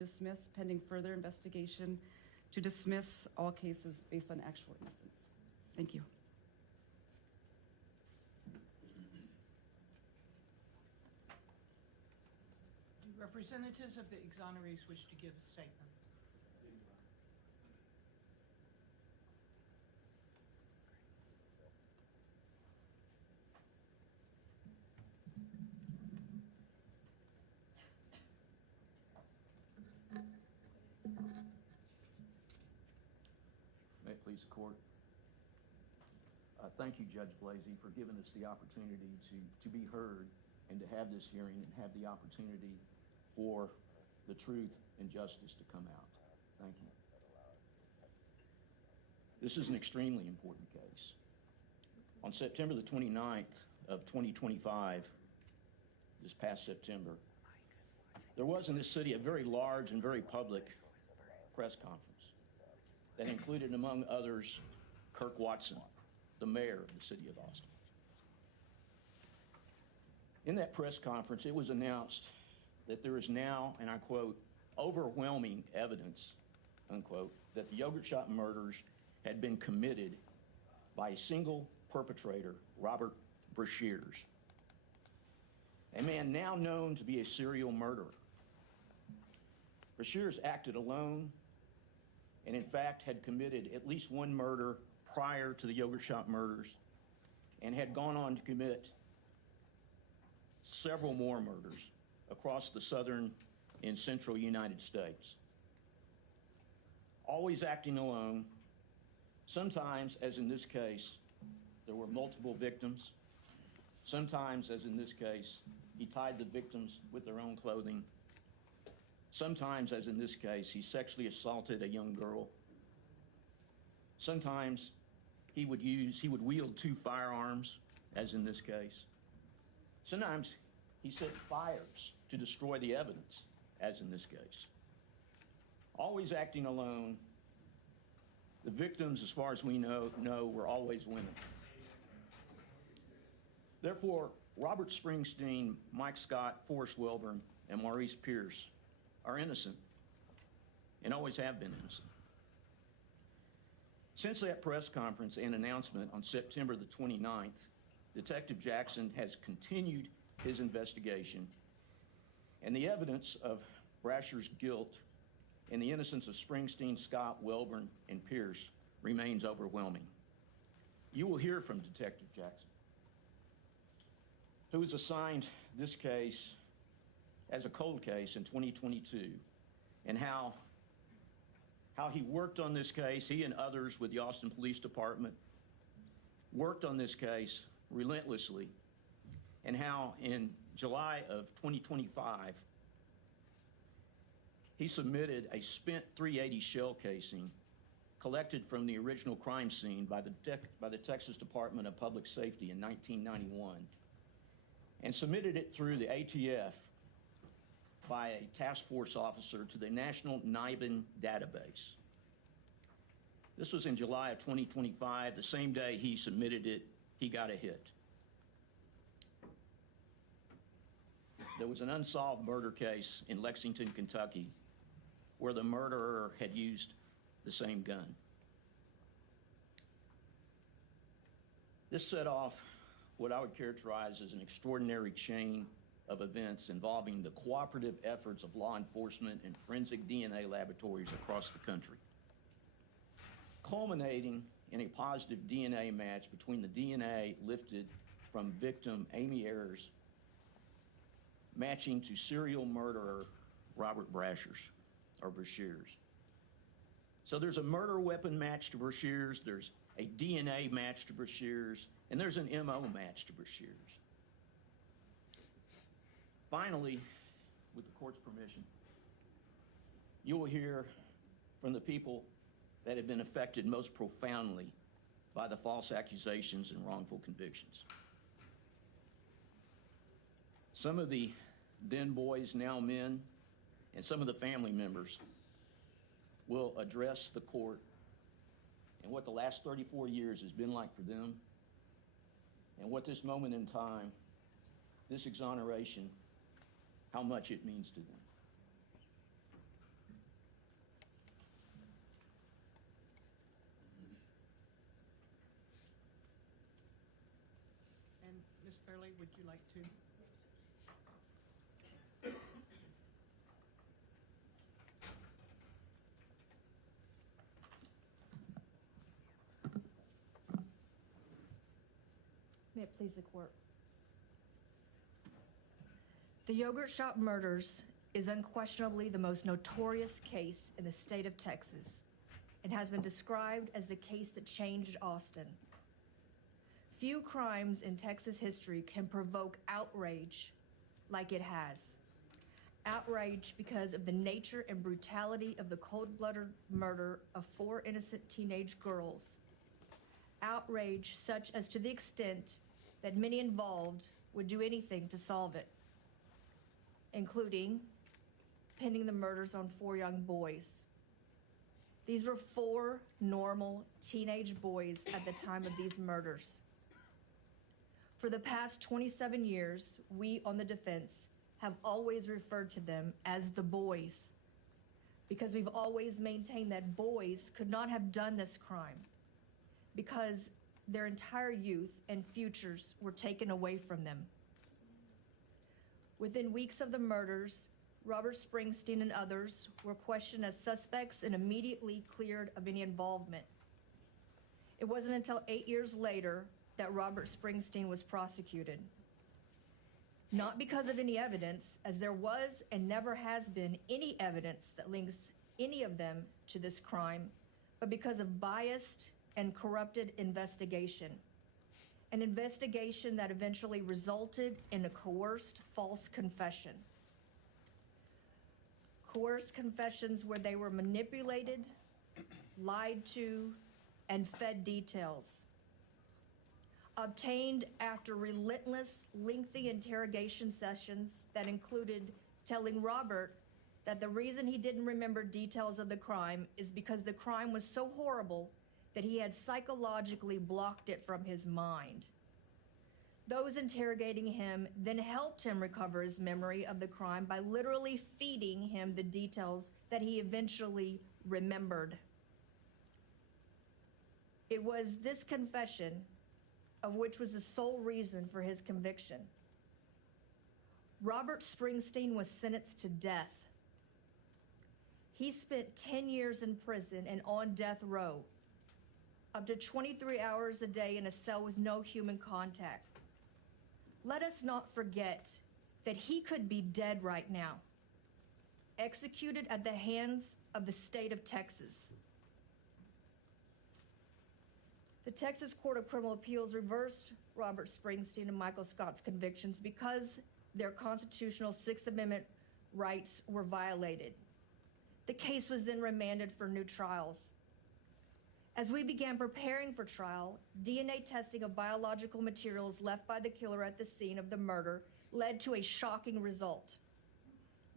dismiss pending further investigation, to dismiss all cases based on actual innocence. Thank you. Do representatives of the exonerees wish to give a statement? May it please the court. Thank you, Judge Blasey, for giving us the opportunity to be heard and to have this hearing and have the opportunity for the truth and justice to come out. Thank you. This is an extremely important case. On September the 29th of 2025, this past September, there was in this city a very large and very public press conference that included, among others, Kirk Watson, the mayor of the city of Austin. In that press conference, it was announced that there is now, and I quote, overwhelming evidence, unquote, that the yogurt shop murders had been committed by a single perpetrator, Robert Brashears, a man now known to be a serial murderer. Brashears acted alone and in fact had committed at least one murder prior to the yogurt shop murders and had gone on to commit several more murders across the southern and central United States. Always acting alone. Sometimes, as in this case, there were multiple victims. Sometimes, as in this case, he tied the victims with their own clothing. Sometimes, as in this case, he sexually assaulted a young girl. Sometimes he would wield two firearms, as in this case. Sometimes he set fires to destroy the evidence, as in this case. Always acting alone. The victims, as far as we know were always women. Therefore, Robert Springsteen, Mike Scott, Forrest Wilburn, and Maurice Pierce are innocent and always have been innocent. Since that press conference and announcement on September the 29th, Detective Jackson has continued his investigation, and the evidence of Brashears' guilt and the innocence of Springsteen, Scott, Wilburn, and Pierce remains overwhelming. You will hear from Detective Jackson, who was assigned this case as a cold case in 2022, and how he worked on this case, he and others with the Austin Police Department worked on this case relentlessly, and how in July of 2025, he submitted a spent .380 shell casing collected from the original crime scene by the Texas Department of Public Safety in 1991, and submitted it through the ATF by a task force officer to the National NIBIN database. This was in July of 2025. The same day he submitted it, he got a hit. There was an unsolved murder case in Lexington, Kentucky, where the murderer had used the same gun. This set off what I would characterize as an extraordinary chain of events involving the cooperative efforts of law enforcement and forensic DNA laboratories across the country, culminating in a positive DNA match between the DNA lifted from victim Amy Ayers matching to serial murderer Robert Brashears. So there's a murder weapon match to Brashears, there's a DNA match to Brashears, and there's an MO match to Brashears. Finally, with the court's permission, you will hear from the people that have been affected most profoundly by the false accusations and wrongful convictions. Some of the then boys, now men, and some of the family members will address the court and what the last 34 years has been like for them, and what this moment in time, this exoneration, how much it means to them. Ms. Fairley, would you like to? May it please the court. The yogurt shop murders is unquestionably the most notorious case in the state of Texas and has been described as the case that changed Austin. Few crimes in Texas history can provoke outrage like it has. Outrage because of the nature and brutality of the cold-blooded murder of 4 innocent teenage girls. Outrage such as to the extent that many involved would do anything to solve it, including pinning the murders on 4 young boys. These were 4 normal teenage boys at the time of these murders. For the past 27 years, we on the defense have always referred to them as the boys because we've always maintained that boys could not have done this crime because their entire youth and futures were taken away from them. Within weeks of the murders, Robert Springsteen and others were questioned as suspects and immediately cleared of any involvement. It wasn't until 8 years later that Robert Springsteen was prosecuted. Not because of any evidence, as there was and never has been any evidence that links any of them to this crime, but because of biased and corrupted investigation. An investigation that eventually resulted in a coerced false confession. Coerced confessions where they were manipulated, lied to, and fed details. Obtained after relentless, lengthy interrogation sessions that included telling Robert that the reason he didn't remember details of the crime is because the crime was so horrible that he had psychologically blocked it from his mind. Those interrogating him then helped him recover his memory of the crime by literally feeding him the details that he eventually remembered. It was this confession of which was the sole reason for his conviction. Robert Springsteen was sentenced to death. He spent 10 years in prison and on death row, up to 23 hours a day in a cell with no human contact. Let us not forget that he could be dead right now, executed at the hands of the state of Texas. The Texas Court of Criminal Appeals reversed Robert Springsteen and Michael Scott's convictions because their constitutional Sixth Amendment rights were violated. The case was then remanded for new trials. As we began preparing for trial, DNA testing of biological materials left by the killer at the scene of the murder led to a shocking result.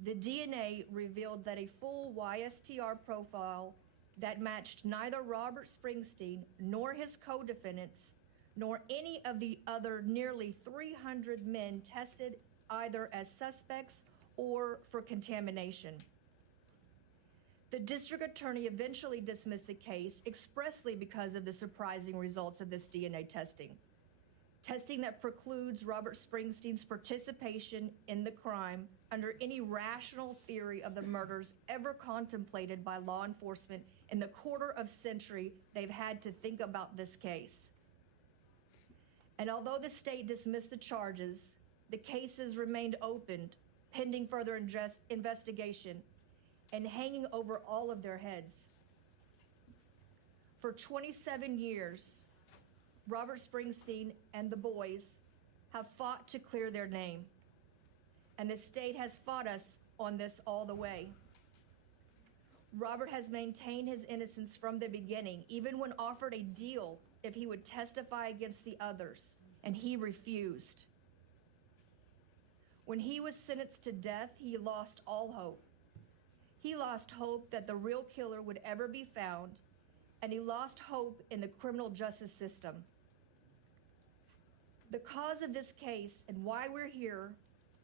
The DNA revealed that a full YSTR profile that matched neither Robert Springsteen nor his co-defendants, nor any of the other nearly 300 men tested either as suspects or for contamination. The district attorney eventually dismissed the case expressly because of the surprising results of this DNA testing. Testing that precludes Robert Springsteen's participation in the crime under any rational theory of the murders ever contemplated by law enforcement in the quarter of century they've had to think about this case. And although the state dismissed the charges, the cases remained open, pending further investigation, and hanging over all of their heads. For 27 years, Robert Springsteen and the boys have fought to clear their name, and the state has fought us on this all the way. Robert has maintained his innocence from the beginning, even when offered a deal if he would testify against the others, and he refused. When he was sentenced to death, he lost all hope. He lost hope that the real killer would ever be found, and he lost hope in the criminal justice system. The cause of this case and why we're here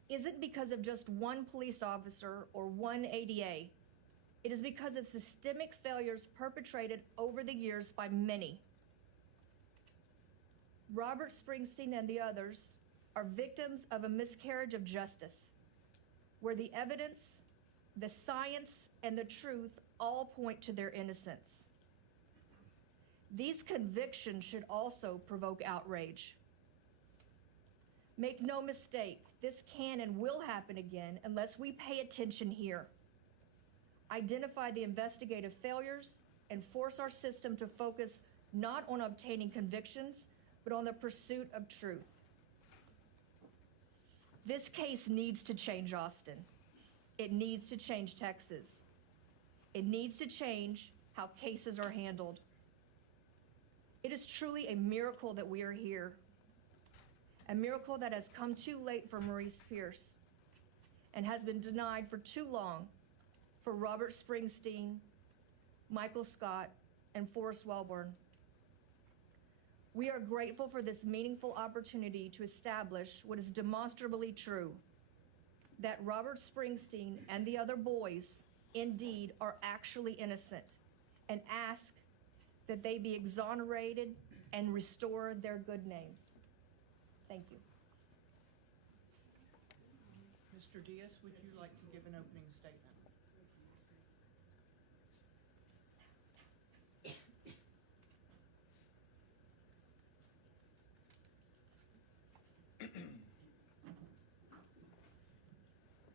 isn't because of just one police officer or one ADA. It is because of systemic failures perpetrated over the years by many. Robert Springsteen and the others are victims of a miscarriage of justice, where the evidence, the science, and the truth all point to their innocence. These convictions should also provoke outrage. Make no mistake, this can and will happen again unless we pay attention here, identify the investigative failures, and force our system to focus not on obtaining convictions, but on the pursuit of truth. This case needs to change Austin. It needs to change Texas. It needs to change how cases are handled. It is truly a miracle that we are here. A miracle that has come too late for Maurice Pierce and has been denied for too long for Robert Springsteen, Michael Scott, and Forrest Wellborn. We are grateful for this meaningful opportunity to establish what is demonstrably true, that Robert Springsteen and the other boys indeed are actually innocent, and ask that they be exonerated and restore their good names. Thank you. Mr. Diaz, would you like to give an opening statement?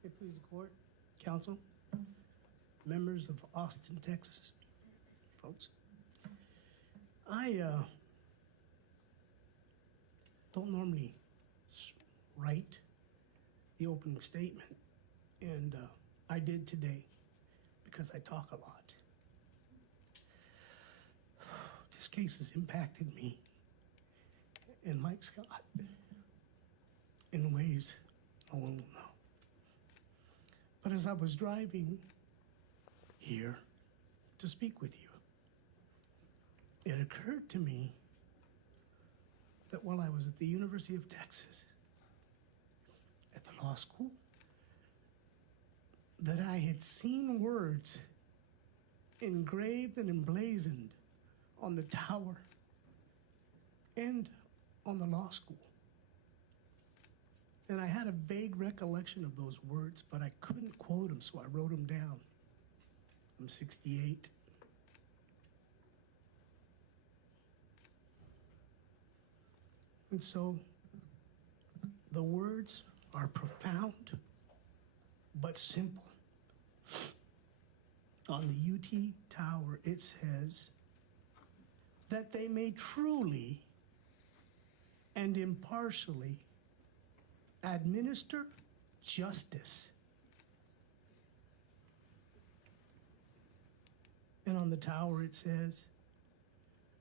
May it please the court, counsel, members of Austin, Texas, folks. I don't normally write the opening statement, and I did today because I talk a lot. This case has impacted me and Mike Scott in ways no one will know. But as I was driving here to speak with you, it occurred to me that while I was at the University of Texas, at the law school, that I had seen words engraved and emblazoned on the tower and on the law school. And I had a vague recollection of those words, but I couldn't quote them, so I wrote them down. I'm 68. And so the words are profound, but simple. On the UT Tower, it says that they may truly and impartially administer justice. And on the tower it says,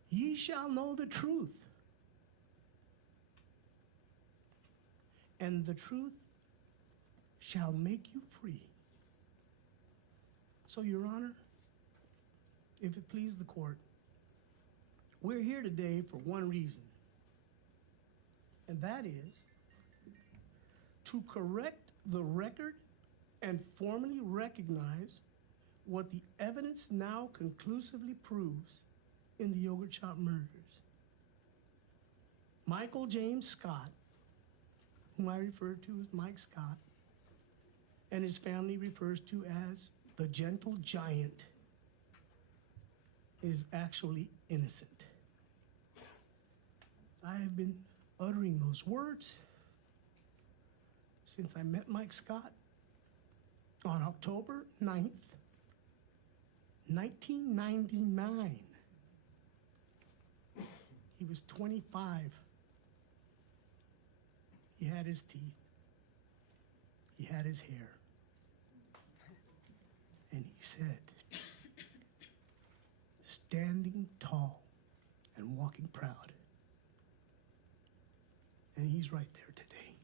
ye shall know the truth, and the truth shall make you free. So, Your Honor, if it please the court, we're here today for one reason, and that is to correct the record and formally recognize what the evidence now conclusively proves in the yogurt shop murders. Michael James Scott, whom I refer to as Mike Scott, and his family refers to as the gentle giant, is actually innocent. I have been uttering those words since I met Mike Scott on October 9th, 1999. He was 25. He had his teeth. He had his hair. And he said, standing tall and walking proud. And he's right there today.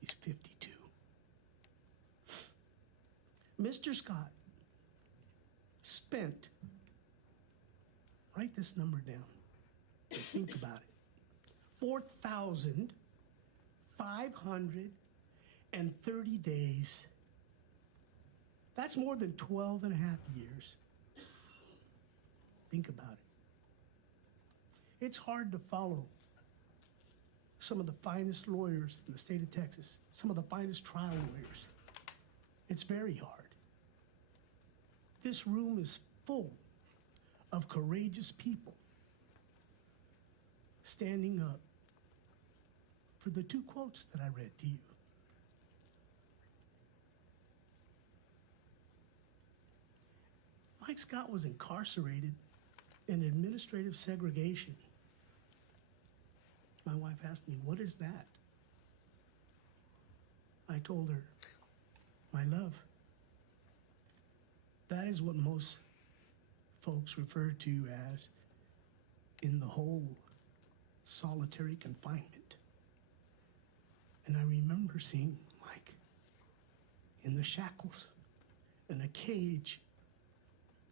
He's 52. Mr. Scott spent, write this number down, think about it, 4,530 days. That's more than 12 and a half years. Think about it. It's hard to follow some of the finest lawyers in the state of Texas, some of the finest trial lawyers. It's very hard. This room is full of courageous people standing up for the two quotes that I read to you. Mike Scott was incarcerated in administrative segregation. My wife asked me, "What is that?" I told her, "My love, that is what most folks refer to as in the hole, solitary confinement." And I remember seeing Mike in the shackles in a cage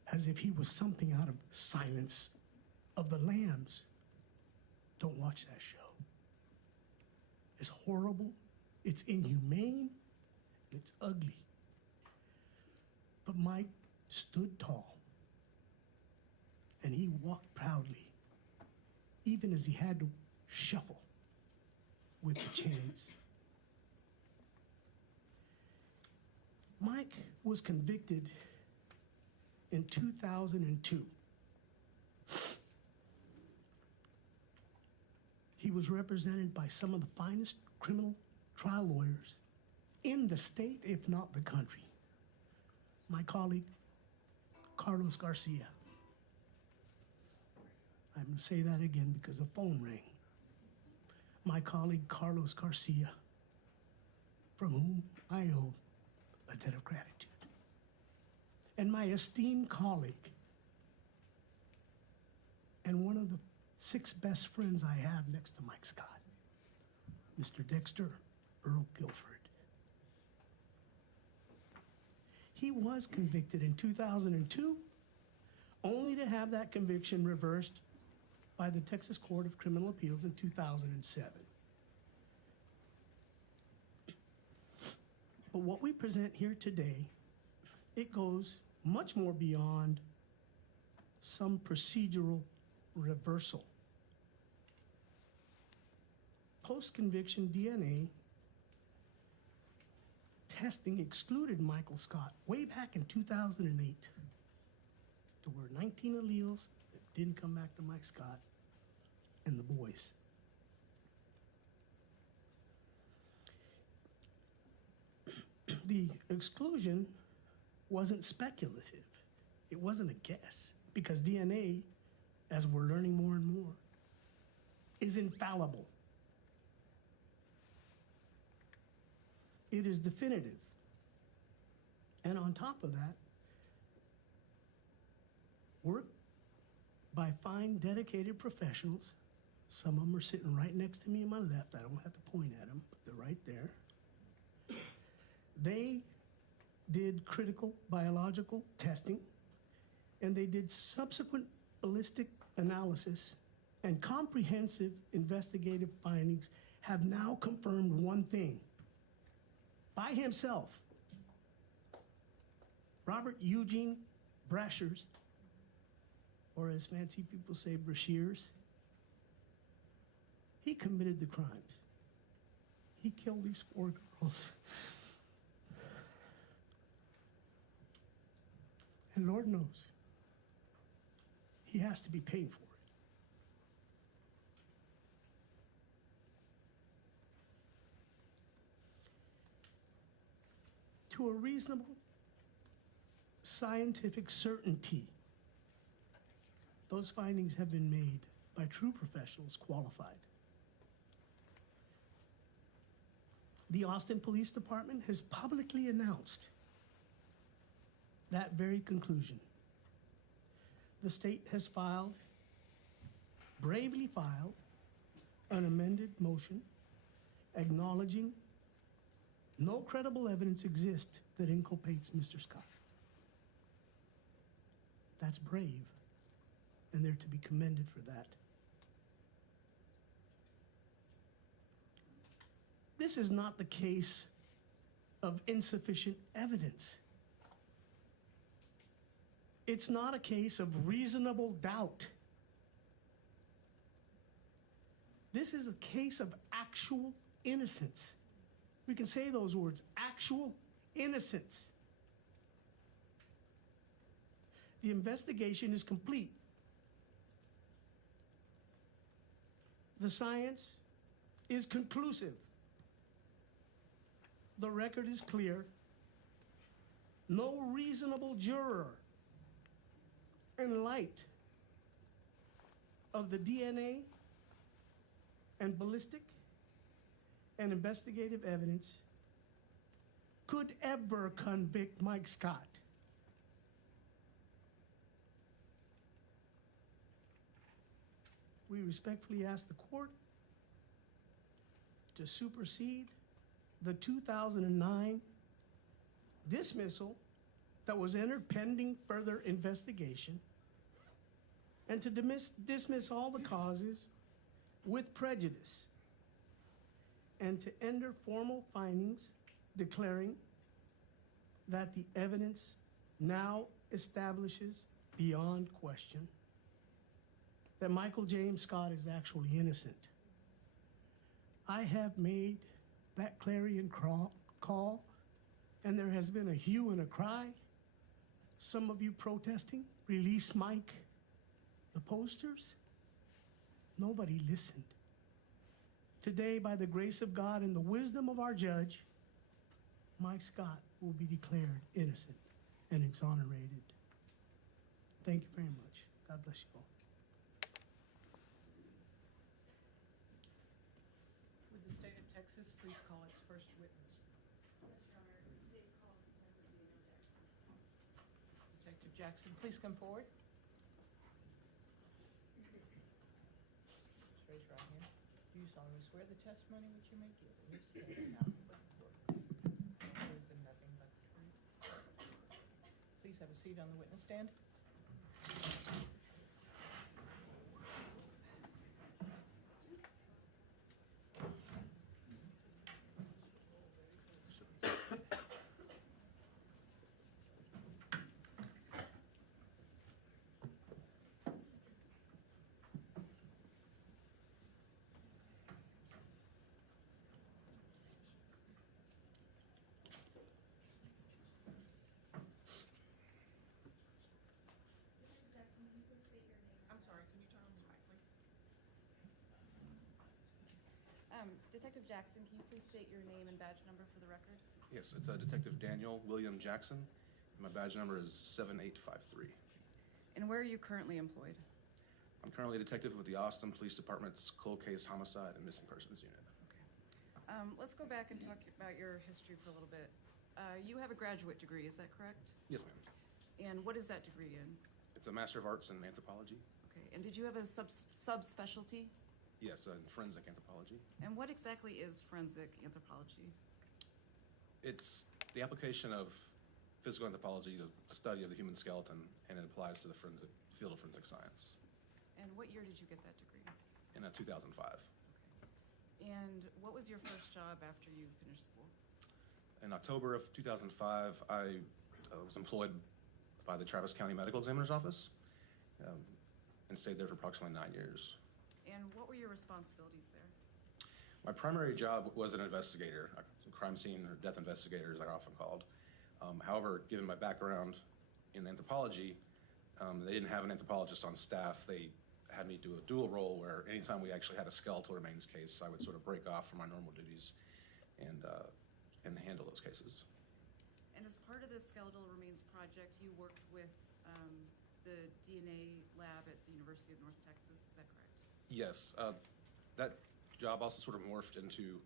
as if he was something out of Silence of the Lambs. Don't watch that show. It's horrible, it's inhumane, and it's ugly. But Mike stood tall, and he walked proudly, even as he had to shuffle with the chains. Mike was convicted in 2002. He was represented by some of the finest criminal trial lawyers in the state, if not the country. My colleague, Carlos Garcia. I'm going to say that again because the phone rang. My colleague, Carlos Garcia, from whom I owe a debt of gratitude. And my esteemed colleague, and one of the 6 best friends I have next to Mike Scott, Mr. Dexter Earl Guilford. He was convicted in 2002, only to have that conviction reversed by the Texas Court of Criminal Appeals in 2007. But what we present here today, it goes much more beyond some procedural reversal. Post-conviction DNA testing excluded Michael Scott way back in 2008. There were 19 alleles that didn't come back to Mike Scott and the boys. The exclusion wasn't speculative. It wasn't a guess, because DNA, as we're learning more and more, is infallible. It is definitive. And on top of that, work by fine, dedicated professionals. Some of them are sitting right next to me on my left. I don't have to point at them, but they're right there. They did critical biological testing, and they did subsequent ballistic analysis, and comprehensive investigative findings have now confirmed one thing. By himself, Robert Eugene Brashers, or as fancy people say, Brashears, he committed the crimes. He killed these 4 girls. And Lord knows, he has to be paid for it. To a reasonable scientific certainty, those findings have been made by true professionals qualified. The Austin Police Department has publicly announced that very conclusion. The state has bravely filed, an amended motion acknowledging no credible evidence exists that inculpates Mr. Scott. That's brave, and they're to be commended for that. This is not the case of insufficient evidence. It's not a case of reasonable doubt. This is a case of actual innocence. We can say those words, actual innocence. The investigation is complete. The science is conclusive. The record is clear. No reasonable juror, in light of the DNA and ballistic and investigative evidence, could ever convict Mike Scott. We respectfully ask the court to supersede the 2009 dismissal that was entered pending further investigation, and to dismiss all the causes with prejudice, and to enter formal findings declaring that the evidence now establishes beyond question that Michael James Scott is actually innocent. I have made that clarion call, and there has been a hue and a cry. Some of you protesting, release Mike, the posters. Nobody listened. Today, by the grace of God and the wisdom of our judge, Mike Scott will be declared innocent and exonerated. Thank you very much. God bless you all. Would the state of Texas please call its first witness? Detective Jackson, please come forward. Just raise your right hand. Do you solemnly swear the testimony which you may give in this case, nothing but the truth, and nothing but the truth? Please have a seat on the witness stand. I'm sorry, can you turn on the mic, please? Detective Jackson, can you please state your name and badge number for the record? Yes, it's Detective Daniel William Jackson. And my badge number is 7853. And where are you currently employed? I'm currently a detective with the Austin Police Department's Cold Case Homicide and Missing Persons Unit. Let's go back and talk about your history for a little bit. You have a graduate degree, is that correct? Yes, ma'am. And what is that degree in? It's a Master of Arts in Anthropology. Okay, and did you have a subspecialty? Yes, in Forensic Anthropology. And what exactly is forensic anthropology? It's the application of physical anthropology, the study of the human skeleton, and it applies to the field of forensic science. And what year did you get that degree? In 2005. And what was your first job after you finished school? In October of 2005, I was employed by the Travis County Medical Examiner's Office and stayed there for approximately 9 years. And what were your responsibilities there? My primary job was an investigator, a crime scene or death investigator, as they're often called. However, given my background in anthropology, they didn't have an anthropologist on staff. They had me do a dual role where anytime we actually had a skeletal remains case, I would sort of break off from my normal duties and handle those cases. And as part of the Skeletal Remains Project, you worked with the DNA lab at the University of North Texas, is that correct? Yes, that job also sort of morphed into,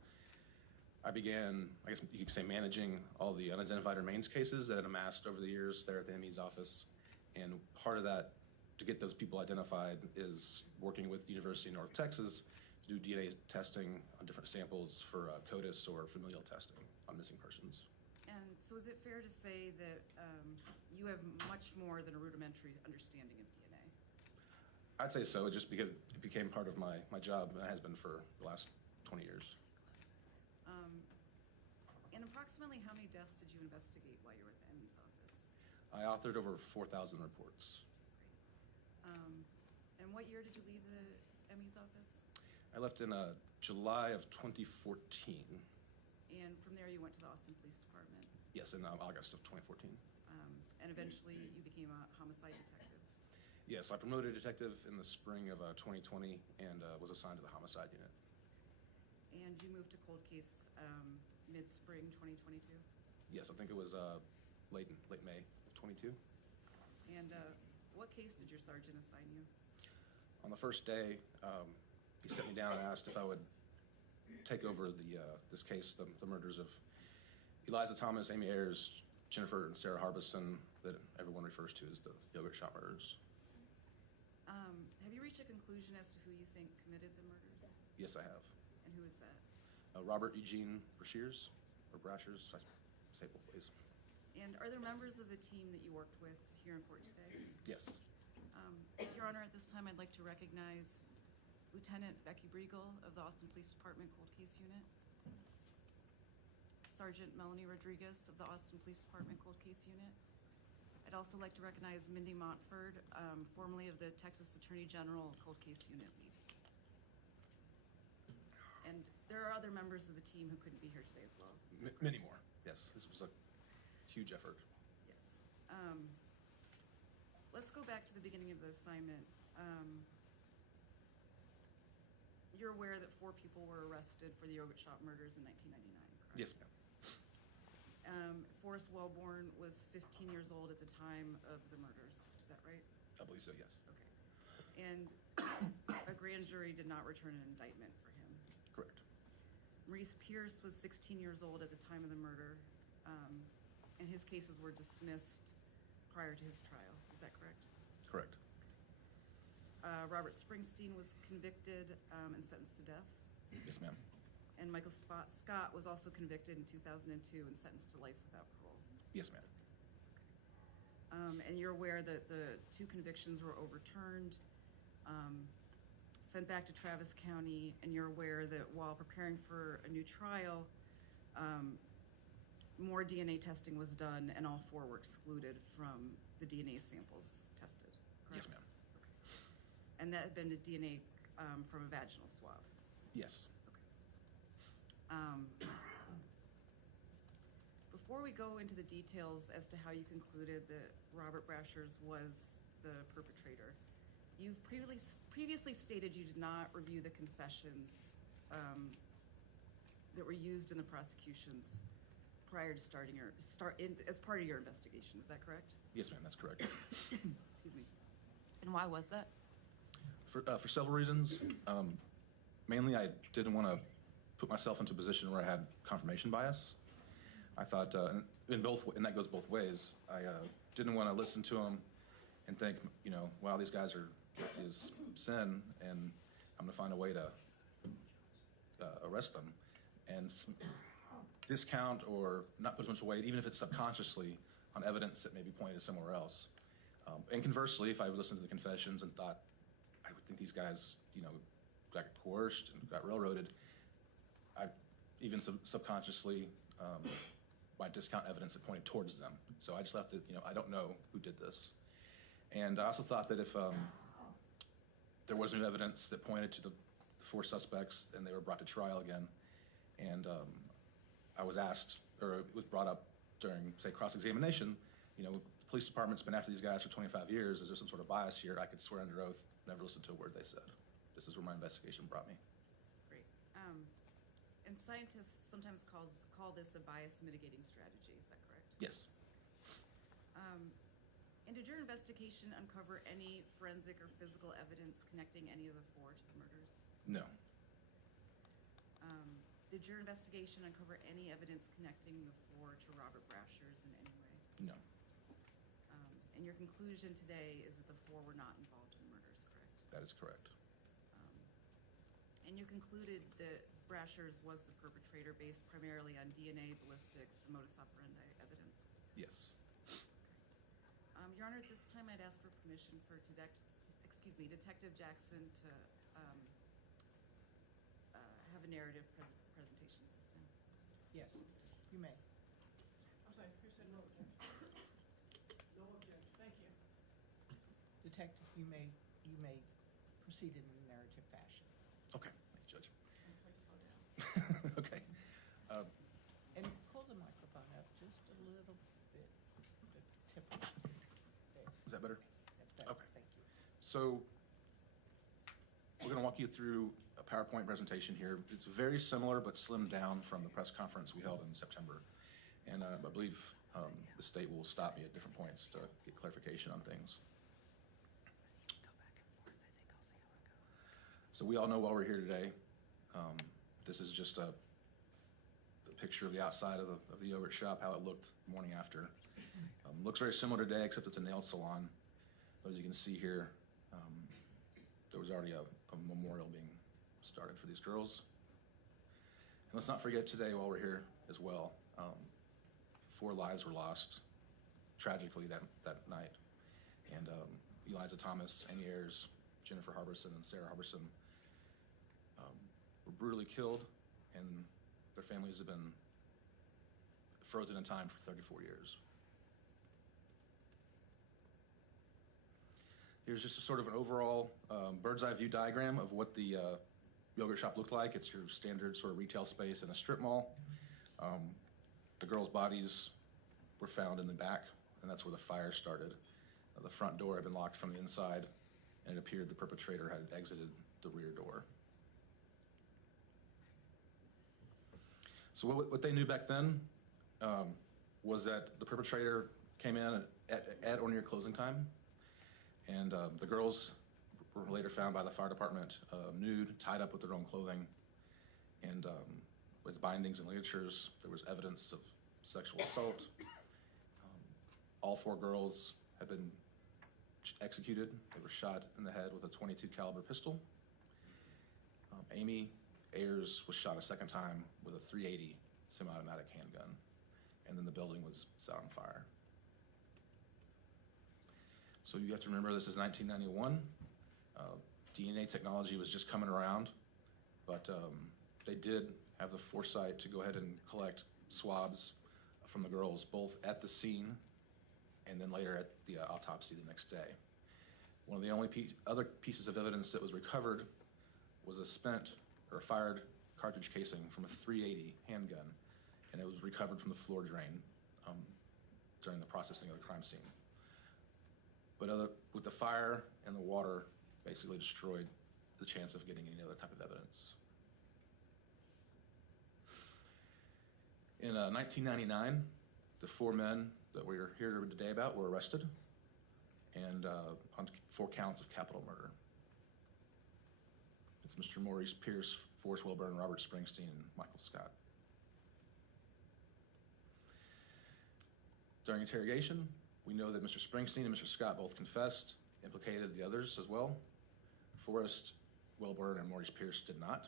I began, I guess you could say, managing all the unidentified remains cases that had amassed over the years there at the ME's office. And part of that, to get those people identified, is working with the University of North Texas to do DNA testing on different samples for CODIS or familial testing on missing persons. And so is it fair to say that you have much more than a rudimentary understanding of DNA? I'd say so, just because it became part of my job, and it has been for the last 20 years. And approximately how many deaths did you investigate while you were at the ME's office? I authored over 4,000 reports. And what year did you leave the ME's office? I I left in July of 2014. And from there, you went to the Austin Police Department. Yes, in August of 2014. And eventually, you became a homicide detective. Yes, I promoted a detective in the spring of 2020 and was assigned to the homicide unit. And you moved to cold case mid-spring 2022. Yes, I think it was late May of 22. And what case did your sergeant assign you? On the first day, he sat me down and asked if I would take over this case, the murders of Eliza Thomas, Amy Ayers, Jennifer and Sarah Harbison, that everyone refers to as the yogurt shop murders. Have you reached a conclusion as to who you think committed the murders? Yes, I have. And who is that? Robert Eugene Brashears, or Brashers, I say both ways. And are there members of the team that you worked with here in court today? Yes. Your Honor, at this time, I'd like to recognize Lieutenant Becky Briegel of the Austin Police Department Cold Case Unit, Sergeant Melanie Rodriguez of the Austin Police Department Cold Case Unit. I'd also like to recognize Mindy Montford, formerly of the Texas Attorney General Cold Case Unit lead. And there are other members of the team who couldn't be here today as well. Many more, yes. This was a huge effort. Yes. Let's go back to the beginning of the assignment. You're aware that 4 people were arrested for the yogurt shop murders in 1999, correct? Yes, ma'am. Forrest Wellborn was 15 years old at the time of the murders. Is that right? I believe so, yes. Okay. And a grand jury did not return an indictment for him. Correct. Maurice Pierce was 16 years old at the time of the murder, and his cases were dismissed prior to his trial. Is that correct? Correct. Robert Springsteen was convicted and sentenced to death. Yes, ma'am. And Michael Scott was also convicted in 2002 and sentenced to life without parole. Yes, ma'am. And you're aware that the 2 convictions were overturned, sent back to Travis County, and you're aware that while preparing for a new trial, more DNA testing was done and all 4 were excluded from the DNA samples tested, correct? Yes, ma'am. Okay. And that had been the DNA from a vaginal swab. Yes. Before we go into the details as to how you concluded that Robert Brashers was the perpetrator, you've previously stated you did not review the confessions that were used in the prosecutions prior to as part of your investigation. Is that correct? Yes, ma'am, that's correct. Excuse me. And why was that? For several reasons. Mainly, I didn't want to put myself into a position where I had confirmation bias. I thought, and that goes both ways. I didn't want to listen to them and think, wow, these guys are guilty as sin, and I'm going to find a way to arrest them, and discount or not put as much weight, even if it's subconsciously, on evidence that may be pointed somewhere else. And conversely, if I would listen to the confessions and thought, I would think these guys, got coerced and got railroaded, I even subconsciously might discount evidence that pointed towards them. So I just left it, I don't know who did this. And I also thought that if there was new evidence that pointed to the 4 suspects and they were brought to trial again, and I was asked, or it was brought up during, say, cross-examination, the police department's been after these guys for 25 years, is there some sort of bias here? I could swear under oath, never listen to a word they said. This is where my investigation brought me. Great. And scientists sometimes call this a bias mitigating strategy. Is that correct? Yes. And did your investigation uncover any forensic or physical evidence connecting any of the 4 to the murders? No. Did your investigation uncover any evidence connecting the 4 to Robert Brashers in any way? No. And your conclusion today is that the 4 were not involved in the murders, correct? That is correct. And you concluded that Brashers was the perpetrator based primarily on DNA, ballistics, and modus operandi evidence? Yes. Your Honor, at this time I'd ask for permission for Detective Jackson to have a narrative presentation at this time. Yes, you may. I'm sorry, who said no objection? No objection, thank you. Detective, you may proceed in a narrative fashion. Okay. Thank you, And pull the microphone up just a little bit, the tip of it. There, Is that better? that's better, Okay. thank you. So we're going to walk you through a PowerPoint presentation here. It's very similar but slimmed down from the press conference we held in September. And I believe the state will stop me at different points to get clarification on things. So we all know why we're here today. This is just a picture of the outside of the yogurt shop, how it looked the morning after. Looks very similar today, except it's a nail salon. But as you can see here, there was already a memorial being started for these girls. And let's not forget today, while we're here as well, 4 lives were lost tragically that night. And Eliza Thomas, Amy Ayers, Jennifer Harbison, and Sarah Harbison were brutally killed, and their families have been frozen in time for 34 years. Here's just a sort of an overall bird's eye view diagram of what the yogurt shop looked like. It's your standard sort of retail space in a strip mall. The girls' bodies were found in the back, and that's where the fire started. The front door had been locked from the inside, and it appeared the perpetrator had exited the rear door. So what they knew back then was that the perpetrator came in at or near closing time, and the girls were later found by the fire department nude, tied up with their own clothing, and with bindings and ligatures. There was evidence of sexual assault. All 4 girls had been executed. They were shot in the head with a .22 caliber pistol. Amy Ayers was shot a second time with a .380 semi-automatic handgun, and then the building was set on fire. So you have to remember this is 1991. DNA technology was just coming around, but they did have the foresight to go ahead and collect swabs from the girls, both at the scene and then later at the autopsy the next day. One of the only other pieces of evidence that was recovered was a spent or fired cartridge casing from a .380 handgun, and it was recovered from the floor drain during the processing of the crime scene. But with the fire and the water, basically destroyed the chance of getting any other type of evidence. In 1999, the 4 men that we're here today about were arrested and on 4 counts of capital murder. It's Mr. Maurice Pierce, Forrest Wilburn, Robert Springsteen, and Michael Scott. During interrogation, we know that Mr. Springsteen and Mr. Scott both confessed, implicated the others as well. Forrest Wilburn and Maurice Pierce did not.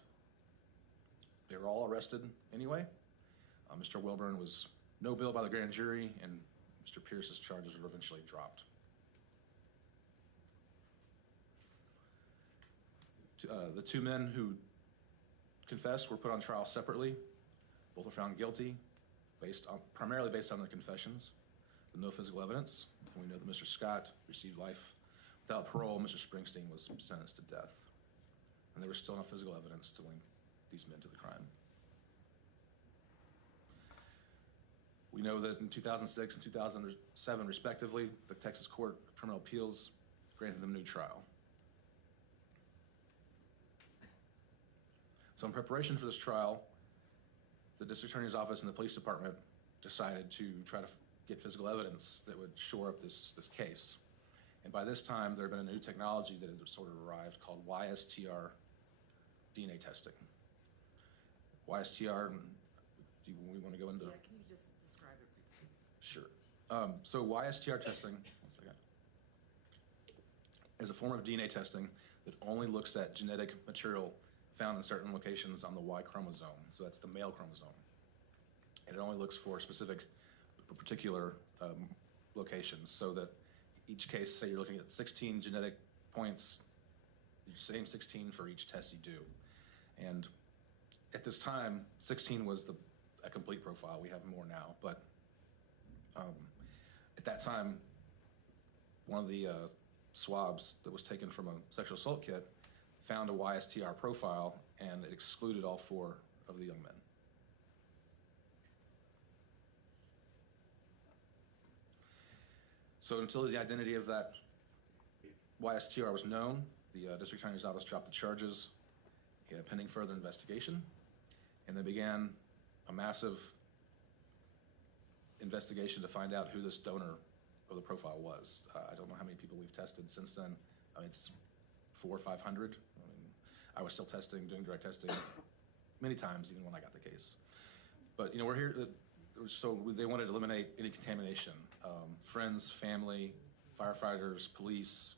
They were all arrested anyway. Mr. Wilburn was no bail by the grand jury, and Mr. Pierce's charges were eventually dropped. The 2 men who confessed were put on trial separately. Both were found guilty, primarily based on their confessions, with no physical evidence. And we know that Mr. Scott received life without parole. Mr. Springsteen was sentenced to death. And there was still no physical evidence to link these men to the crime. We know that in 2006 and 2007, respectively, the Texas Court of Criminal Appeals granted them new trial. So in preparation for this trial, the district attorney's office and the police department decided to try to get physical evidence that would shore up this case. And by this time, there had been a new technology that had sort of arrived called YSTR DNA testing. YSTR, do we want to go into? Yeah, can you just describe it briefly? Sure. So YSTR testing, one second, is a form of DNA testing that only looks at genetic material found in certain locations on the Y chromosome. So that's the male chromosome. And it only looks for specific, particular locations, so that each case, say you're looking at 16 genetic points, the same 16 for each test you do. And at this time, 16 was a complete profile. We have more now, but at that time, one of the swabs that was taken from a sexual assault kit found a YSTR profile, and it excluded all 4 of the young men. So until the identity of that YSTR was known, the district attorney's office dropped the charges pending further investigation, and they began a massive investigation to find out who this donor of the profile was. I don't know how many people we've tested since then. I mean, it's 400 or 500. I mean, I was still testing, doing direct testing many times, even when I got the case. But we're here. So they wanted to eliminate any contamination. Friends, family, firefighters, police,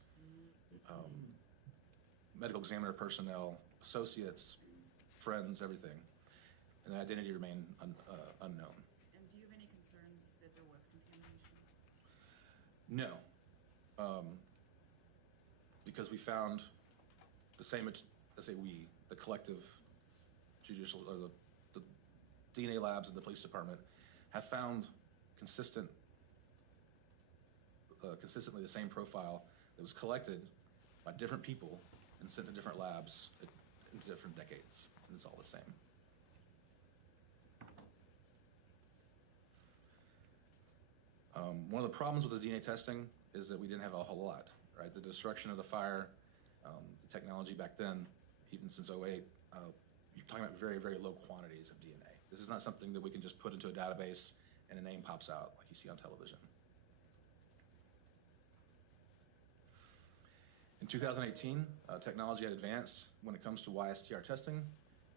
medical examiner personnel, associates, friends, everything. And the identity remained unknown. And do you have any concerns that there was contamination? No. Because we found the same, let's say the collective judicial, or the DNA labs in the police department have found consistently the same profile that was collected by different people and sent to different labs in different decades, and it's all the same. One of the problems with the DNA testing is that we didn't have a whole lot, right? The destruction of the fire, the technology back then, even since 2008, you're talking about very, very low quantities of DNA. This is not something that we can just put into a database and a name pops out like you see on television. In 2018, technology had advanced when it comes to YSTR testing,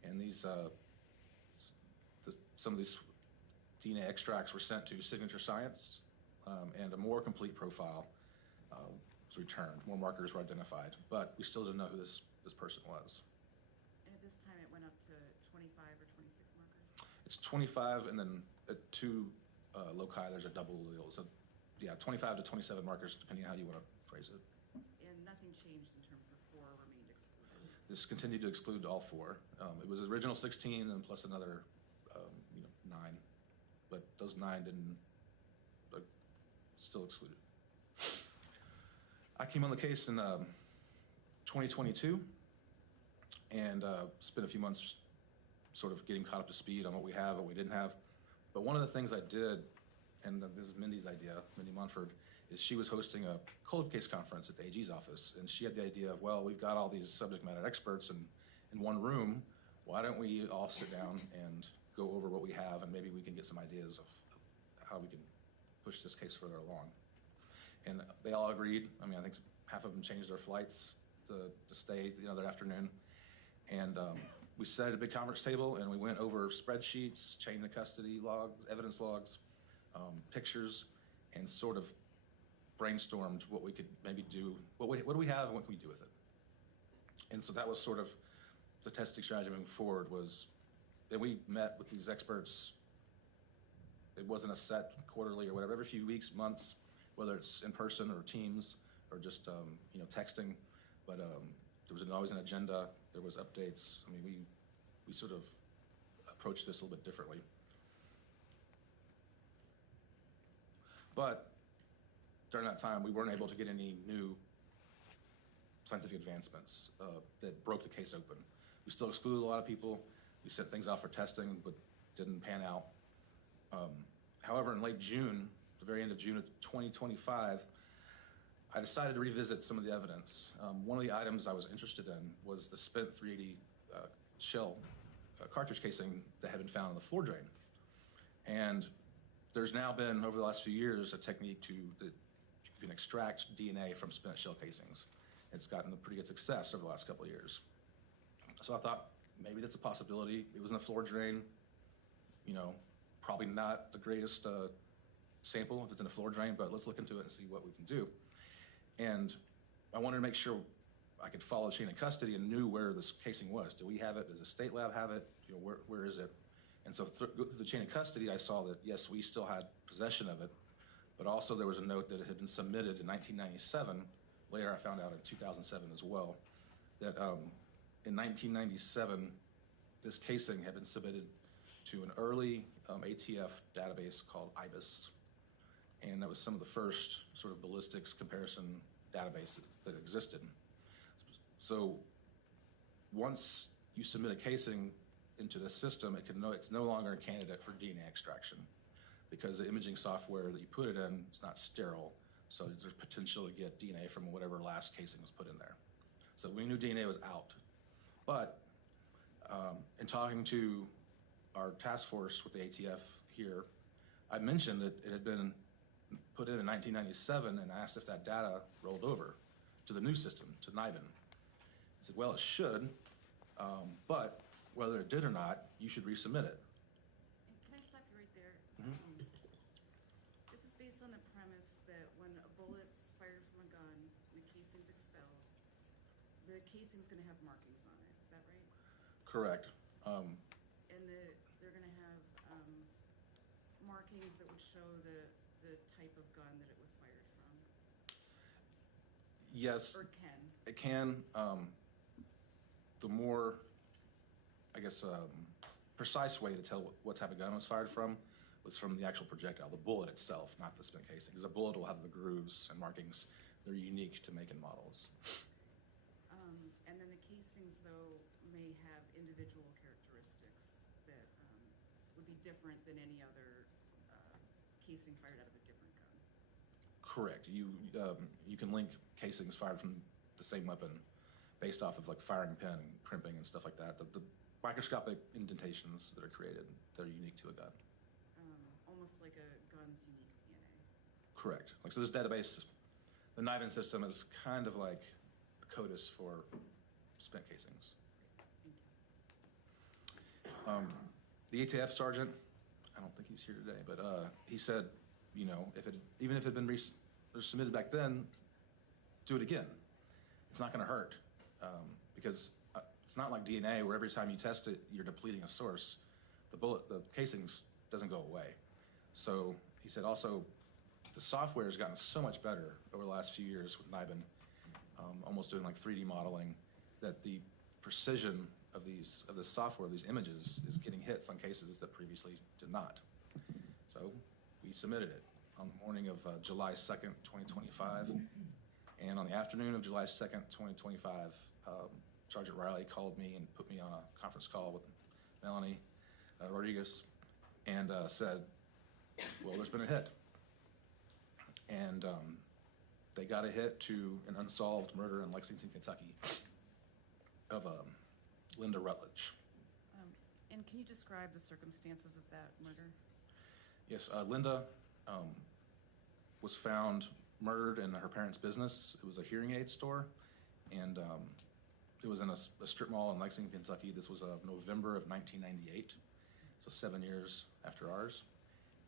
and these some of these DNA extracts were sent to Signature Science, and a more complete profile was returned. More markers were identified, but we still didn't know who this person was. And at this time, it went up to 25 or 26 markers? It's 25, and then at 2 loci, there's a double allele. So, yeah, 25 to 27 markers, depending on how you want to phrase it. And nothing changed in terms of 4 remained excluded? This continued to exclude all 4. It was the original 16 and plus another 9, but those 9 didn't still excluded. I came on the case in 2022 and spent a few months sort of getting caught up to speed on what we have, what we didn't have. But one of the things I did, and this is Mindy's idea, Mindy Munford, is she was hosting a cold case conference at the AG's office, and she had the idea of, well, we've got all these subject matter experts in one room. Why don't we all sit down and go over what we have, and maybe we can get some ideas of how we can push this case further along. And they all agreed. I mean, I think half of them changed their flights to stay the other afternoon. And we sat at a big conference table, and we went over spreadsheets, chain of custody logs, evidence logs, pictures, and sort of brainstormed what we could maybe do. What do we have, and what can we do with it? And so that was sort of the testing strategy moving forward. Was that we met with these experts. It wasn't a set quarterly or whatever, every few weeks, months, whether it's in person or Teams or just texting. But there was always an agenda. There was updates. I mean, we sort of approached this a little bit differently. But during that time, we weren't able to get any new scientific advancements that broke the case open. We still excluded a lot of people. We sent things out for testing, but didn't pan out. However, in late June, the very end of June of 2025, I decided to revisit some of the evidence. One of the items I was interested in was the spent 380 shell cartridge casing that had been found in the floor drain. And there's now been, over the last few years, a technique that you can extract DNA from spent shell casings. It's gotten a pretty good success over the last couple of years. So I thought, maybe that's a possibility. It was in the floor drain, probably not the greatest sample if it's in a floor drain, but let's look into it and see what we can do. And I wanted to make sure I could follow chain of custody and knew where this casing was. Do we have it? Does the state lab have it? Where is it? And so through the chain of custody, I saw that, yes, we still had possession of it, but also there was a note that it had been submitted in 1997. Later, I found out in 2007 as well, that in 1997, this casing had been submitted to an early ATF database called IBIS. And that was some of the first sort of ballistics comparison databases that existed. So once you submit a casing into the system, it's no longer a candidate for DNA extraction because the imaging software that you put it in is not sterile. So there's potential to get DNA from whatever last casing was put in there. So we knew DNA was out. But in talking to our task force with the ATF here, I mentioned that it had been put in 1997 and asked if that data rolled over to the new system, to NIBIN. I said, well, it should, but whether it did or not, you should resubmit it. And can I stop you right there? Mhm. This is based on the premise that when a bullet's fired from a gun and the casing's expelled, the casing's gonna have markings on it, is that right? Correct. And they're gonna have markings that would show the type of gun that it was fired from, Yes, or can. it can. The more, I guess, precise way to tell what type of gun it was fired from was from the actual projectile, the bullet itself, not the spent casing. Because a bullet will have the grooves and markings. They're unique to make and models. And then the casings, though, may have individual characteristics that would be different than any other casing fired out of a different gun. Correct. You can link casings fired from the same weapon based off of like firing pin and crimping and stuff like that. The microscopic indentations that are created that are unique to a gun. Almost like a gun's unique DNA. Correct. Like, so this database, the NIBIN system is kind of like a CODIS for spent casings. Thank you. The ATF sergeant, I don't think he's here today, but he said, you know, even if it had been submitted back then, do it again. It's not going to hurt because it's not like DNA where every time you test it, you're depleting a source. The casings doesn't go away. So he said also, the software has gotten so much better over the last few years with NIBIN, almost doing like 3D modeling, that the precision of this software, these images, is getting hits on cases that previously did not. So we submitted it on the morning of July 2nd, 2025. And on the afternoon of July 2nd, 2025, Sergeant Riley called me and put me on a conference call with Melanie Rodriguez and said, well, there's been a hit. And they got a hit to an unsolved murder in Lexington, Kentucky of Linda Rutledge. And can you describe the circumstances of that murder? Yes, Linda was found murdered in her parents' business. It was a hearing aid store, and it was in a strip mall in Lexington, Kentucky. This was November of 1998, so 7 years after ours.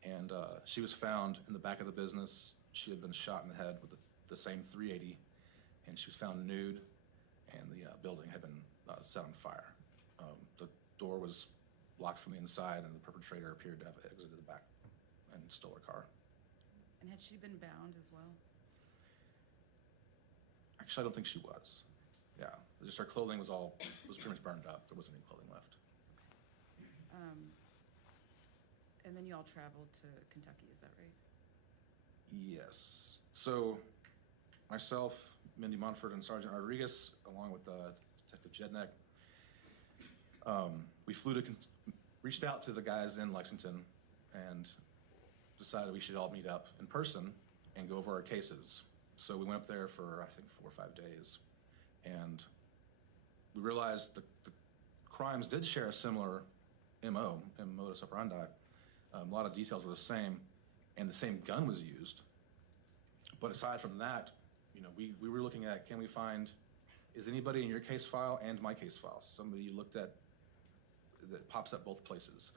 And she was found in the back of the business. She had been shot in the head with the same .380, and she was found nude, and the building had been set on fire. The door was locked from the inside, and the perpetrator appeared to have exited the back and stole her car. And had she been bound as well? Actually, I don't think she was. Yeah, just her clothing was pretty much burned up. There wasn't any clothing left. And then you all traveled to Kentucky, is that right? Yes. So myself, Mindy Monfort, and Sergeant Rodriguez, along with Detective Jednek, we reached out to the guys in Lexington and decided we should all meet up in person and go over our cases. So we went up there for, I think, 4 or 5 days. And we realized the crimes did share a similar MO and modus operandi. A lot of details were the same, and the same gun was used. But aside from that, you know, we were looking at, can we find, is anybody in your case file and my case file, somebody you looked at that pops up both places?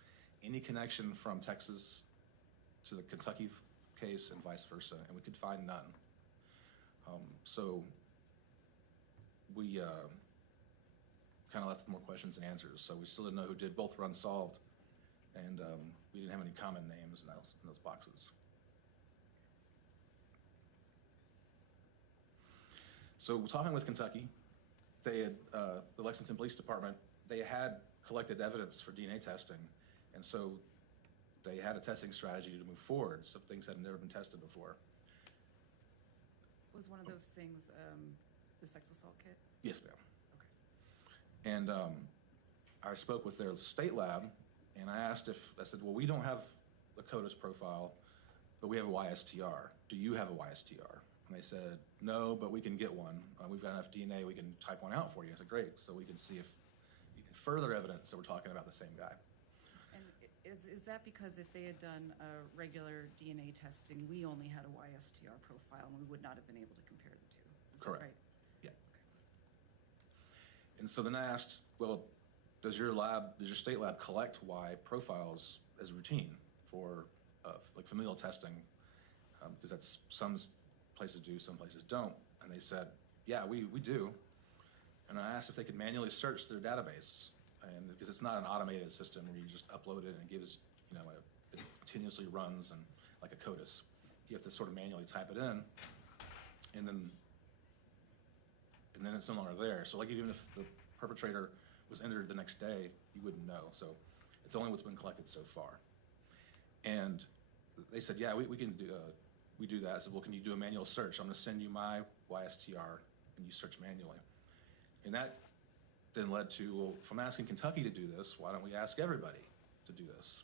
Any connection from Texas to the Kentucky case and vice versa, and we could find none. So we kind of left with more questions than answers. So we still didn't know who did. Both were unsolved, and we didn't have any common names in those boxes. So talking with Kentucky, they had, the Lexington Police Department, they had collected evidence for DNA testing, and so they had a testing strategy to move forward. Some things had never been tested before. Was one of those things the sex assault kit? Yes, ma'am. Okay. And I spoke with their state lab, and I said, well, we don't have the CODIS profile but we have a YSTR. Do you have a YSTR? And they said, no, but we can get one. We've got enough DNA, we can type one out for you. I said, great, so we can see if you can further evidence that we're talking about the same guy. And is that because if they had done regular DNA testing, we only had a YSTR profile and we would not have been able to compare the two? Is Correct. that right? Yeah. And so then I asked, well, does your state lab collect Y profiles as routine for like familial testing? Because that's some places do, some places don't. And they said, yeah, we do. And I asked if they could manually search their database, and because it's not an automated system where you just upload it and it gives, it continuously runs and like a CODIS. You have to sort of manually type it in, and then it's no longer there. So like even if the perpetrator was entered the next day, you wouldn't know. So it's only what's been collected so far. And they said, yeah, we can do, we do that. I said, well, can you do a manual search? I'm gonna send you my YSTR and you search manually. And that then led to, well, if I'm asking Kentucky to do this, why don't we ask everybody to do this?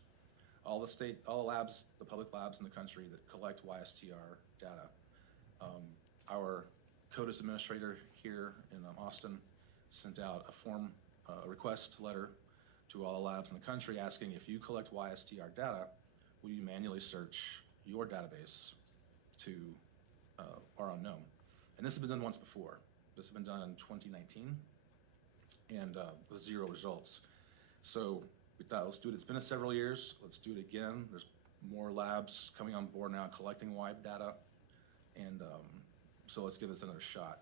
All the labs, the public labs in the country that collect YSTR data. Our CODIS administrator here in Austin sent out a request letter to all the labs in the country asking, if you collect YSTR data, will you manually search your database to are unknown? And this has been done once before. This has been done in 2019 and with 0 results. So we thought, let's do it. It's been several years. Let's do it again. There's more labs coming on board now collecting WIPE data. And so let's give this another shot.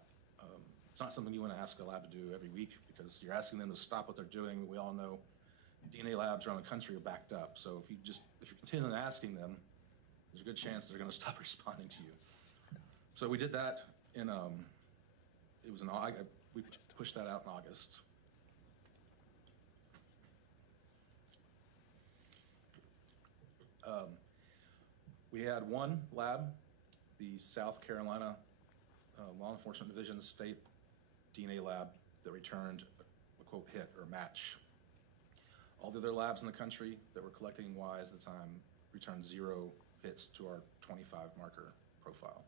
It's not something you want to ask a lab to do every week because you're asking them to stop what they're doing. We all know DNA labs around the country are backed up. So if you're continually asking them, there's a good chance they're going to stop responding to you. So we did that in, it was in August. We pushed that out in August. We had one lab, the South Carolina Law Enforcement Division State DNA Lab, that returned a quote hit or match. All the other labs in the country that were collecting Ys at the time returned 0 hits to our 25 marker profile.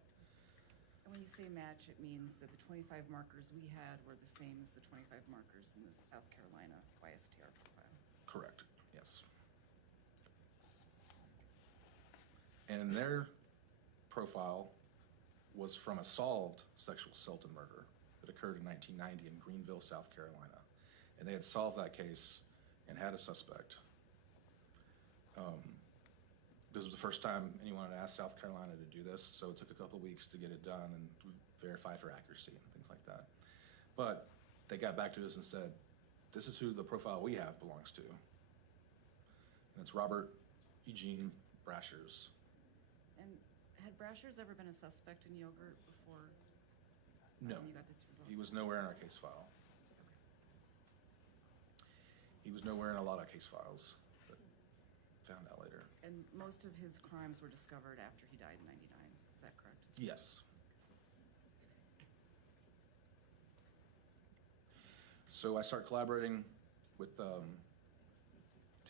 And when you say match, it means that the 25 markers we had were the same as the 25 markers in the South Carolina YSTR profile. Correct, yes. And their profile was from a solved sexual assault and murder that occurred in 1990 in Greenville, South Carolina. And they had solved that case and had a suspect. This was the first time anyone had asked South Carolina to do this, so it took a couple of weeks to get it done and verify for accuracy and things like that. But they got back to us and said, this is who the profile we have belongs to. And it's Robert Eugene Brashers. And had Brashers ever been a suspect in yogurt before No, you got these results? he was nowhere in our case file. He was nowhere in a lot of case files, but found out later. And most of his crimes were discovered after he died in 99, is that correct? Yes. So I start collaborating with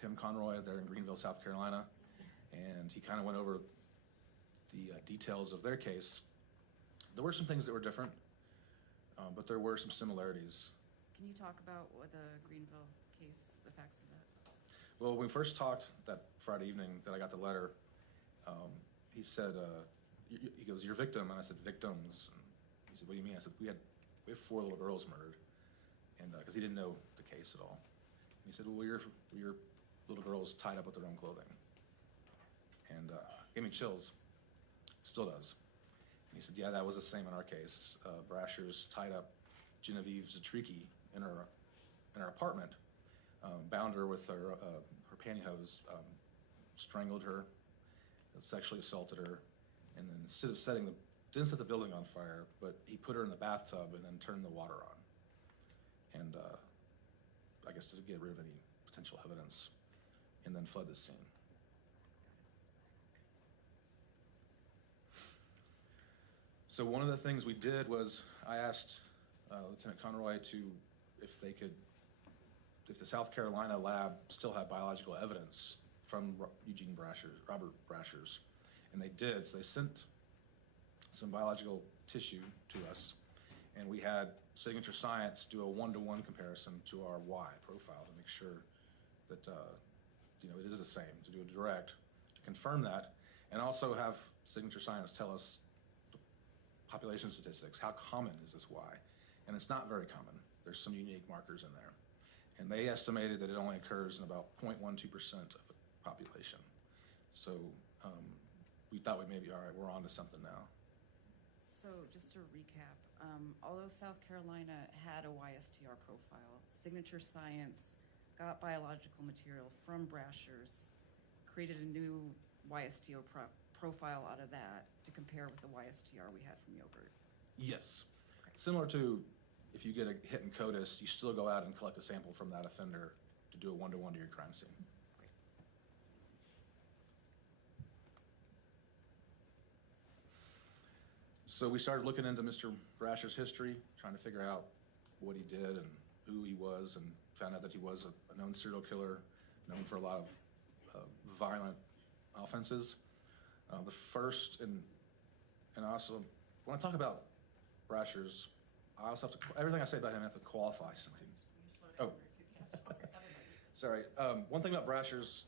Tim Conroy there in Greenville, South Carolina, and he kind of went over the details of their case. There were some things that were different, but there were some similarities. Can you talk about what the Greenville case, the facts of that? Well, when we first talked that Friday evening that I got the letter, he said, he goes, "You're victim," and I said, "Victims." And he said, "What do you mean?" I said, we have 4 little girls murdered, and because he didn't know the case at all. And he said, "Well, your little girls tied up with their own clothing," and gave me chills. Still does. And he said, "Yeah, that was the same in our case. Brashers tied up Genevieve Zatriki in her apartment, bound her with her pantyhose, strangled her, sexually assaulted her, and then instead of didn't set the building on fire, but he put her in the bathtub and then turned the water on. And I guess to get rid of any potential evidence, and then fled the scene." So one of the things we did was I asked Lieutenant Conroy if the South Carolina lab still had biological evidence from Robert Brashers, And they did, so they sent some biological tissue to us, and we had Signature Science do a one-to-one comparison to our Y profile to make sure that, it is the same, to do a direct, to confirm that, and also have Signature Science tell us the population statistics, how common is this Y? And it's not very common. There's some unique markers in there. And they estimated that it only occurs in about 0.12% of the population. So we thought we may be, all right, we're on to something now. So just to recap, although South Carolina had a YSTR profile, Signature Science got biological material from Brasher's, created a new YSTO profile out of that to compare with the YSTR we had from yogurt. Yes. Okay. Similar to if you get a hit in CODIS, you still go out and collect a sample from that offender to do a one-to-one to your crime scene. Great. So we started looking into Mr. Brasher's history, trying to figure out what he did and who he was, and found out that he was a known serial killer, known for a lot of violent offenses. The first, and also, when I talk about Brasher's, I also have to, everything I say about him, I have to qualify something. Oh, sorry. One thing about Brasher's,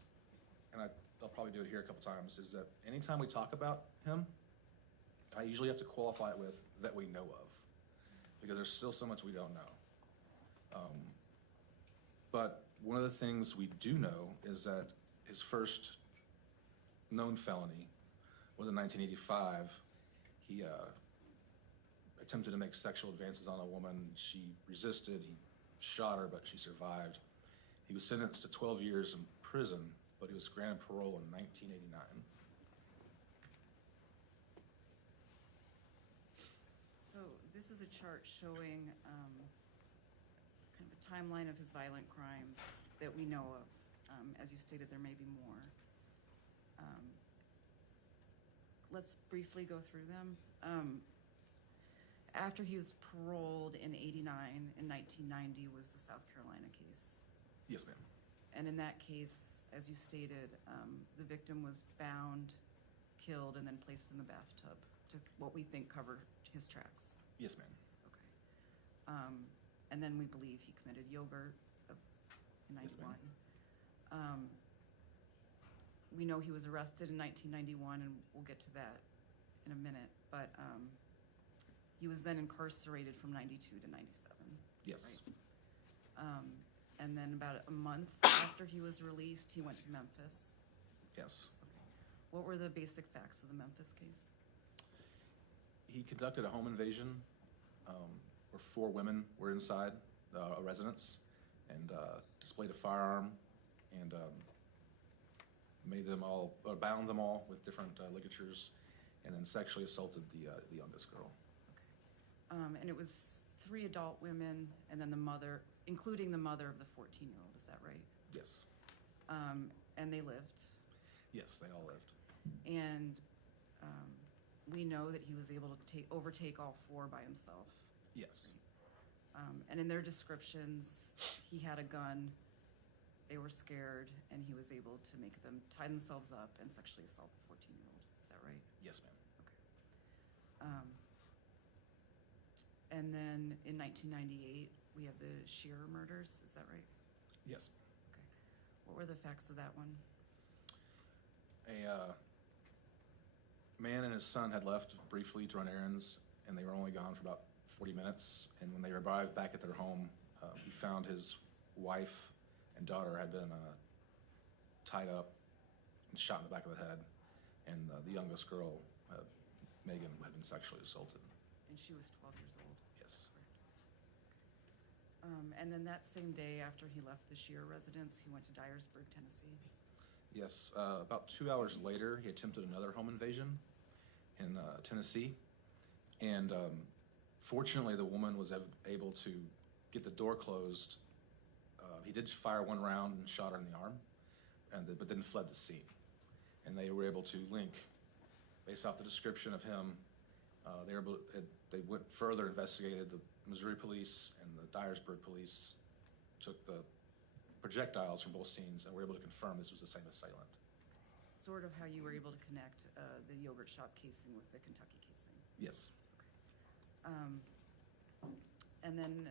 and I'll probably do it here a couple times, is that anytime we talk about him, I usually have to qualify it with that we know of, because there's still so much we don't know. But one of the things we do know is that his first known felony was in 1985. He attempted to make sexual advances on a woman. She resisted. He shot her, but she survived. He was sentenced to 12 years in prison, but he was granted parole in 1989. So this is a chart showing kind of a timeline of his violent crimes that we know of. As you stated, there may be more. Let's briefly go through them. After he was paroled in '89, in 1990 was the South Carolina case. Yes, ma'am. And in that case, as you stated, the victim was bound, killed, and then placed in the bathtub to what we think covered his tracks. Yes, ma'am. Okay. And then we believe he committed yogurt in Yes, 91. ma'am. We know he was arrested in 1991, and we'll get to that in a minute. But he was then incarcerated from 92 to 97. Yes. Right? And then about a month after he was released, he went to Memphis. Yes. Okay. What were the basic facts of the Memphis case? He conducted a home invasion where 4 women were inside a residence and displayed a firearm and bound them all with different ligatures, and then sexually assaulted the youngest girl. Okay. And it was 3 adult women and then the mother, including the mother of the 14-year-old, is that right? Yes. And they lived. Yes, they all lived. And we know that he was able to overtake all 4 by himself. Yes. And in their descriptions, he had a gun, they were scared, and he was able to make them tie themselves up and sexually assault the 14-year-old. Is that right? Yes, ma'am. Okay. And then in 1998, we have the Shearer murders. Is that right? Yes. Okay. What were the facts of that one? A man and his son had left briefly to run errands, and they were only gone for about 40 minutes. And when they arrived back at their home, he found his wife and daughter had been tied up and shot in the back of the head. And the youngest girl, Megan, had been sexually assaulted. And she was 12 years old. Yes. And then that same day after he left the Shearer residence, he went to Dyersburg, Tennessee. Yes. About 2 hours later, he attempted another home invasion in Tennessee. And fortunately, the woman was able to get the door closed. He did fire 1 round and shot her in the arm, but then fled the scene. And they were able to link, based off the description of him, they went further, investigated. The Missouri police and the Dyersburg police took the projectiles from both scenes and were able to confirm this was the same assailant. sort of how you were able to connect the yogurt shop casing with the Kentucky casing. Yes. And then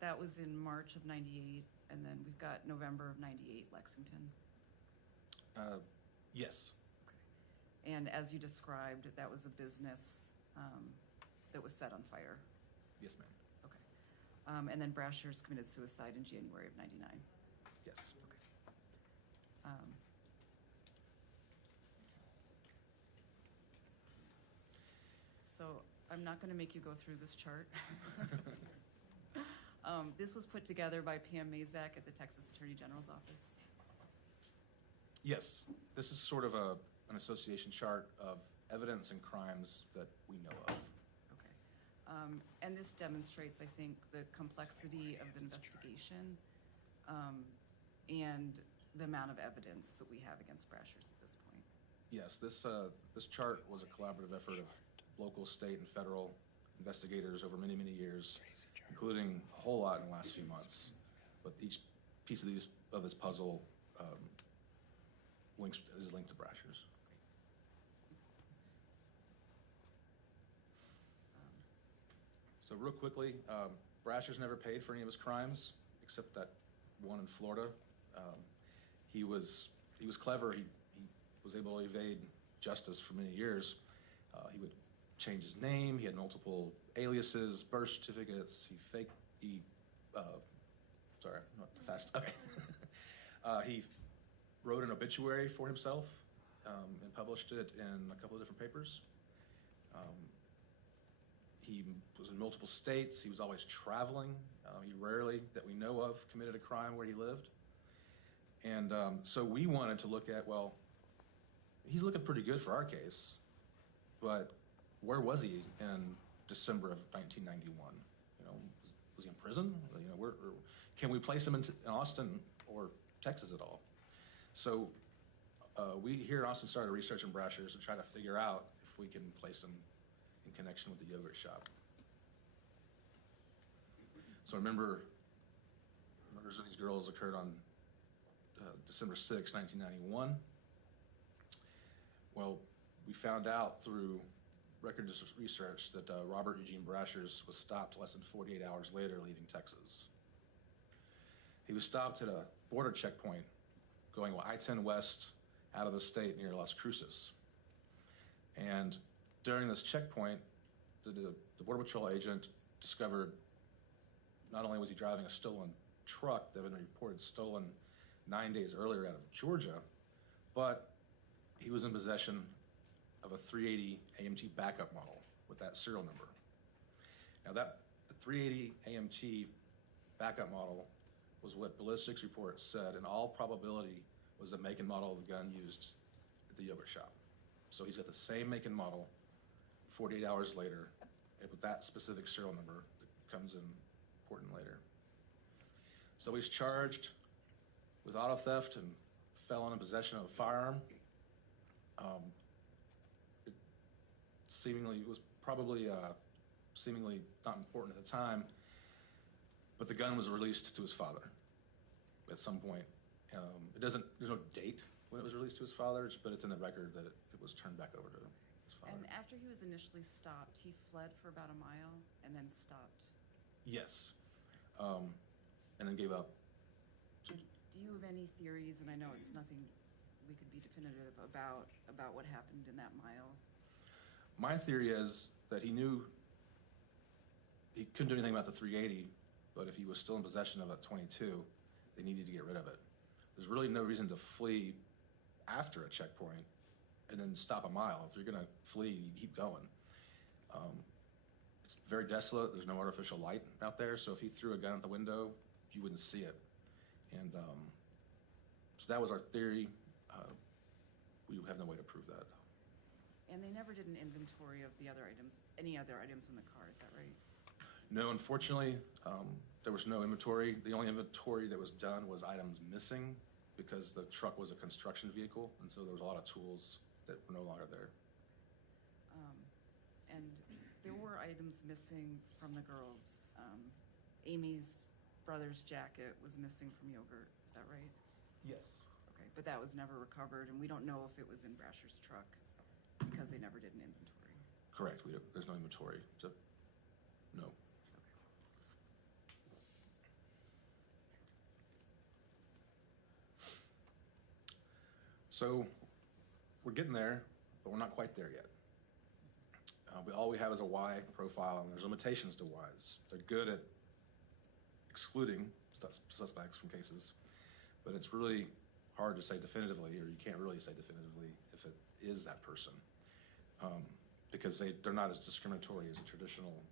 that was in March of '98, and then we've got November of '98, Lexington. Yes. And as you described, that was a business that was set on fire. Yes, ma'am. Okay. And then Brasher's committed suicide in January of '99. Yes. So I'm not going to make you go through this chart. This was put together by Pam Mazak at the Texas Attorney General's office. Yes. This is sort of an association chart of evidence and crimes that we know of. Okay. And this demonstrates, I think, the complexity of the investigation and the amount of evidence that we have against Brasher's at this point. Yes, this chart was a collaborative effort of local, state, and federal investigators over many, many years, including a whole lot in the last few months. But each piece of this puzzle is linked to Brasher's. So real quickly, Brasher's never paid for any of his crimes, except that one in Florida. He was clever. He was able to evade justice for many years. He would change his name. He had multiple aliases, birth certificates. Sorry, not fast. Okay. He wrote an obituary for himself and published it in a couple of different papers. He was in multiple states. He was always traveling. He rarely, that we know of, committed a crime where he lived. And so we wanted to look at, well, he's looking pretty good for our case, but where was he in December of 1991? You know, was he in prison? You know, can we place him in Austin or Texas at all? So we here in Austin started researching Brasher's and try to figure out if we can place him in connection with the yogurt shop. So remember, murders of these girls occurred on December 6, 1991. Well, we found out through record research that Robert Eugene Brasher's was stopped less than 48 hours later leaving Texas. He was stopped at a border checkpoint going I-10 west out of the state near Las Cruces. And during this checkpoint, the Border Patrol agent discovered not only was he driving a stolen truck that had been reported stolen 9 days earlier out of Georgia, but he was in possession of a 380 AMT backup model with that serial number. Now the 380 AMT backup model was what ballistics reports said in all probability was the make and model of the gun used at the yogurt shop. So he's got the same make and model 48 hours later and with that specific serial number that comes in important later. So he's charged with auto theft and felon in possession of a firearm. It seemingly was probably seemingly not important at the time, but the gun was released to his father at some point. There's no date when it was released to his father, but it's in the record that it was turned back over to his father. And after he was initially stopped, he fled for about a mile and then stopped. Yes, and then gave up. Do you have any theories, and I know it's nothing we could be definitive about what happened in that mile? My theory is that he knew he couldn't do anything about the 380, but if he was still in possession of a 22, they needed to get rid of it. There's really no reason to flee after a checkpoint and then stop a mile. If you're gonna flee, you keep going. It's very desolate. There's no artificial light out there, so if he threw a gun out the window, you wouldn't see it. And so that was our theory. We have no way to prove that. And they never did an inventory of the other items, any other items in the car, is that right? No, unfortunately, there was no inventory. The only inventory that was done was items missing because the truck was a construction vehicle, and so there was a lot of tools that were no longer there. And there were items missing from the girls. Amy's brother's jacket was missing from yogurt, is that right? Yes. Okay. Okay, but that was never recovered, and we don't know if it was in Brasher's truck because they never did an inventory. Correct. There's no inventory. So, no. So we're getting there, but we're not quite there yet. All we have is a Y profile, and there's limitations to Ys. They're good at excluding suspects from cases, but it's really hard to say definitively, or you can't really say definitively if it is that person, because they're not as discriminatory as a traditional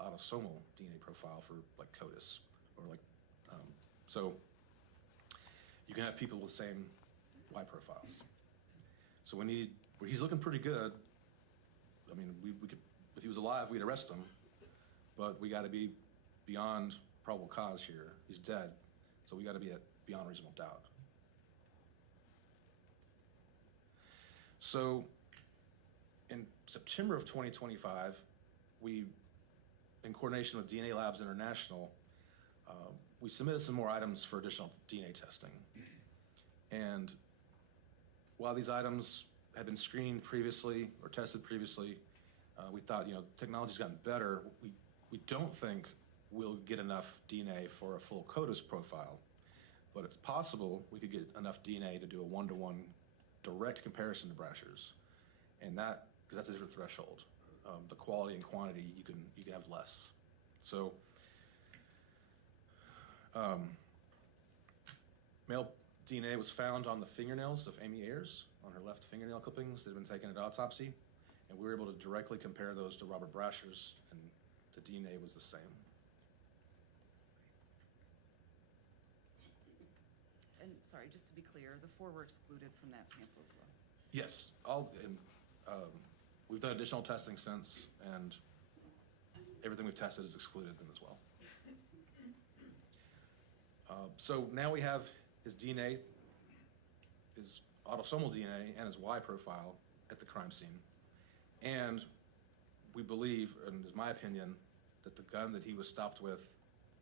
autosomal DNA profile for like CODIS, or like, so you can have people with the same Y profiles. So he's looking pretty good. I mean, we could, if he was alive, we'd arrest him, but we got to be beyond probable cause here. He's dead, so we got to be at beyond reasonable doubt. So in September of 2025, we, in coordination with DNA Labs International, we submitted some more items for additional DNA testing. And while these items had been screened previously or tested previously, we thought, technology's gotten better. We don't think we'll get enough DNA for a full CODIS profile, but it's possible we could get enough DNA to do a one-to-one direct comparison to Brasher's, and because that's a different threshold. The quality and quantity, you can have less. So, male DNA was found on the fingernails of Amy Ayers, on her left fingernail clippings that had been taken at autopsy, and we were able to directly compare those to Robert Brasher's, and the DNA was the same. And sorry, just to be clear, the 4 were excluded from that sample as well. Yes, we've done additional testing since, and everything we've tested has excluded them as well. So now we have his DNA, his autosomal DNA, and his Y profile at the crime scene. And we believe, and it's my opinion, that the gun that he was stopped with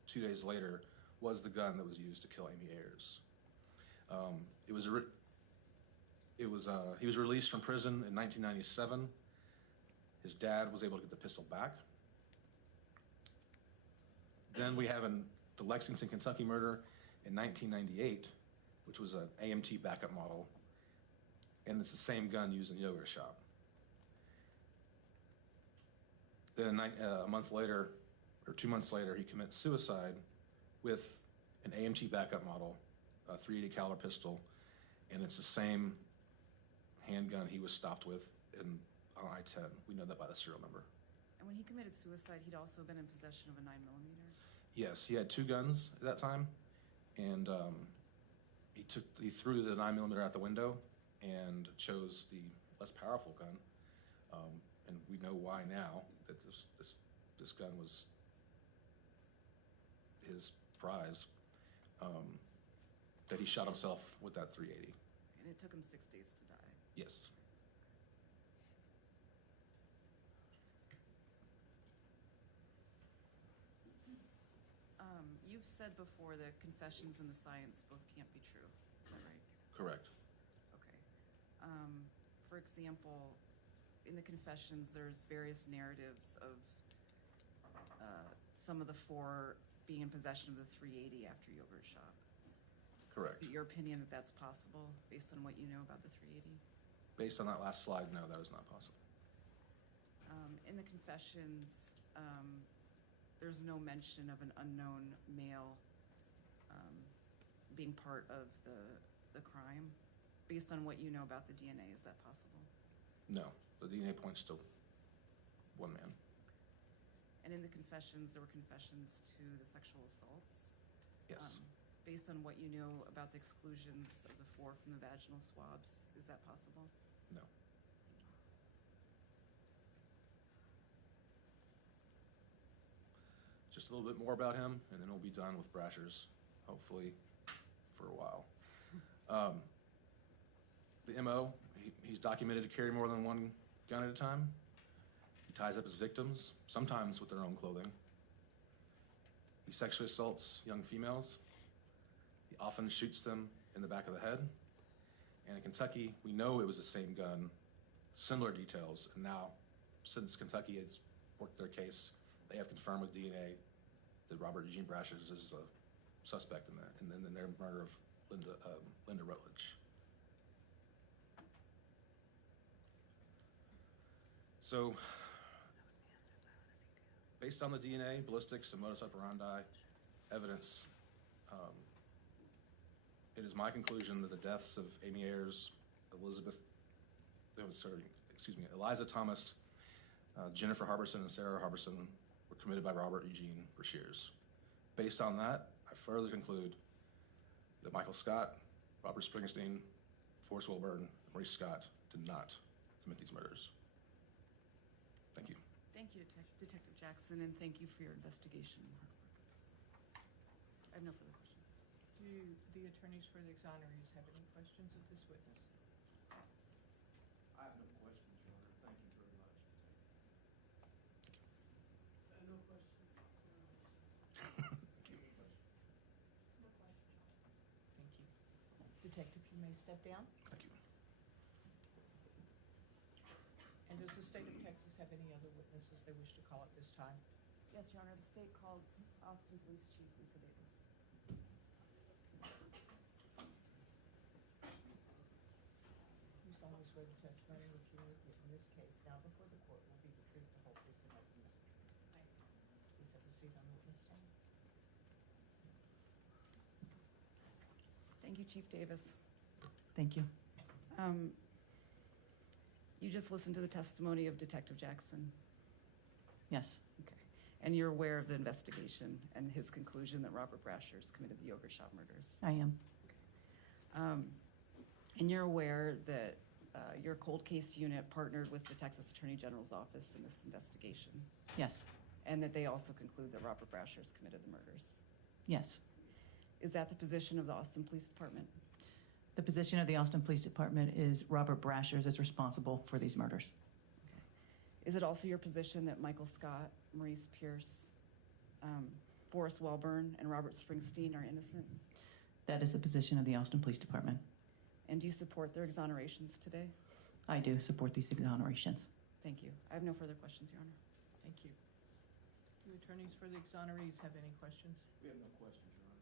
2 days later was the gun that was used to kill Amy Ayers. He was released from prison in 1997. His dad was able to get the pistol back. Then we have the Lexington, Kentucky murder in 1998, which was an AMT backup model, and it's the same gun used in the yoga shop. Then a month later, or 2 months later, he commits suicide with an AMT backup model, a .380 caliber pistol, and it's the same handgun he was stopped with on I-10. We know that by the serial number. And when he committed suicide, he'd also been in possession of a 9mm. Yes, he had 2 guns at that time, and he threw the 9mm out the window and chose the less powerful gun. And we know why now, that this gun was his prize, that he shot himself with that .380. And it took him 6 days to die. Yes. You've said before that confessions and the science both can't be true. Is that right? Correct. Okay. For example, in the confessions, there's various narratives of some of the 4 being in possession of the .380 after yogurt shop. Correct. Is it your opinion that that's possible based on what you know about the .380? Based on that last slide, no, that is not possible. In the confessions, there's no mention of an unknown male being part of the crime. Based on what you know about the DNA, is that possible? No, the DNA points to one man. And in the confessions, there were confessions to the sexual assaults. Yes. Based on what you know about the exclusions of the 4 from the vaginal swabs, is that possible? No. Just a little bit more about him, and then we'll be done with Brasher's, hopefully, for a while. The MO, he's documented to carry more than 1 gun at a time. He ties up his victims, sometimes with their own clothing. He sexually assaults young females. He often shoots them in the back of the head. And in Kentucky, we know it was the same gun, similar details. And now, since Kentucky has worked their case, they have confirmed with DNA that Robert Eugene Brashers is a suspect in that, and then in their murder of Linda Rutledge. So, based on the DNA, ballistics, and modus operandi evidence, it is my conclusion that the deaths of Amy Ayers, Eliza Thomas, Jennifer Harbison, and Sarah Harbison were committed by Robert Eugene Brashers. Based on that, I further conclude that Michael Scott, Robert Springsteen, Forrest Wilburn, and Maurice Scott did not commit these murders. Thank you. Thank you, Detective Jackson, and thank you for your investigation and hard work. I have no further questions. Do the attorneys for the exonerees have any questions of this witness? I have no questions, Your Honor. Thank you very much. No questions. Thank you. Detective, you may step down. Thank you. And does the state of Texas have any other witnesses they wish to call at this time? Yes, Your Honor, the state called Austin Police Chief Lisa Davis. You solemnly swear the testimony which you will give in this case now before the court will be the truth, the whole truth, and nothing but the truth. Please have a seat on the witness stand. Thank you, Chief Davis. Thank you. You just listened to the testimony of Detective Jackson. Yes. Okay. And you're aware of the investigation and his conclusion that Robert Brashers committed the yogurt shop murders. I am. And you're aware that your cold case unit partnered with the Texas Attorney General's office in this investigation, Yes, and that they also conclude that Robert Brashers committed the murders. yes. Is that the position of the Austin Police Department? The position of the Austin Police Department is Robert Brashers is responsible for these murders. Okay. Is it also your position that Michael Scott, Maurice Pierce, Forrest Wilburn, and Robert Springsteen are innocent? That is the position of the Austin Police Department. And do you support their exonerations today? I do support these exonerations. Thank you. I have no further questions, Your Honor. Thank you. Do attorneys for the exonerees have any questions? We have no questions, Your Honor.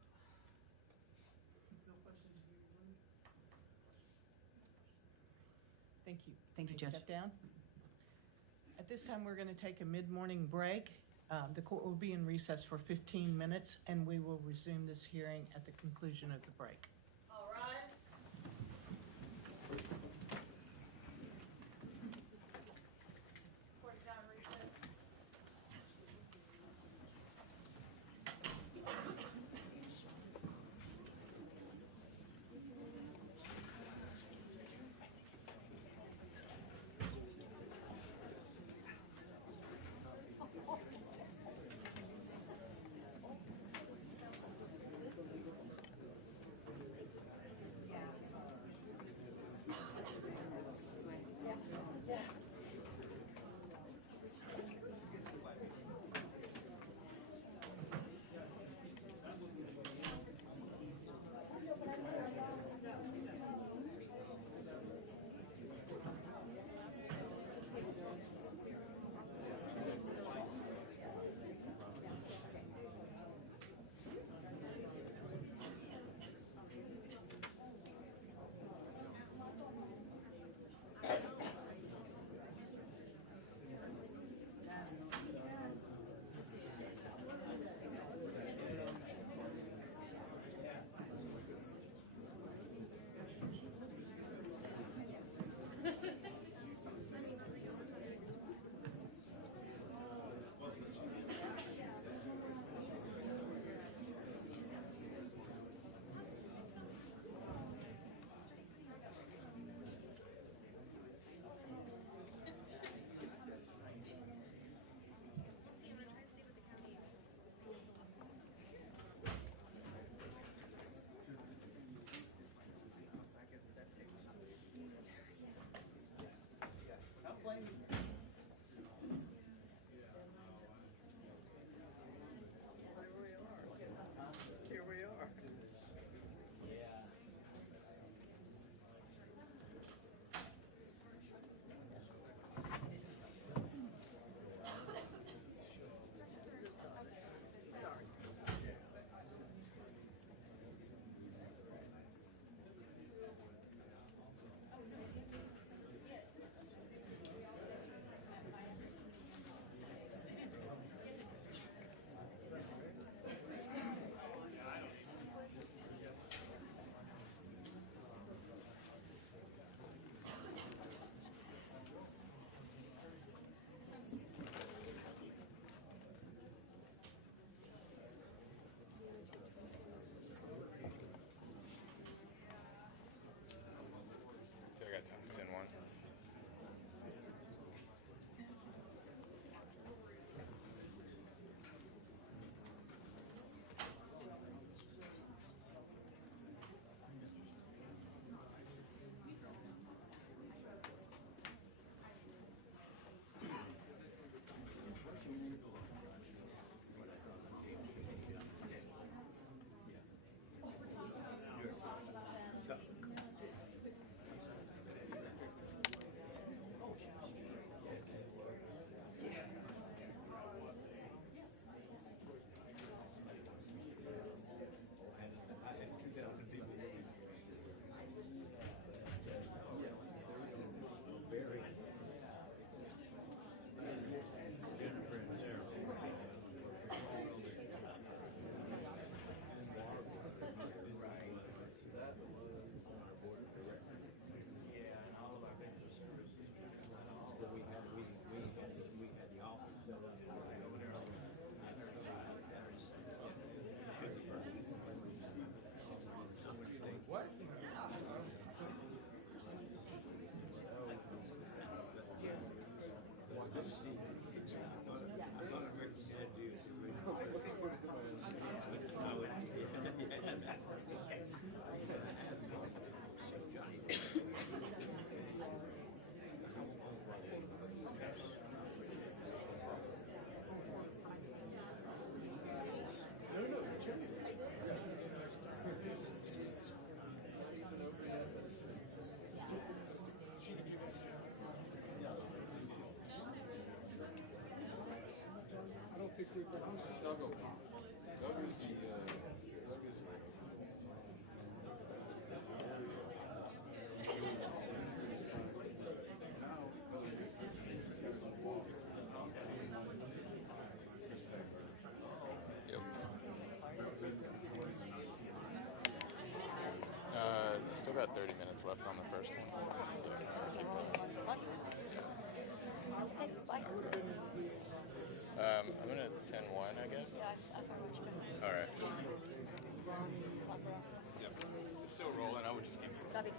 No questions, Your Honor. Thank you. Thank you, May Judge. Step down. At this time, we're going to take a mid-morning break. The court will be in recess for 15 minutes, and we will resume this hearing at the conclusion of the break. All right. Court is now in recess. Yep. Still got 30 minutes left on the first one. So. Okay, bye. I'm gonna 10-1, I guess. Yeah, I found much better. All right. It's a lot, bro. Yep. It's still rolling. I would just keep. Copy.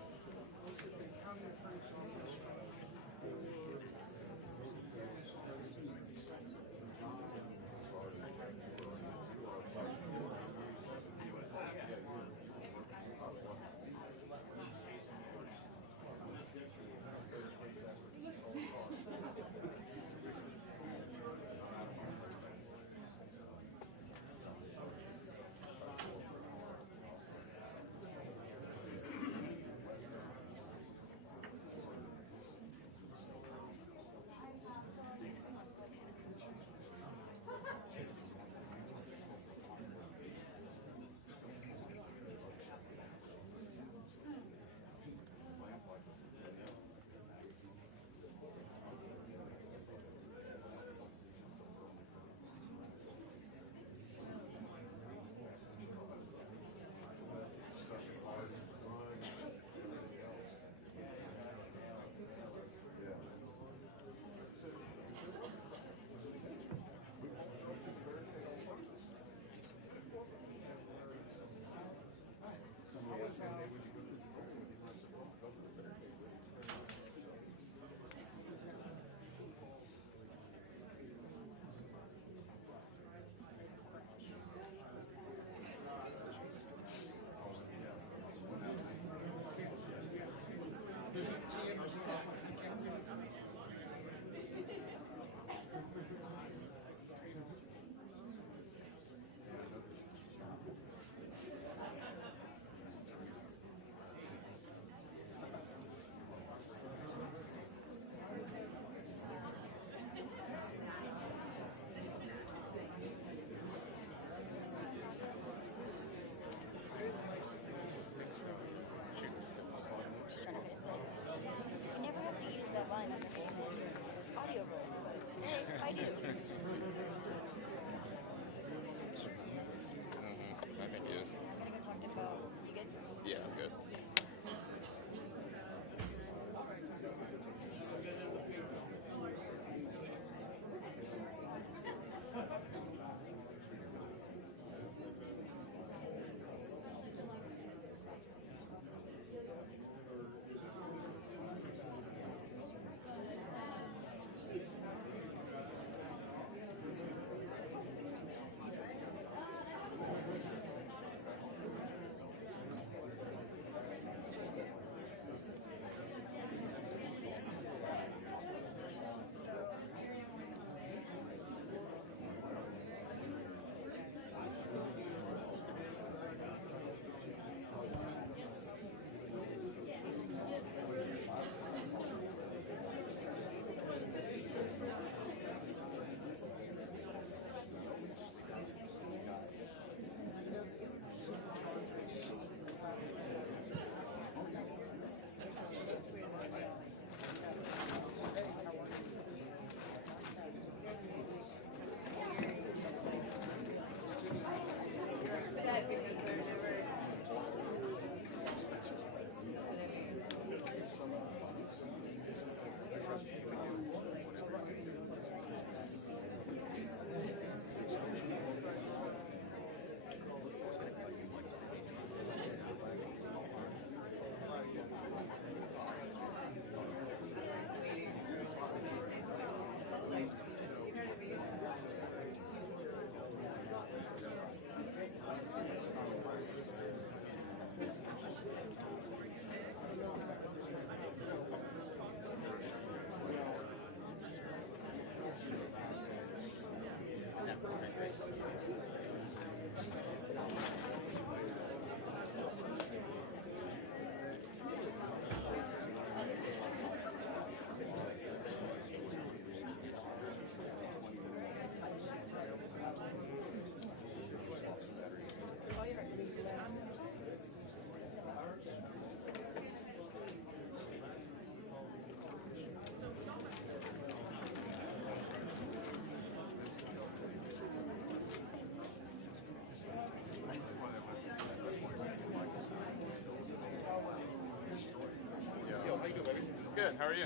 How are you?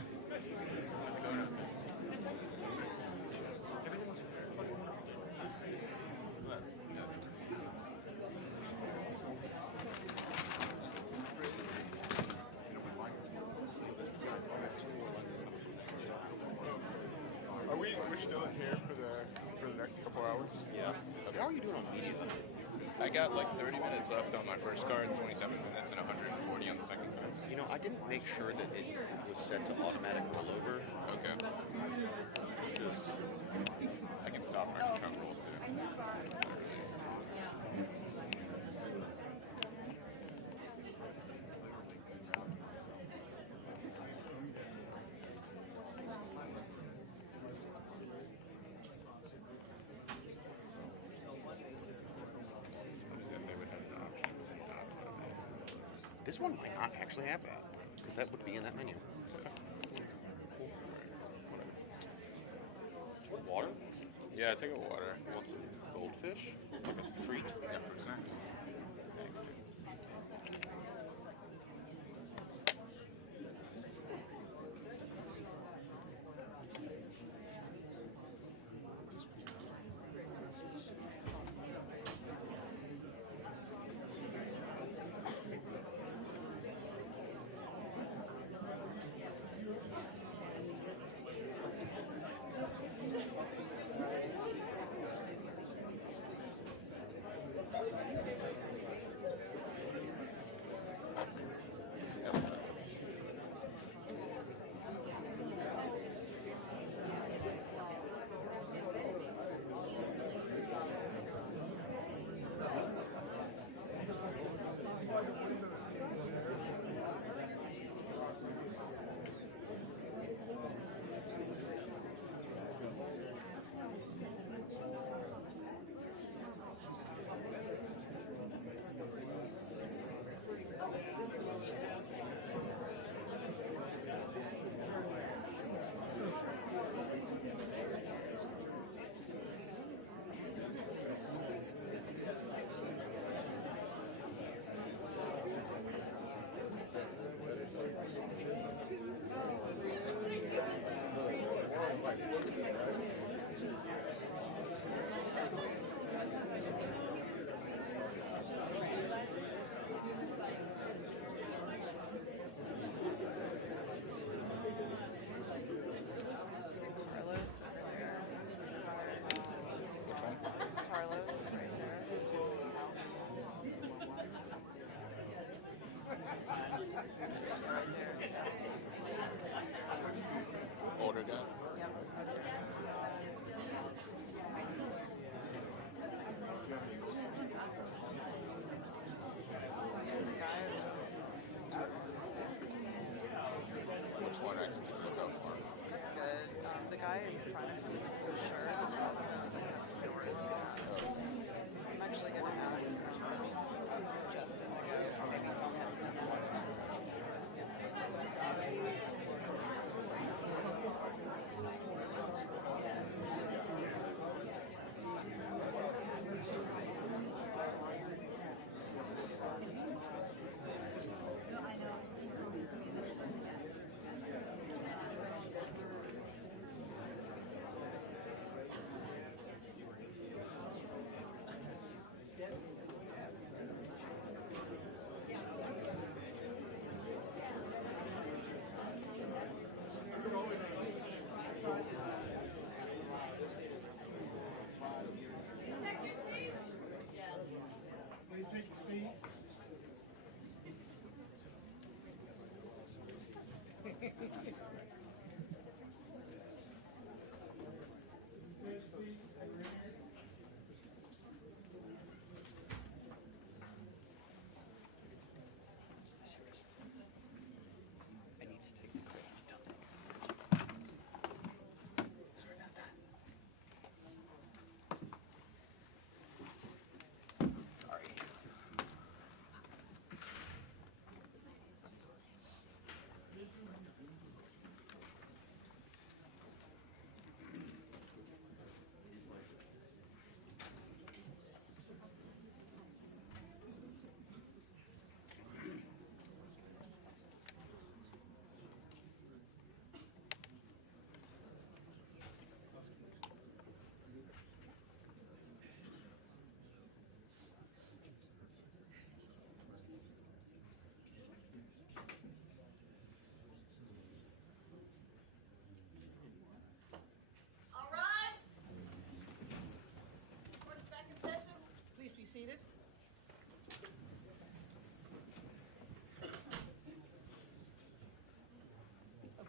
We're still in here for the next couple hours? Yeah. Okay. How are you doing on media? I got like 30 minutes left on my first card, 27 minutes, and 140 on the second card. You know, I didn't make sure that it was set to automatic rollover. Okay. Just, I can stop or I can count roll too. They would have an option to say not automatic. This one might not actually have that, because that would be in that menu. Water? Yeah, take a water. What's it? Goldfish? Like a treat? Yeah, for snacks.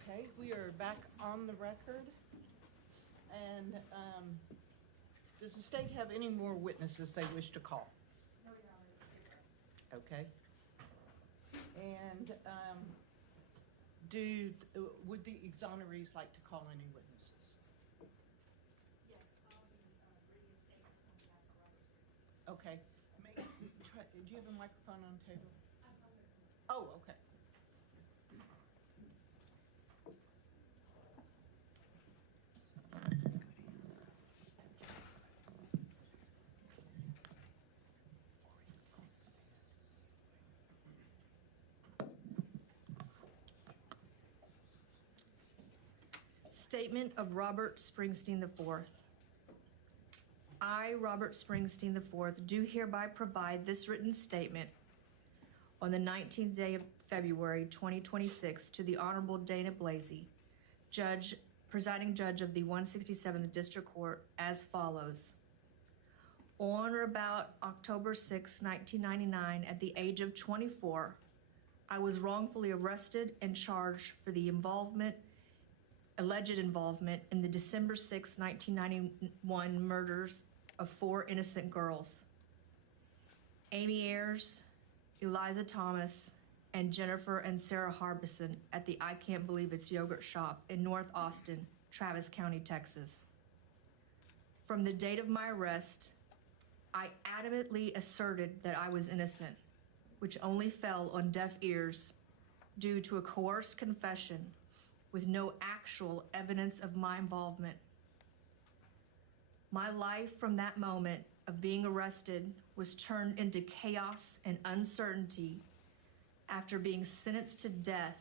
Okay, we are back on the record. And does the state have any more witnesses they wish to call? No, Your Honor, Okay. And would the exonerees like to call any witnesses? yes, I'll be reading a statement on behalf of Robert Springs. Okay. Do you have a microphone on the table? Oh, okay. Statement of Robert Springsteen IV. I, Robert Springsteen IV, do hereby provide this written statement on the 19th day of February 2026 to the Honorable Dana Blasey, presiding judge of the 167th District Court, as follows. On or about October 6, 1999, at the age of 24, I was wrongfully arrested and charged for the alleged involvement in the December 6, 1991 murders of 4 innocent girls, Amy Ayers, Eliza Thomas, and Jennifer and Sarah Harbison at the I Can't Believe It's Yogurt shop in North Austin, Travis County, Texas. From the date of my arrest, I adamantly asserted that I was innocent, which only fell on deaf ears due to a coerced confession with no actual evidence of my involvement. My life from that moment of being arrested was turned into chaos and uncertainty after being sentenced to death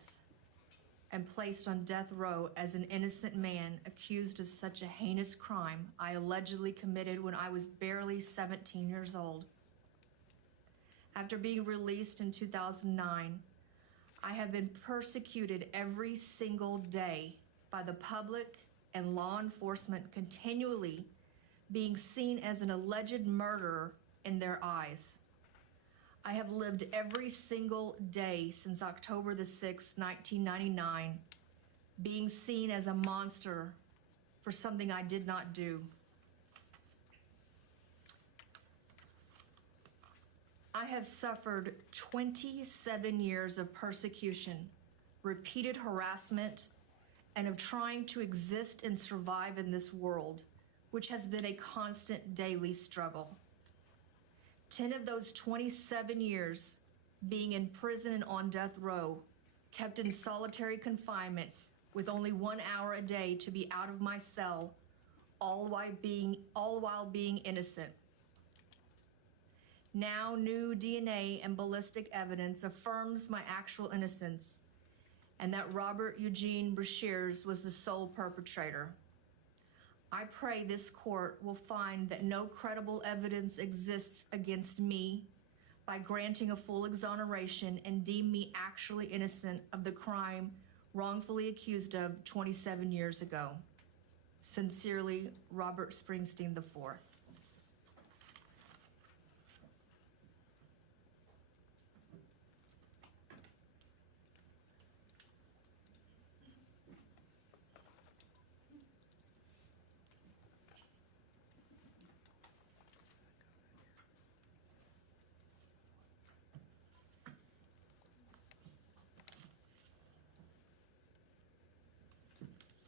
and placed on death row as an innocent man accused of such a heinous crime I allegedly committed when I was barely 17 years old. After being released in 2009, I have been persecuted every single day by the public and law enforcement, continually being seen as an alleged murderer in their eyes. I have lived every single day since October the 6th, 1999, being seen as a monster for something I did not do. I have suffered 27 years of persecution, repeated harassment, and of trying to exist and survive in this world, which has been a constant daily struggle. 10 of those 27 years being in prison and on death row, kept in solitary confinement with only 1 hour a day to be out of my cell, all while being innocent. Now, new DNA and ballistic evidence affirms my actual innocence and that Robert Eugene Brashears was the sole perpetrator. I pray this court will find that no credible evidence exists against me by granting a full exoneration and deem me actually innocent of the crime wrongfully accused of 27 years ago. Sincerely, Robert Springsteen IV.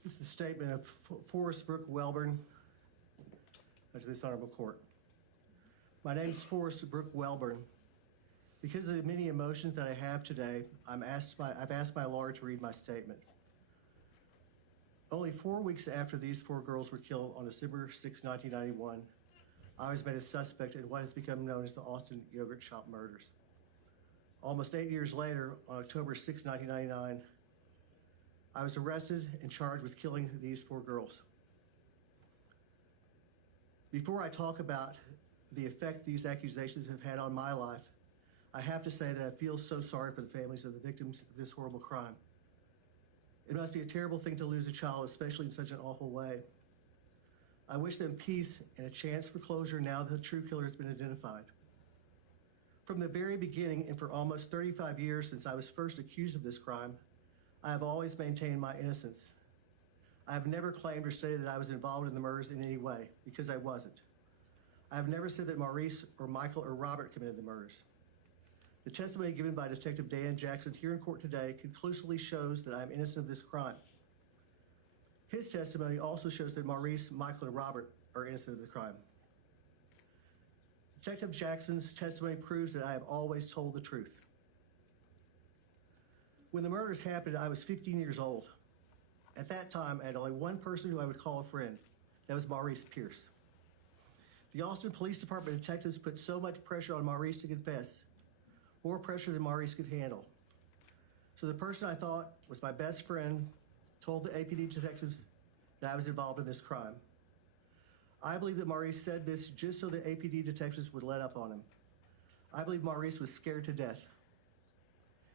This is a statement of Forrest Brooke Welborn to this honorable court. My name is Forrest Brooke Welborn. Because of the many emotions that I have today, I've asked my lawyer to read my statement. Only 4 weeks after these 4 girls were killed on December 6, 1991, I was made a suspect in what has become known as the Austin Yogurt Shop murders. Almost 8 years later, on October 6, 1999, I was arrested and charged with killing these 4 girls. Before I talk about the effect these accusations have had on my life, I have to say that I feel so sorry for the families of the victims of this horrible crime. It must be a terrible thing to lose a child, especially in such an awful way. I wish them peace and a chance for closure now that the true killer has been identified. From the very beginning, and for almost 35 years since I was first accused of this crime, I have always maintained my innocence. I have never claimed or stated that I was involved in the murders in any way, because I wasn't. I have never said that Maurice or Michael or Robert committed the murders. The testimony given by Detective Dan Jackson here in court today conclusively shows that I am innocent of this crime. His testimony also shows that Maurice, Michael, and Robert are innocent of the crime. Detective Jackson's testimony proves that I have always told the truth. When the murders happened, I was 15 years old. At that time, I had only one person who I would call a friend. That was Maurice Pierce. The Austin Police Department detectives put so much pressure on Maurice to confess, more pressure than Maurice could handle. So the person I thought was my best friend told the APD detectives that I was involved in this crime. I believe that Maurice said this just so the APD detectives would let up on him. I believe Maurice was scared to death.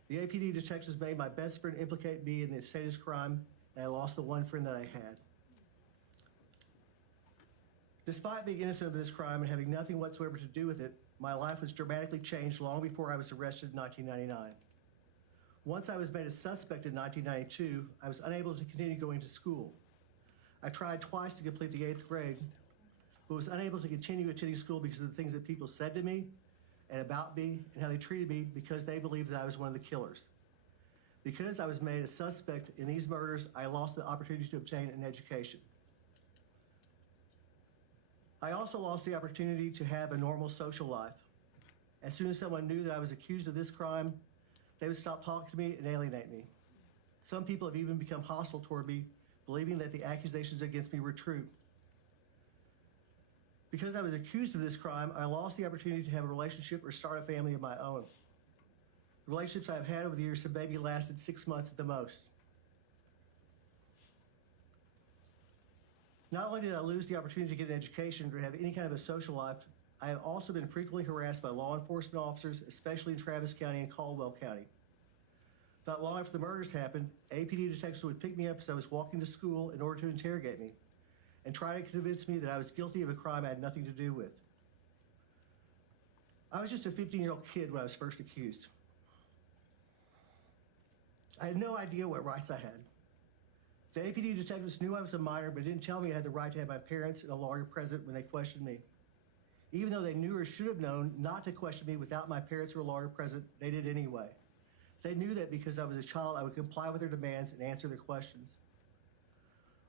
The APD detectives made my best friend implicate me in this heinous crime, and I lost the one friend that I had. Despite being innocent of this crime and having nothing whatsoever to do with it, my life was dramatically changed long before I was arrested in 1999. Once I was made a suspect in 1992, I was unable to continue going to school. I tried twice to complete the 8th grade, but was unable to continue attending school because of the things that people said to me and about me and how they treated me because they believed that I was one of the killers. Because I was made a suspect in these murders, I lost the opportunity to obtain an education. I also lost the opportunity to have a normal social life. As soon as someone knew that I was accused of this crime, they would stop talking to me and alienate me. Some people have even become hostile toward me, believing that the accusations against me were true. Because I was accused of this crime, I lost the opportunity to have a relationship or start a family of my own. The relationships I've had over the years have maybe lasted 6 months at the most. Not only did I lose the opportunity to get an education or have any kind of a social life, I have also been frequently harassed by law enforcement officers, especially in Travis County and Caldwell County. Not long after the murders happened, APD detectives would pick me up as I was walking to school in order to interrogate me and try to convince me that I was guilty of a crime I had nothing to do with. I was just a 15-year-old kid when I was first accused. I had no idea what rights I had. The APD detectives knew I was a minor, but didn't tell me I had the right to have my parents and a lawyer present when they questioned me. Even though they knew or should have known not to question me without my parents or a lawyer present, they did anyway. They knew that because I was a child, I would comply with their demands and answer their questions.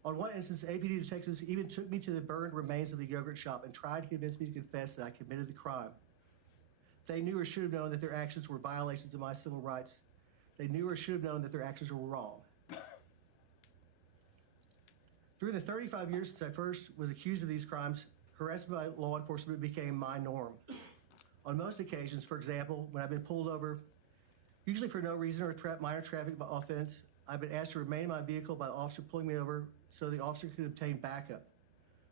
On one instance, APD detectives even took me to the burned remains of the yogurt shop and tried to convince me to confess that I committed the crime. They knew or should have known that their actions were violations of my civil rights. They knew or should have known that their actions were wrong. Through the 35 years since I first was accused of these crimes, harassment by law enforcement became my norm. On most occasions, for example, when I've been pulled over, usually for no reason or a minor traffic offense, I've been asked to remain in my vehicle by the officer pulling me over so the officer could obtain backup.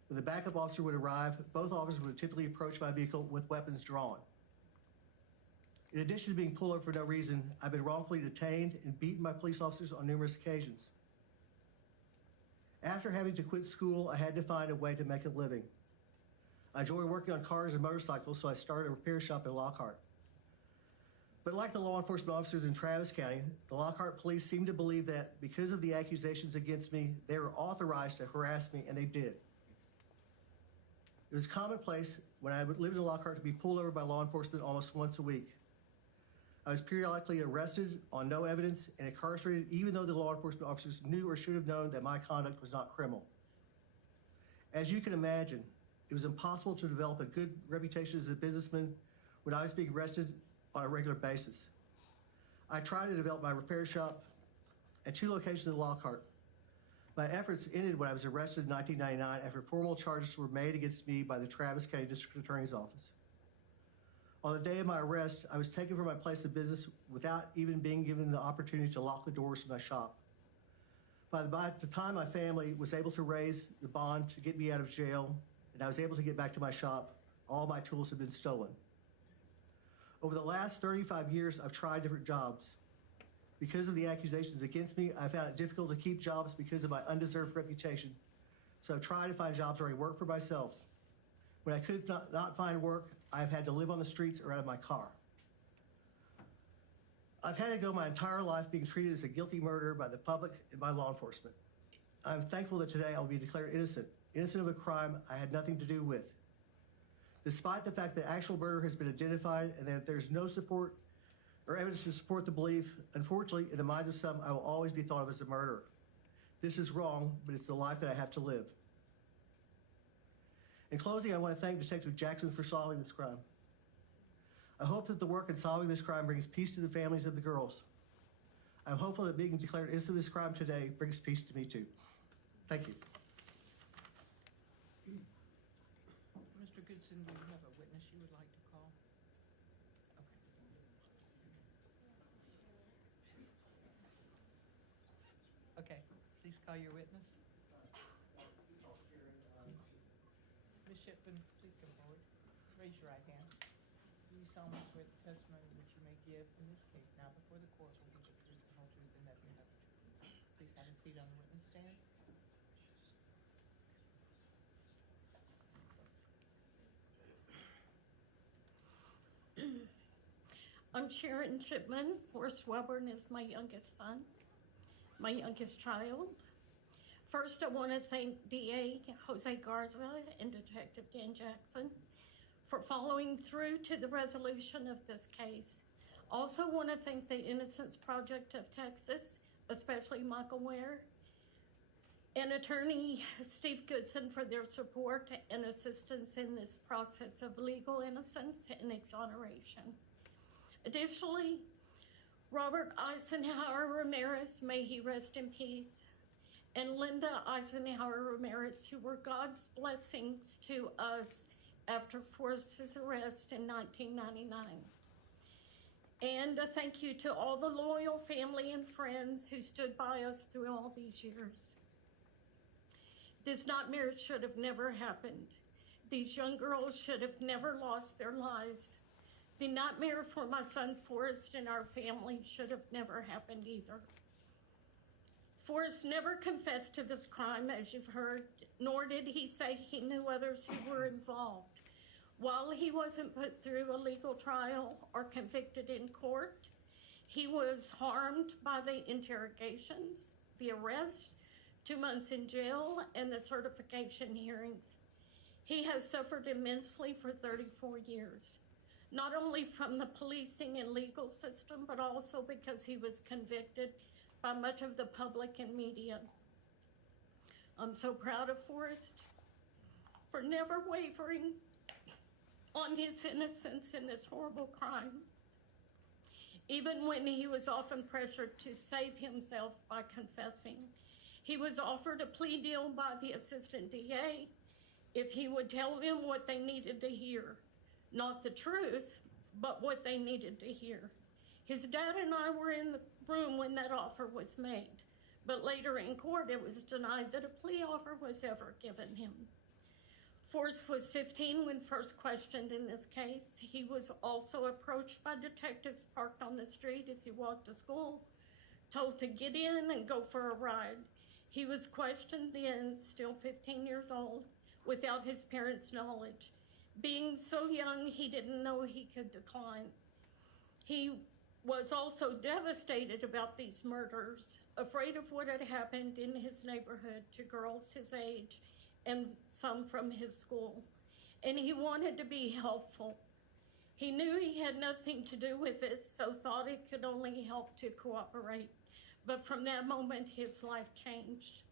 When the backup officer would arrive, both officers would typically approach my vehicle with weapons drawn. In addition to being pulled over for no reason, I've been wrongfully detained and beaten by police officers on numerous occasions. After having to quit school, I had to find a way to make a living. I enjoy working on cars and motorcycles, so I started a repair shop in Lockhart. But like the law enforcement officers in Travis County, the Lockhart police seemed to believe that because of the accusations against me, they were authorized to harass me, and they did. It was commonplace when I lived in Lockhart to be pulled over by law enforcement almost once a week. I was periodically arrested on no evidence and incarcerated even though the law enforcement officers knew or should have known that my conduct was not criminal. As you can imagine, it was impossible to develop a good reputation as a businessman when I was being arrested on a regular basis. I tried to develop my repair shop at 2 locations in Lockhart. My efforts ended when I was arrested in 1999 after formal charges were made against me by the Travis County District Attorney's Office. On the day of my arrest, I was taken from my place of business without even being given the opportunity to lock the doors to my shop. By the time my family was able to raise the bond to get me out of jail and I was able to get back to my shop, all my tools had been stolen. Over the last 35 years, I've tried different jobs. Because of the accusations against me, I found it difficult to keep jobs because of my undeserved reputation. So I've tried to find jobs where I work for myself. When I could not find work, I've had to live on the streets or out of my car. I've had to go my entire life being treated as a guilty murderer by the public and by law enforcement. I'm thankful that today I'll be declared innocent of a crime I had nothing to do with. Despite the fact that actual murder has been identified and that there's no support or evidence to support the belief, unfortunately, in the minds of some, I will always be thought of as a murderer. This is wrong, but it's the life that I have to live. In closing, I want to thank Detective Jackson for solving this crime. I hope that the work in solving this crime brings peace to the families of the girls. I'm hopeful that being declared innocent of this crime today brings peace to me too. Thank you. Mr. Goodson, do you have a witness you would like to call? Okay. Okay, please call your witness. Ms. Shipman, please come forward. Raise your right hand. Do you solemnly swear the testimony which you may give in this case now before the court will be the truth, the whole truth, and nothing but the truth? Please have a seat on the witness stand. I'm Sharon Shipman. Forrest Webburn is my youngest son, my youngest child. First, I want to thank DA Jose Garza and Detective Dan Jackson for following through to the resolution of this case. Also want to thank the Innocence Project of Texas, especially Michael Ware, and attorney Steve Goodson for their support and assistance in this process of legal innocence and exoneration. Additionally, Robert Eisenhower Ramirez, may he rest in peace, and Linda Eisenhower Ramirez, who were God's blessings to us after Forrest's arrest in 1999. And a thank you to all the loyal family and friends who stood by us through all these years. This nightmare should have never happened. These young girls should have never lost their lives. The nightmare for my son Forrest and our family should have never happened either. Forrest never confessed to this crime, as you've heard, nor did he say he knew others who were involved. While he wasn't put through a legal trial or convicted in court, he was harmed by the interrogations, the arrest, 2 months in jail, and the certification hearings. He has suffered immensely for 34 years, not only from the policing and legal system, but also because he was convicted by much of the public and media. I'm so proud of Forrest for never wavering on his innocence in this horrible crime, even when he was often pressured to save himself by confessing. He was offered a plea deal by the assistant DA if he would tell them what they needed to hear. Not the truth, but what they needed to hear. His dad and I were in the room when that offer was made, but later in court it was denied that a plea offer was ever given him. Forrest was 15 when first questioned in this case. He was also approached by detectives parked on the street as he walked to school, told to get in and go for a ride. He was questioned then, still 15 years old, without his parents' knowledge. Being so young, he didn't know he could decline. He was also devastated about these murders, afraid of what had happened in his neighborhood to girls his age and some from his school. And he wanted to be helpful. He knew he had nothing to do with it, so thought it could only help to cooperate. But from that moment, his life changed.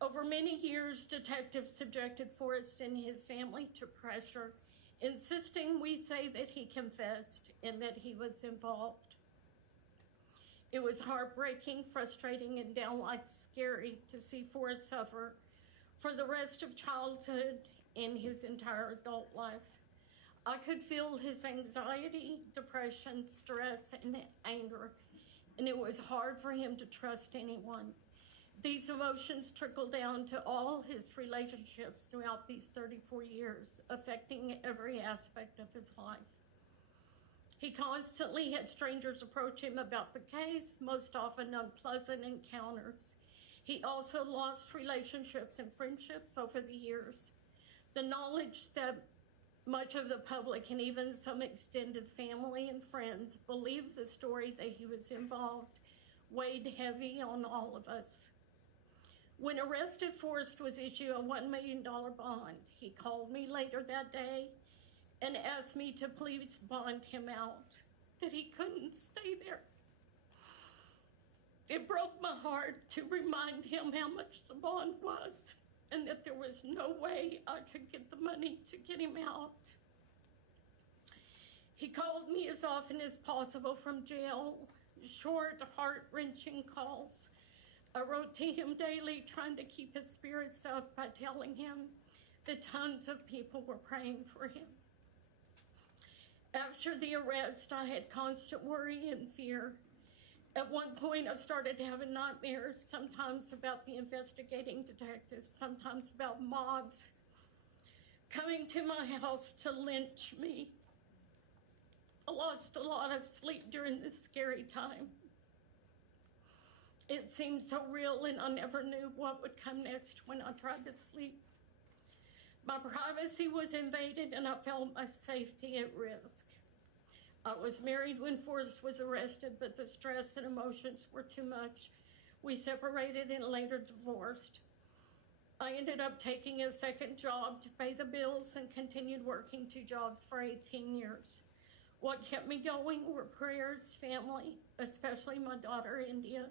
Over many years, detectives subjected Forrest and his family to pressure, insisting we say that he confessed and that he was involved. It was heartbreaking, frustrating, and downright scary to see Forrest suffer for the rest of childhood and his entire adult life. I could feel his anxiety, depression, stress, and anger, and it was hard for him to trust anyone. These emotions trickled down to all his relationships throughout these 34 years, affecting every aspect of his life. He constantly had strangers approach him about the case, most often unpleasant encounters. He also lost relationships and friendships over the years. The knowledge that Much of the public and even some extended family and friends believed the story that he was involved weighed heavy on all of us. When arrested, Forrest was issued a $1 million bond. He called me later that day and asked me to please bond him out, that he couldn't stay there. It broke my heart to remind him how much the bond was and that there was no way I could get the money to get him out. He called me as often as possible from jail, short, heart-wrenching calls. I wrote to him daily, trying to keep his spirits up by telling him that tons of people were praying for him. After the arrest, I had constant worry and fear. At one point, I started having nightmares, sometimes about the investigating detectives, sometimes about mobs coming to my house to lynch me. I lost a lot of sleep during this scary time. It seemed so real, and I never knew what would come next when I tried to sleep. My privacy was invaded, and I felt my safety at risk. I was married when Forrest was arrested, but the stress and emotions were too much. We separated and later divorced. I ended up taking a second job to pay the bills and continued working 2 jobs for 18 years. What kept me going were prayers, family, especially my daughter, India,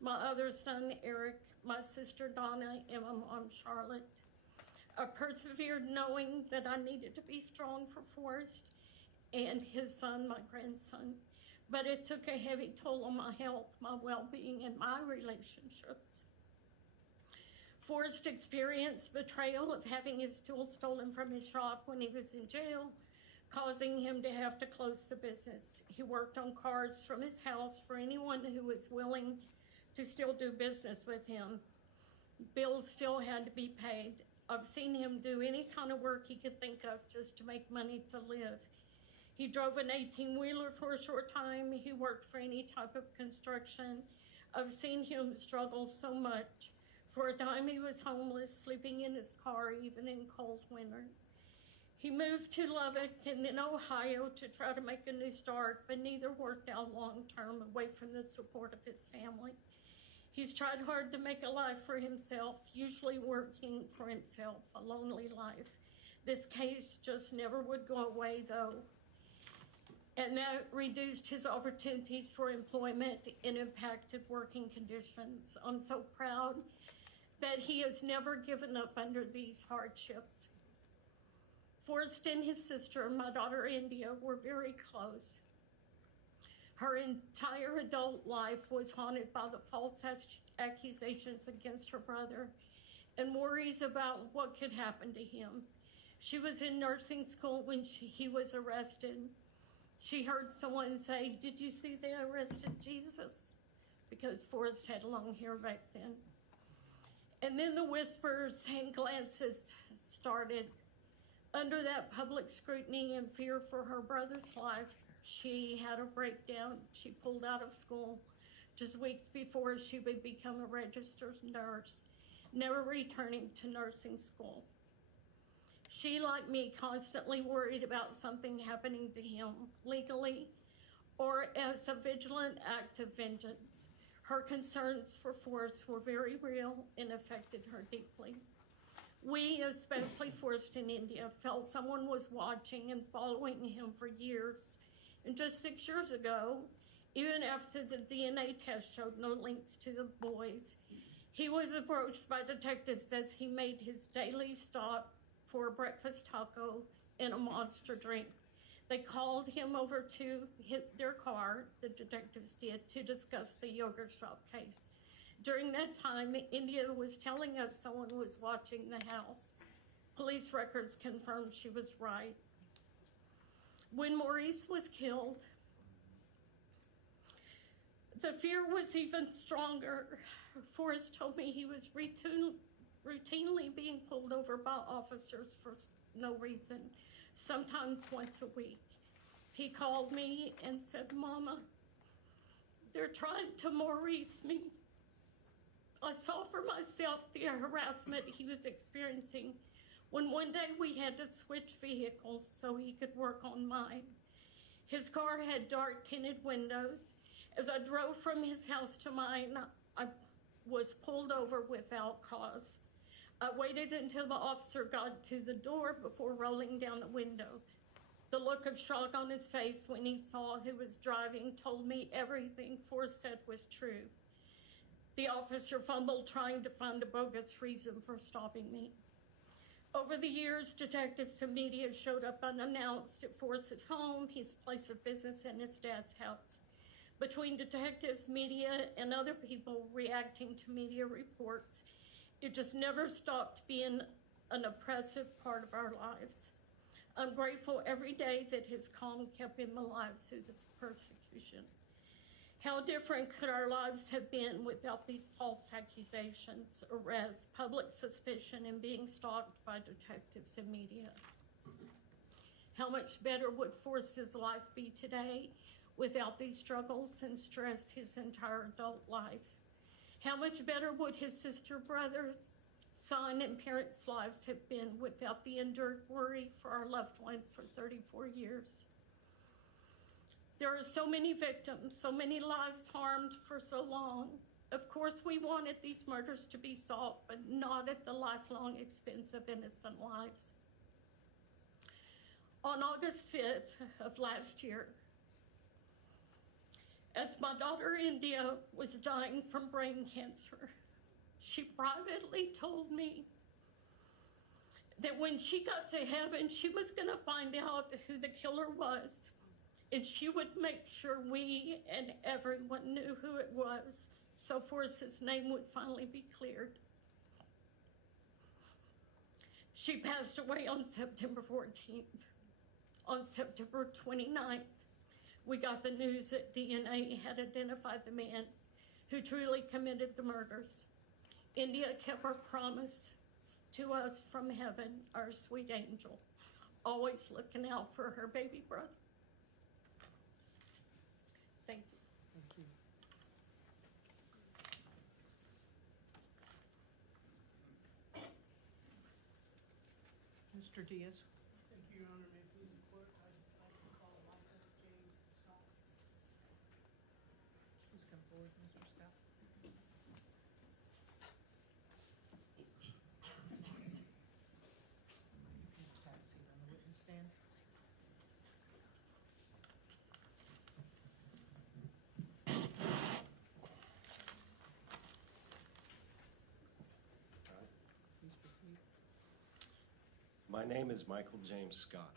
my other son, Eric, my sister, Donna, and my mom, Charlotte. I persevered knowing that I needed to be strong for Forrest and his son, my grandson. But it took a heavy toll on my health, my well-being, and my relationships. Forrest experienced betrayal of having his tools stolen from his shop when he was in jail, causing him to have to close the business. He worked on cars from his house for anyone who was willing to still do business with him. Bills still had to be paid. I've seen him do any kind of work he could think of just to make money to live. He drove an 18-wheeler for a short time. He worked for any type of construction. I've seen him struggle so much. For a time, he was homeless, sleeping in his car, even in cold winter. He moved to Lubbock and then Ohio to try to make a new start, but neither worked out long-term, away from the support of his family. He's tried hard to make a life for himself, usually working for himself, a lonely life. This case just never would go away, though. And that reduced his opportunities for employment and impacted working conditions. I'm so proud that he has never given up under these hardships. Forrest and his sister, my daughter India, were very close. Her entire adult life was haunted by the false accusations against her brother and worries about what could happen to him. She was in nursing school when he was arrested. She heard someone say, "Did you see they arrested Jesus?" Because Forrest had long hair back then. And then the whispers and glances started. Under that public scrutiny and fear for her brother's life, she had a breakdown. She pulled out of school just weeks before she would become a registered nurse, never returning to nursing school. She, like me, constantly worried about something happening to him legally or as a vigilant act of vengeance. Her concerns for Forrest were very real and affected her deeply. We, especially Forrest in India, felt someone was watching and following him for years. And just 6 years ago, even after the DNA test showed no links to the boys, he was approached by detectives as he made his daily stop for a breakfast taco and a Monster drink. They called him over to their car, the detectives did, to discuss the yogurt shop case. During that time, India was telling us someone was watching the house. Police records confirmed she was right. When Maurice was killed, the fear was even stronger. Forrest told me he was routinely being pulled over by officers for no reason, sometimes once a week. He called me and said, "Mama, they're trying to Maurice me." I saw for myself the harassment he was experiencing when one day we had to switch vehicles so he could work on mine. His car had dark tinted windows. As I drove from his house to mine, I was pulled over without cause. I waited until the officer got to the door before rolling down the window. The look of shock on his face when he saw who was driving told me everything Forrest said was true. The officer fumbled trying to find a bogus reason for stopping me. Over the years, detectives and media showed up unannounced at Forrest's home, his place of business, and his dad's house. Between detectives, media, and other people reacting to media reports, it just never stopped being an oppressive part of our lives. I'm grateful every day that his calm kept him alive through this persecution. How different could our lives have been without these false accusations, arrests, public suspicion, and being stalked by detectives and media? How much better would Forrest's life be today without these struggles and stress his entire adult life? How much better would his sister, brothers, son, and parents' lives have been without the endured worry for our loved one for 34 years? There are so many victims, so many lives harmed for so long. Of course, we wanted these murders to be solved, but not at the lifelong expense of innocent lives. On August 5th of last year, as my daughter India was dying from brain cancer, she privately told me that when she got to heaven, she was going to find out who the killer was, and she would make sure we and everyone knew who it was, so Forrest's name would finally be cleared. She passed away on September 14th. On September 29th, we got the news that DNA had identified the man who truly committed the murders. India kept her promise to us from heaven, our sweet angel, always looking out for her baby brother. Thank you. Thank you. Mr. Diaz. Thank you, Your Honor. May it please the court, I'd like to call Michael James Scott. Please come forward, Mr. Scott. Please have a seat on the witness stand. Please proceed. My name is Michael James Scott.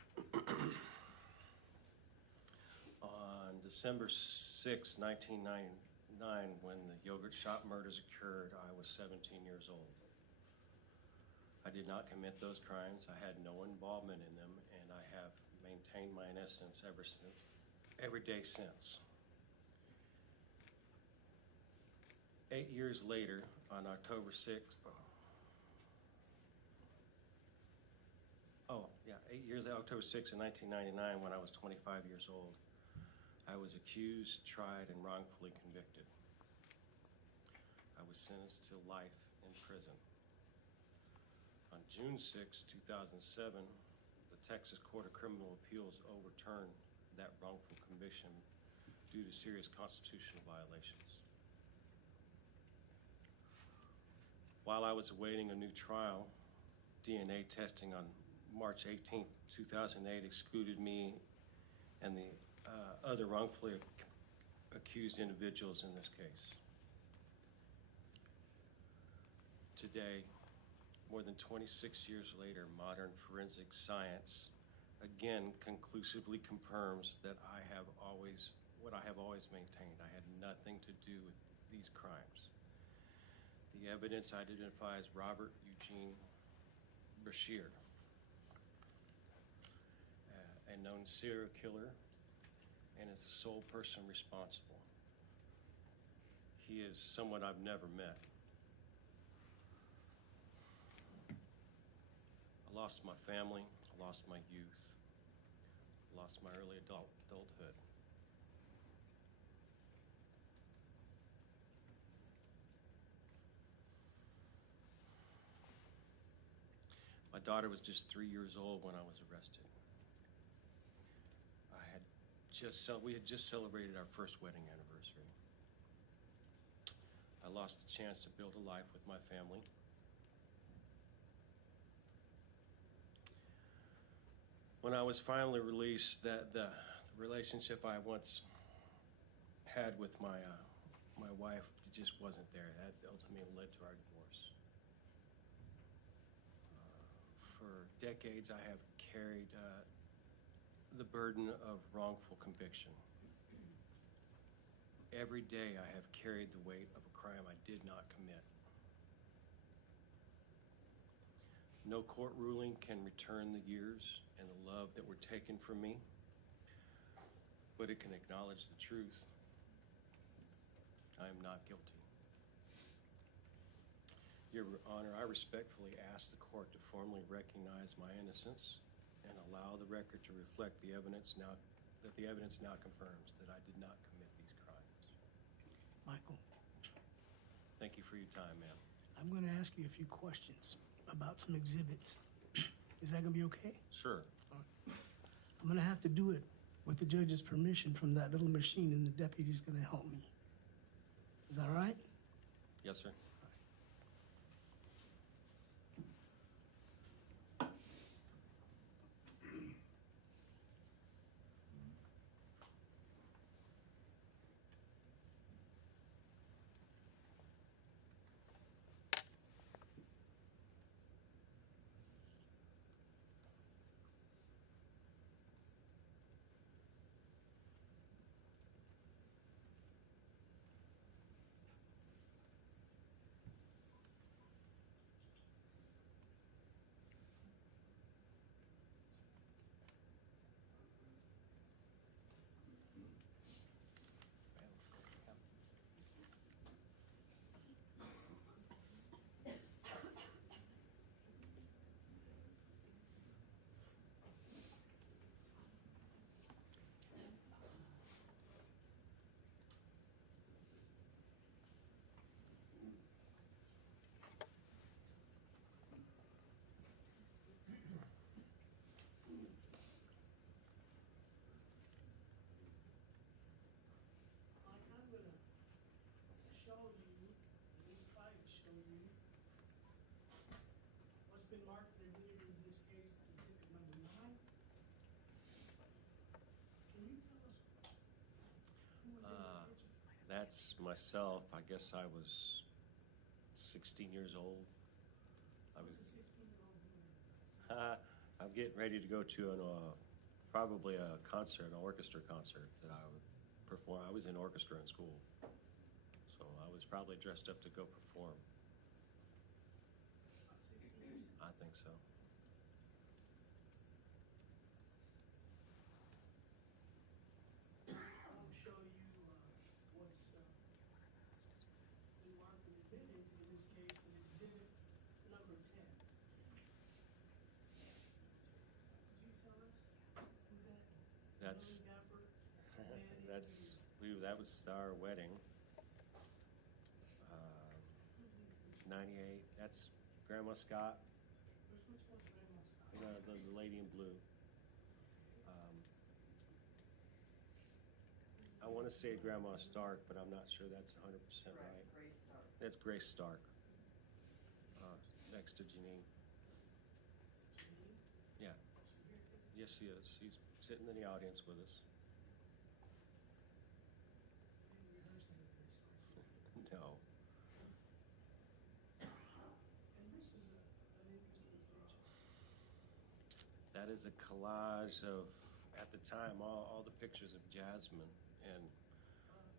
On December 6, 1999, when the yogurt shop murders occurred, I was 17 years old. I did not commit those crimes. I had no involvement in them, and I have maintained my innocence every day since. 8 years later, on October 6th, 8 years, October 6th, in 1999, when I was 25 years old, I was accused, tried, and wrongfully convicted. I was sentenced to life in prison. On June 6, 2007, the Texas Court of Criminal Appeals overturned that wrongful conviction due to serious constitutional violations. While I was awaiting a new trial, DNA testing on March 18, 2008 excluded me and the other wrongfully accused individuals in this case. Today, more than 26 years later, modern forensic science again conclusively confirms that what I have always maintained. I had nothing to do with these crimes. The evidence identifies Robert Eugene Brashear, a known serial killer, and is the sole person responsible. He is someone I've never met. I lost my family, I lost my youth, I lost my early adulthood. My My daughter was just 3 years old when I was arrested. We had just celebrated our first wedding anniversary. I lost the chance to build a life with my family. When I was finally released, the relationship I once had with my wife just wasn't there. That ultimately led to our divorce. For decades, I have carried the burden of wrongful conviction. Every day I have carried the weight of a crime I did not commit. No court ruling can return the years and the love that were taken from me, but it can acknowledge the truth. I am not guilty. Your Honor, I respectfully ask the court to formally recognize my innocence and allow the record to reflect the evidence now confirms that I did not commit these crimes. Michael, Thank you for your time, ma'am. I'm going to ask you a few questions about some exhibits. Is that going to be okay? Sure. I'm going to have to do it with the judge's permission from that little machine, and the deputy's going to help me. Is that all right? Yes, sir. I'm going to show you, at least try to show you, what's been marked and delivered in this case as exhibit number 9. Can you tell us who was in the picture? That's myself. I guess I was 16 years old. I was. What's a 16-year-old doing? I'm getting ready to go to probably a concert, an orchestra concert that I would perform. I was in orchestra in school, so I was probably dressed up to go perform. About 16 years? I think so. I'll show you what's been marked and admitted in this case as exhibit number 10. Could you tell us who that That's young dapper man is? that was our wedding. 98. That's Grandma Scott, Which one's Grandma Scott? the lady in blue. I want to say Grandma Stark, but I'm not sure that's 100% right. Grace Stark. That's Grace Stark, next to Janine. Yeah. Yes, she is. She's sitting in the audience with us. No. And this is an interesting picture. That is a collage of, at the time, all the pictures of Jasmine. And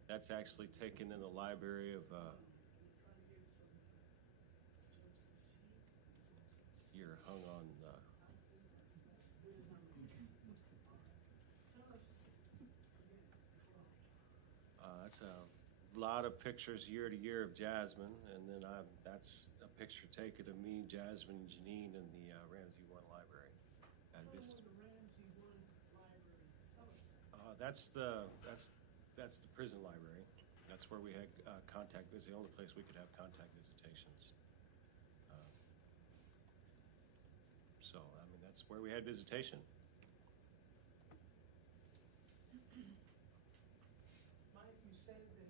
that's actually taken in the library of, you're hung on the, that's a lot of pictures year to year of Jasmine, and then that's a picture taken of me, Jasmine, and Janine in the Ramsey 1 library. At Tell us Vista. what the Ramsey 1 library is. Tell us that. That's the prison library. That's where we had contact. It's the only place we could have contact visitations. That's where we had visitation. Mike, you said that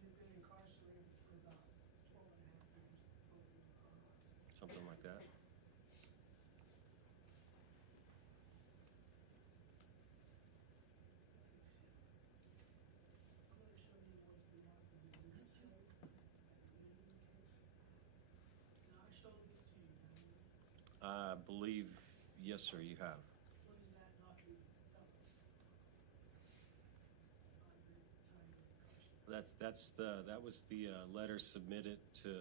you've been incarcerated for about 12 and a half years. Something like that. I'm going to show you what's been marked as Exhibit C at the beginning of the case. Can I show this to you? I believe, yes, sir, you have. What does that not mean? Tell us. Under time of incarceration. That was the letter submitted to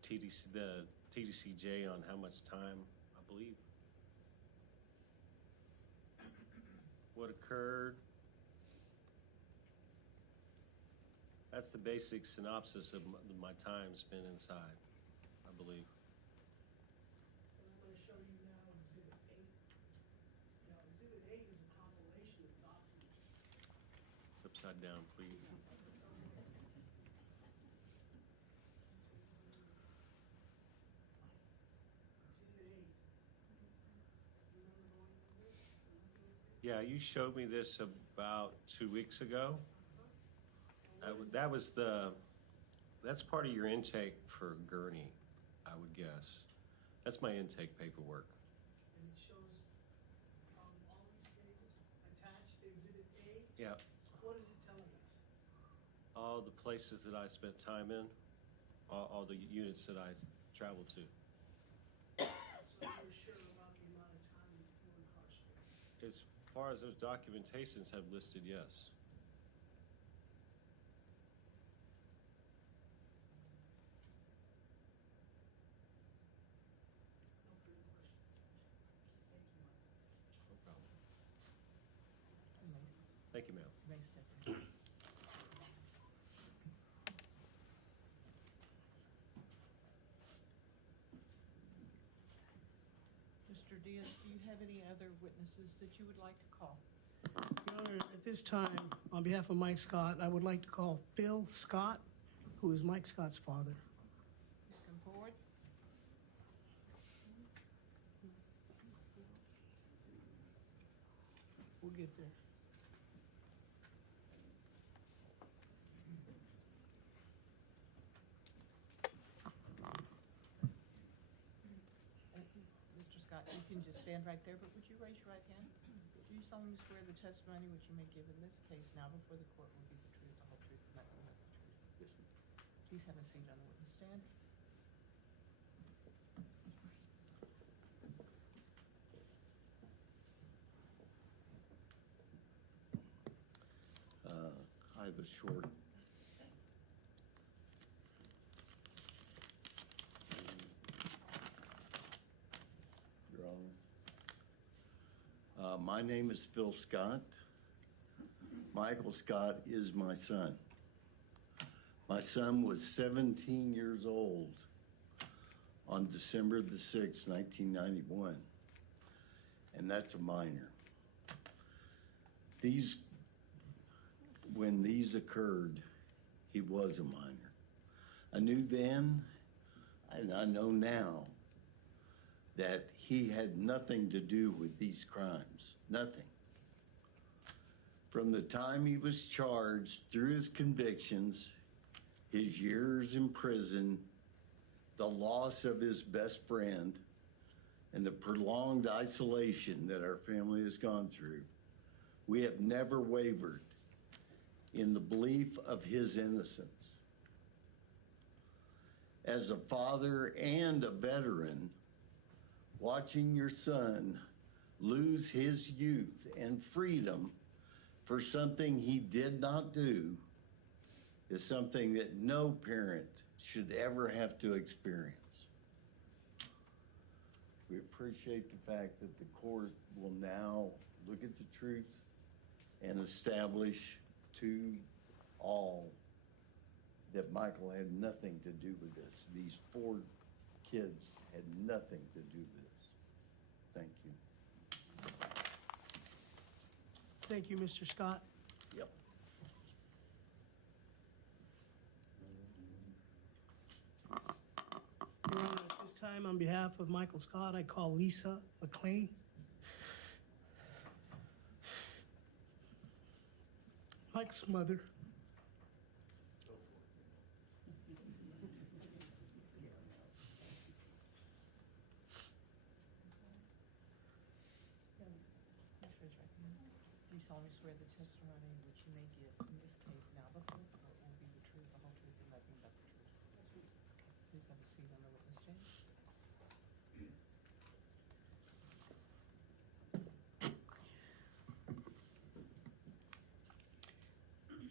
TDC, the TDCJ on how much time, I believe. What occurred? That's the basic synopsis of my time spent inside, I believe. And I'm going to show you now Exhibit 8. Now, Exhibit 8 is a compilation of documents. It's upside down, please. Exhibit 8. You remember going through this? Or looking at this? Yeah, you showed me this about 2 weeks ago. That's part of your intake for Gurney, I would guess. That's my intake paperwork. And it shows all these pages attached to Exhibit A. Yeah, What is it telling us? all the places that I spent time in, all the units that I traveled to. So you're sure about the amount of time you were incarcerated? As far as those documentations have listed, yes. No further questions. Thank you, Mike. No problem. You may, Thank you, ma'am. you may step in. Mr. Diaz, do you have any other witnesses that you would like to call? Your Honor, at this time, on behalf of Mike Scott, I would like to call Phil Scott, who is Mike Scott's father. Please come forward. We'll get there. Mr. Scott, you can just stand right there, but would you raise your right hand? Do you solemnly swear the testimony which you may give in this case now before the court will be the truth, the whole truth, and nothing but the truth? Yes, ma'am. Please have a seat on the witness stand. I have a short. Your Honor. My name is Phil Scott. Michael Scott is my son. My son was 17 years old on December the 6th, 1991, and that's a minor. When these occurred, he was a minor. I knew then, and I know now, that he had nothing to do with these crimes, nothing. From the time he was charged, through his convictions, his years in prison, the loss of his best friend, and the prolonged isolation that our family has gone through, we have never wavered in the belief of his innocence. As a father and a veteran, watching your son lose his youth and freedom for something he did not do is something that no parent should ever have to experience. We appreciate the fact that the court will now look at the truth and establish to all that Michael had nothing to do with this. These 4 kids had nothing to do with this. Thank you. Thank you, Mr. Scott. Yep. Your Honor, at this time, time, on behalf of Michael Scott, I call Lisa McLean. Mike's mother. Do you solemnly swear the testimony which you may give in this case now before the court will be the truth, the whole truth, and nothing but the truth? Yes, ma'am. Okay, please have a seat on the witness stand.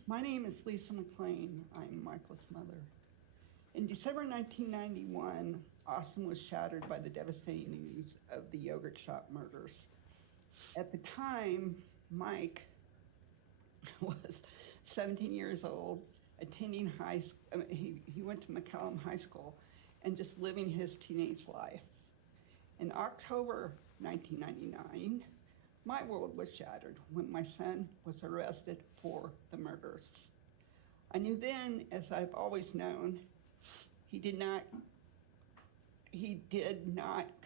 My name is Lisa McLean. I'm Michael's mother. In December 1991, Austin was shattered by the devastating news of the yogurt shop murders. At the time, Mike was 17 years old, attending high school. He went to McCallum High School and just living his teenage life. In October 1999, my world was shattered when my son was arrested for the murders. I knew then, as I've always known, he did not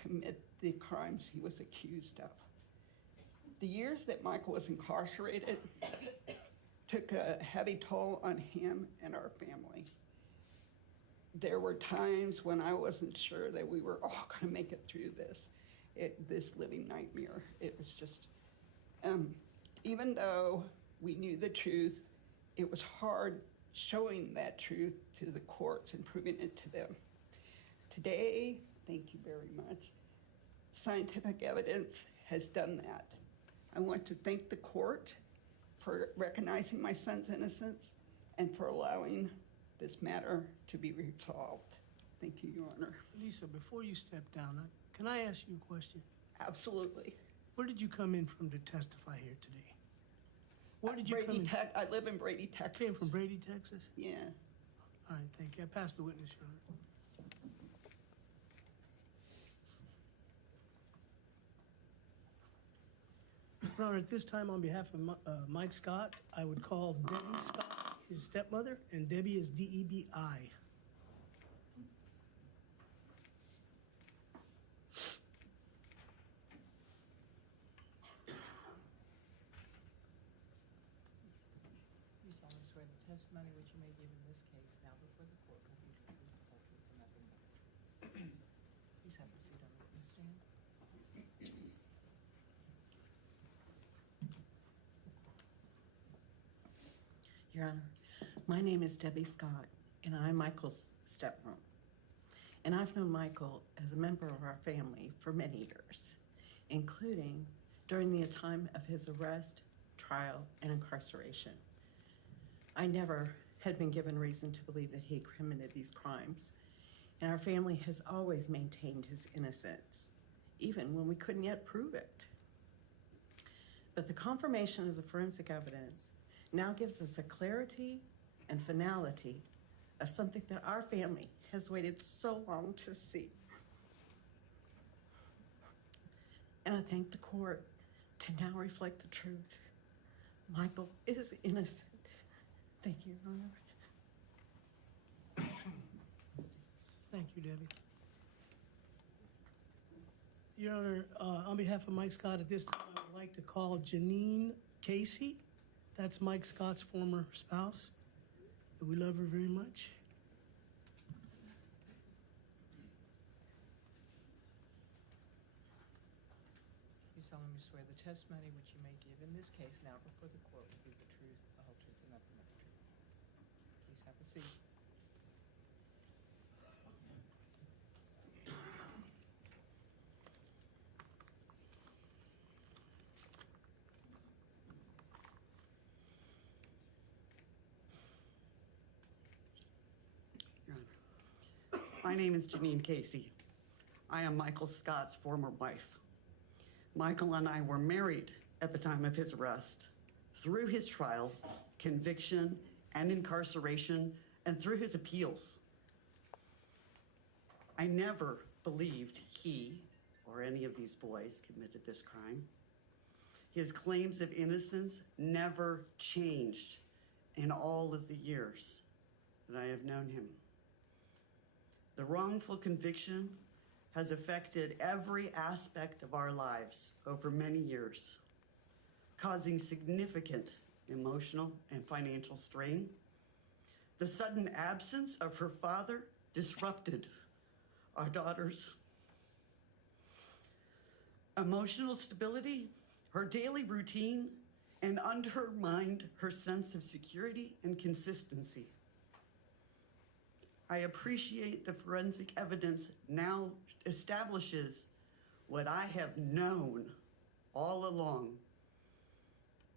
commit the crimes he was accused of. The years that Michael was incarcerated took a heavy toll on him and our family. There were times when I wasn't sure that we were all going to make it through this living nightmare. It was just, even though we knew the truth, it was hard showing that truth to the courts and proving it to them. Today, thank you very much, scientific evidence has done that. I want to thank the court for recognizing my son's innocence and for allowing this matter to be resolved. Thank you, Your Honor. Lisa, before you step down, can I ask you a question? Absolutely. Where did you come in from to testify here today? Where did you come in? I live in Brady, Texas. Came from Brady, Texas? Yeah. All right, thank you. I pass the witness, Your Honor. Your Honor, at this time, on behalf of Mike Scott, I would call Debbie Scott his stepmother, and Debbie is D-E-B-I. You solemnly swear the testimony which you may give in this case now before the court will be the truth, the whole truth, and nothing but the truth. Please have a seat on the witness stand. Your Honor, my name is Debbie Scott, and I'm Michael's stepmom. And I've known Michael as a member of our family for many years, including during the time of his arrest, trial, and incarceration. I never had been given reason to believe that he committed these crimes, and our family has always maintained his innocence, even when we couldn't yet prove it. But the confirmation of the forensic evidence now gives us a clarity and finality of something that our family has waited so long to see. And I thank the court to now reflect the truth. Michael is innocent. Thank you, Your Honor. Thank you, Debbie. Your Honor, on behalf of Mike Scott, at this time, I would like to call Janine Casey. That's Mike Scott's former spouse. We love her very much. You solemnly swear the testimony which you may give in this case now before the court will be the truth, the whole truth, and nothing but the truth. Please have a seat. My name is Janine Casey. I am Michael Scott's former wife. Michael and I were married at the time of his arrest. Through his trial, conviction, and incarceration, and through his appeals, I never believed he or any of these boys committed this crime. His claims of innocence never changed in all of the years that I have known him. The wrongful conviction has affected every aspect of our lives over many years, causing significant emotional and financial strain. The sudden absence of her father disrupted our daughter's emotional stability, her daily routine, and undermined her sense of security and consistency. I appreciate the forensic evidence now establishes what I have known all along,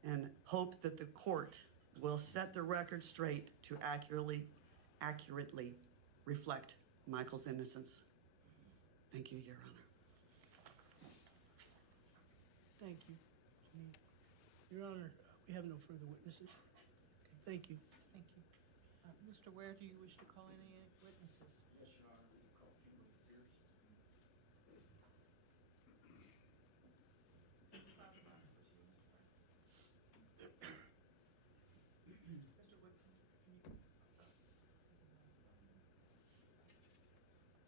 and hope that the court will set the record straight to accurately reflect Michael's innocence. Thank you, Your Honor. Thank you, Janine. Your Honor, we have no further witnesses. Thank you. Thank you. Mr. Ware, do you wish to call any witnesses? Yes, Your Honor. We call Kimberly Pierce. Mr. Woodson, can you?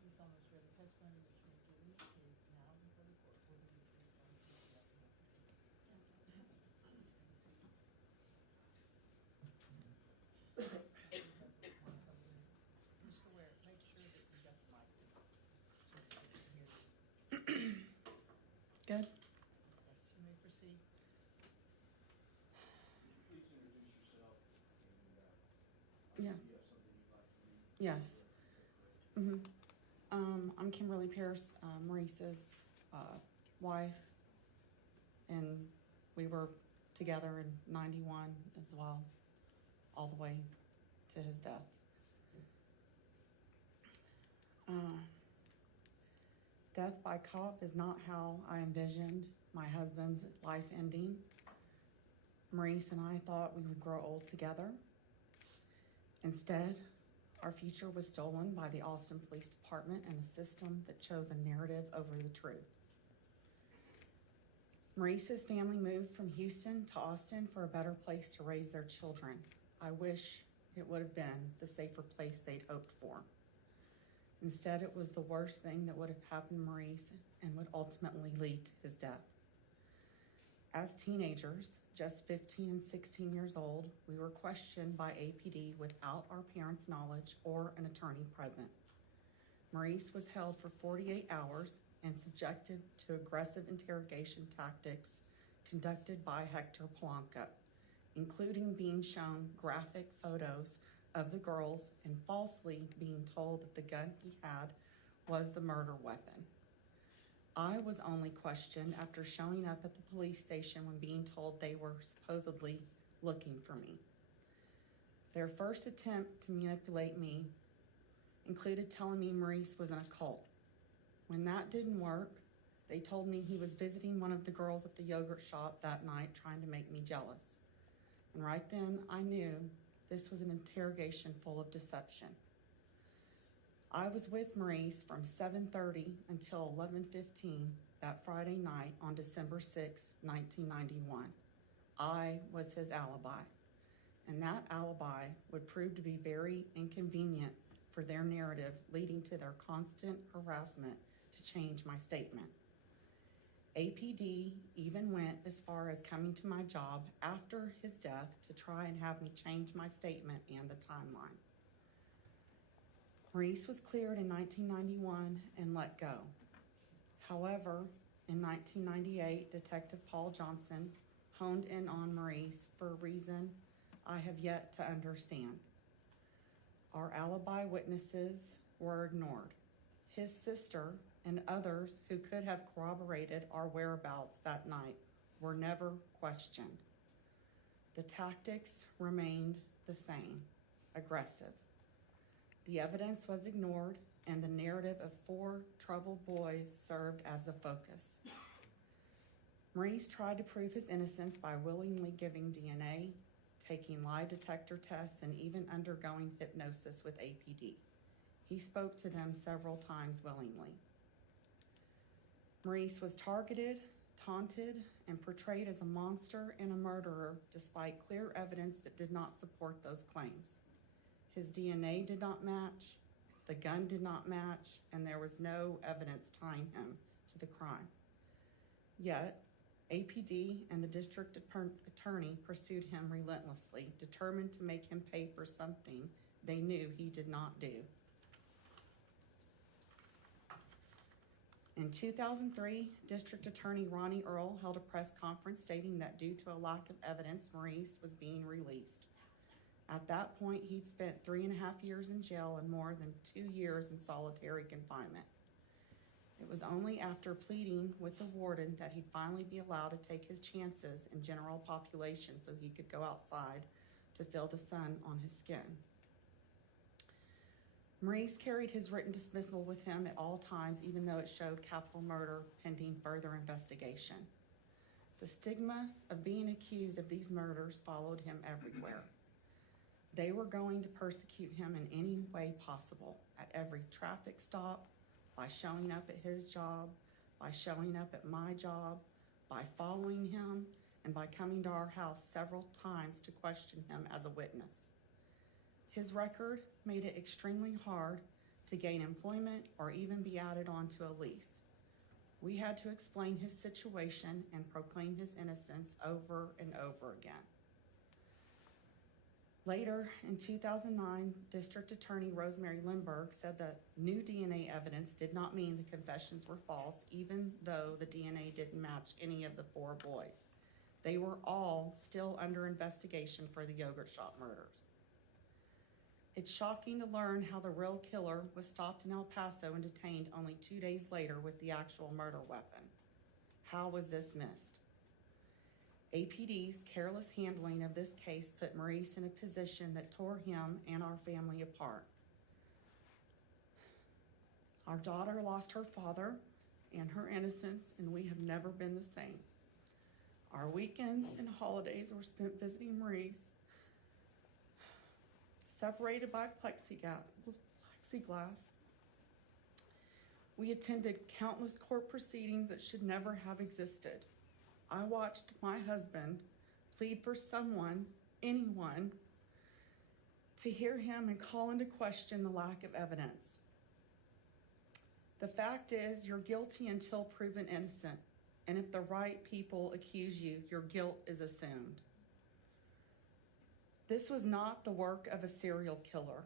You solemnly swear the testimony which you may give in this case now before the court will be the truth, the whole truth, and nothing but the truth. Mr. Ware, make sure that you just mic it. Good. Yes, you may proceed. Please introduce yourself and Yes. you have something you'd like to read. Yes. I'm Kimberly Pierce, Maurice's wife, and we were together in '91 as well, all the way to his death. Death by cop is not how I envisioned my husband's life ending. Maurice and I thought we would grow old together. Instead, our future was stolen by the Austin Police Department and a system that chose a narrative over the truth. Maurice's family moved from Houston to Austin for a better place to raise their children. I wish it would have been the safer place they'd hoped for. Instead, it was the worst thing that would have happened to Maurice and would ultimately lead to his death. As teenagers, just 15 and 16 years old, we were questioned by APD without our parents' knowledge or an attorney present. Maurice was held for 48 hours and subjected to aggressive interrogation tactics conducted by Hector Polanco, including being shown graphic photos of the girls and falsely being told that the gun he had was the murder weapon. I was only questioned after showing up at the police station when being told they were supposedly looking for me. Their first attempt to manipulate me included telling me Maurice was in a cult. When that didn't work, they told me he was visiting one of the girls at the yogurt shop that night trying to make me jealous. And right then, I knew this was an interrogation full of deception. I was with Maurice from 7:30 until 11:15 that Friday night on December 6, 1991. I was his alibi, and that alibi would prove to be very inconvenient for their narrative, leading to their constant harassment to change my statement. APD even went as far as coming to my job after his death to try and have me change my statement and the timeline. Maurice was cleared in 1991 and let go. However, in 1998, Detective Paul Johnson honed in on Maurice for a reason I have yet to understand. Our alibi witnesses were ignored. His sister and others who could have corroborated our whereabouts that night were never questioned. The tactics remained the same, aggressive. The evidence was ignored, and the narrative of 4 troubled boys served as the focus. Maurice tried to prove his innocence by willingly giving DNA, taking lie detector tests, and even undergoing hypnosis with APD. He spoke to them several times willingly. Maurice was targeted, taunted, and portrayed as a monster and a murderer despite clear evidence that did not support those claims. His DNA did not match, the gun did not match, and there was no evidence tying him to the crime. Yet, APD and the district attorney pursued him relentlessly, determined to make him pay for something they knew he did not do. In 2003, District Attorney Ronnie Earl held a press conference stating that due to a lack of evidence, Maurice was being released. At that point, he'd spent 3.5 years in jail and more than 2 years in solitary confinement. It was only after pleading with the warden that he'd finally be allowed to take his chances in general population so he could go outside to feel the sun on his skin. Maurice carried his written dismissal with him at all times, even though it showed capital murder pending further investigation. The stigma of being accused of these murders followed him everywhere. They were going to persecute him in any way possible, at every traffic stop, by showing up at his job, by showing up at my job, by following him, and by coming to our house several times to question him as a witness. His record made it extremely hard to gain employment or even be added onto a lease. We had to explain his situation and proclaim his innocence over and over again. Later, in 2009, District Attorney Rosemary Lindbergh said that new DNA evidence did not mean the confessions were false, even though the DNA didn't match any of the 4 boys. They were all still under investigation for the yogurt shop murders. It's shocking to learn how the real killer was stopped in El Paso and detained only 2 days later with the actual murder weapon. How was this missed? APD's careless handling of this case put Maurice in a position that tore him and our family apart. Our daughter lost her father and her innocence, and we have never been the same. Our weekends and holidays were spent visiting Maurice, separated by plexiglass. We attended countless court proceedings that should never have existed. I watched my husband plead for someone, anyone, to hear him and call into question the lack of evidence. The fact is, you're guilty until proven innocent, and if the right people accuse you, your guilt is assumed. This was not the work of a serial killer.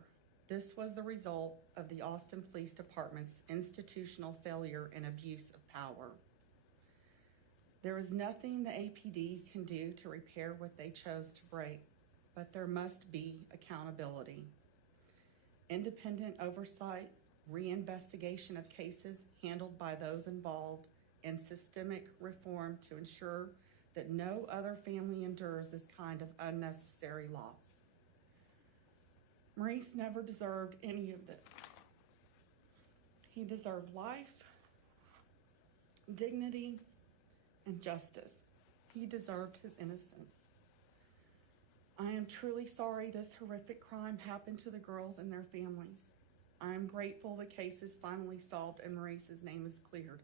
This was the result of the Austin Police Department's institutional failure and abuse of power. There is nothing the APD can do to repair what they chose to break, but there must be accountability. Independent oversight, reinvestigation of cases handled by those involved, and systemic reform to ensure that no other family endures this kind of unnecessary loss. Maurice never deserved any of this. He deserved life, dignity, and justice. He deserved his innocence. I am truly sorry this horrific crime happened to the girls and their families. I am grateful the case is finally solved and Maurice's name is cleared.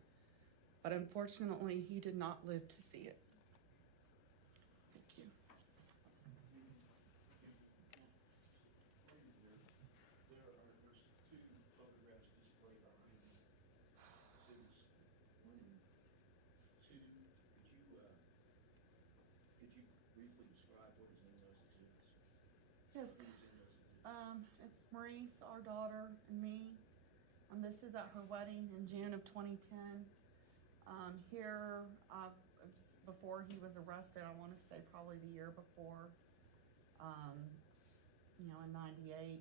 But unfortunately, he did not live to see it. Thank you. Yes. It's Maurice, our daughter, and me. This is at her wedding in June of 2010. Here, before he was arrested, I want to say probably the year before, in 98,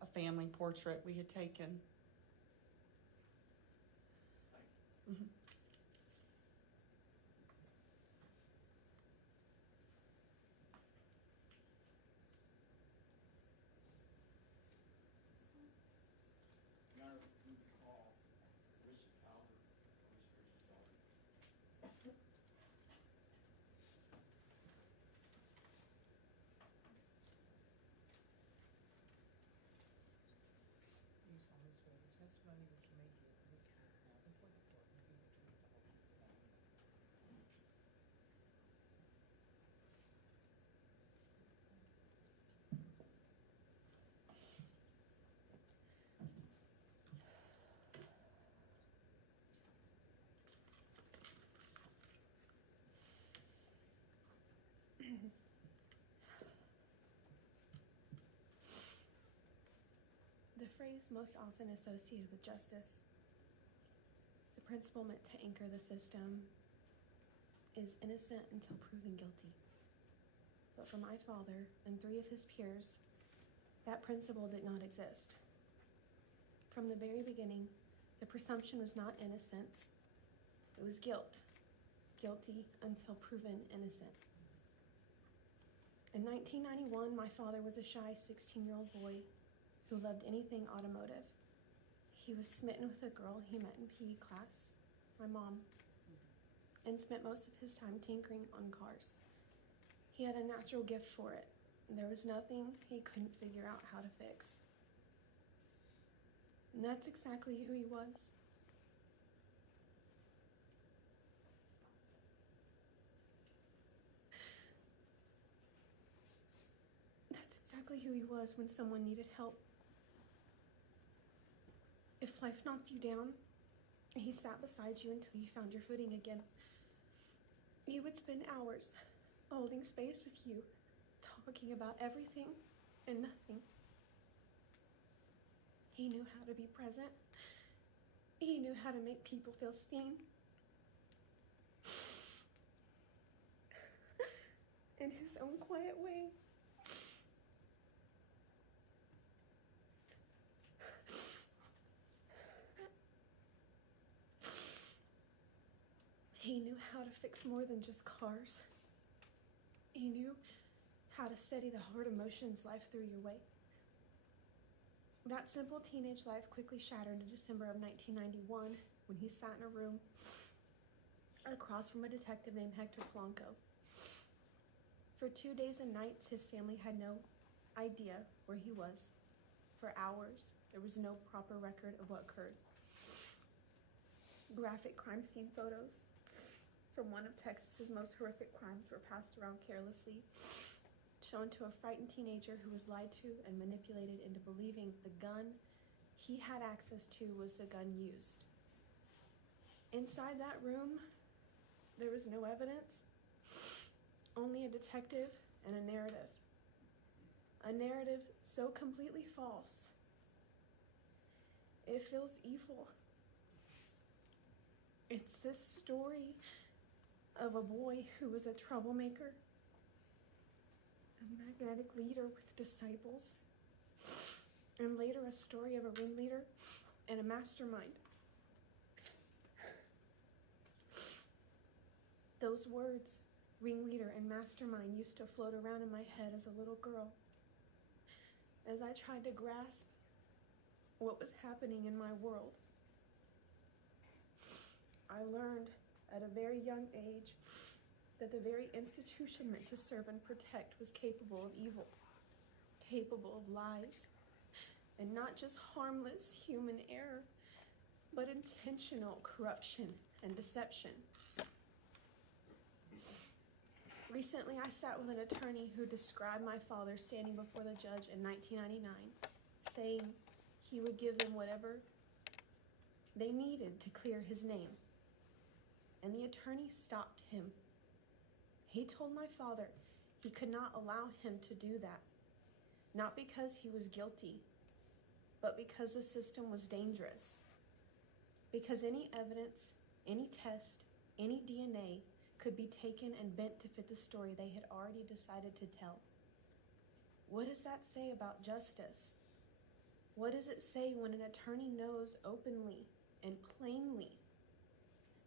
a family portrait we had taken. Mm-hmm. phrase most often associated with justice. The principle meant to anchor the system is innocent until proven guilty. But for my father and 3 of his peers, that principle did not exist. From the very beginning, the presumption was not innocence, it was guilt. Guilty until proven innocent. In 1991, my father was a shy 16-year-old boy who loved anything automotive. He was smitten with a girl he met in PE class, my mom, and spent most of his time tinkering on cars. He had a natural gift for it, and there was nothing he couldn't figure out how to fix. And that's exactly who he was. That's exactly who he was when someone needed help. If life knocked you down, he sat beside you until you found your footing again. He would spend hours holding space with you, talking about everything and nothing. He knew how to be present. He knew how to make people feel seen. In his own quiet way. He knew how to fix more than just cars. He knew how to steady the hard emotions life threw your way. That simple teenage life quickly shattered in December of 1991 when he sat in a room across from a detective named Hector Blanco. For 2 days and nights, his family had no idea where he was. For hours, there was no proper record of what occurred. Graphic crime scene photos from one of Texas's most horrific crimes were passed around carelessly, shown to a frightened teenager who was lied to and manipulated into believing the gun he had access to was the gun used. Inside that room, there was no evidence, only a detective and a narrative. A narrative so completely false, it feels evil. It's this story of a boy who was a troublemaker, a magnetic leader with disciples, and later a story of a ringleader and a mastermind. Those words, ringleader and mastermind, used to float around in my head as a little girl, as I tried to grasp what was happening in my world. I learned at a very young age that the very institution meant to serve and protect was capable of evil, capable of lies, and not just harmless human error, but intentional corruption and deception. Recently, I sat with an attorney who described my father standing before the judge in 1999, saying he would give them whatever they needed to clear his name. And the attorney stopped him. He told my father he could not allow him to do that, not because he was guilty, but because the system was dangerous. Because any evidence, any test, any DNA could be taken and bent to fit the story they had already decided to tell. What does that say about justice? What does it say when an attorney knows openly and plainly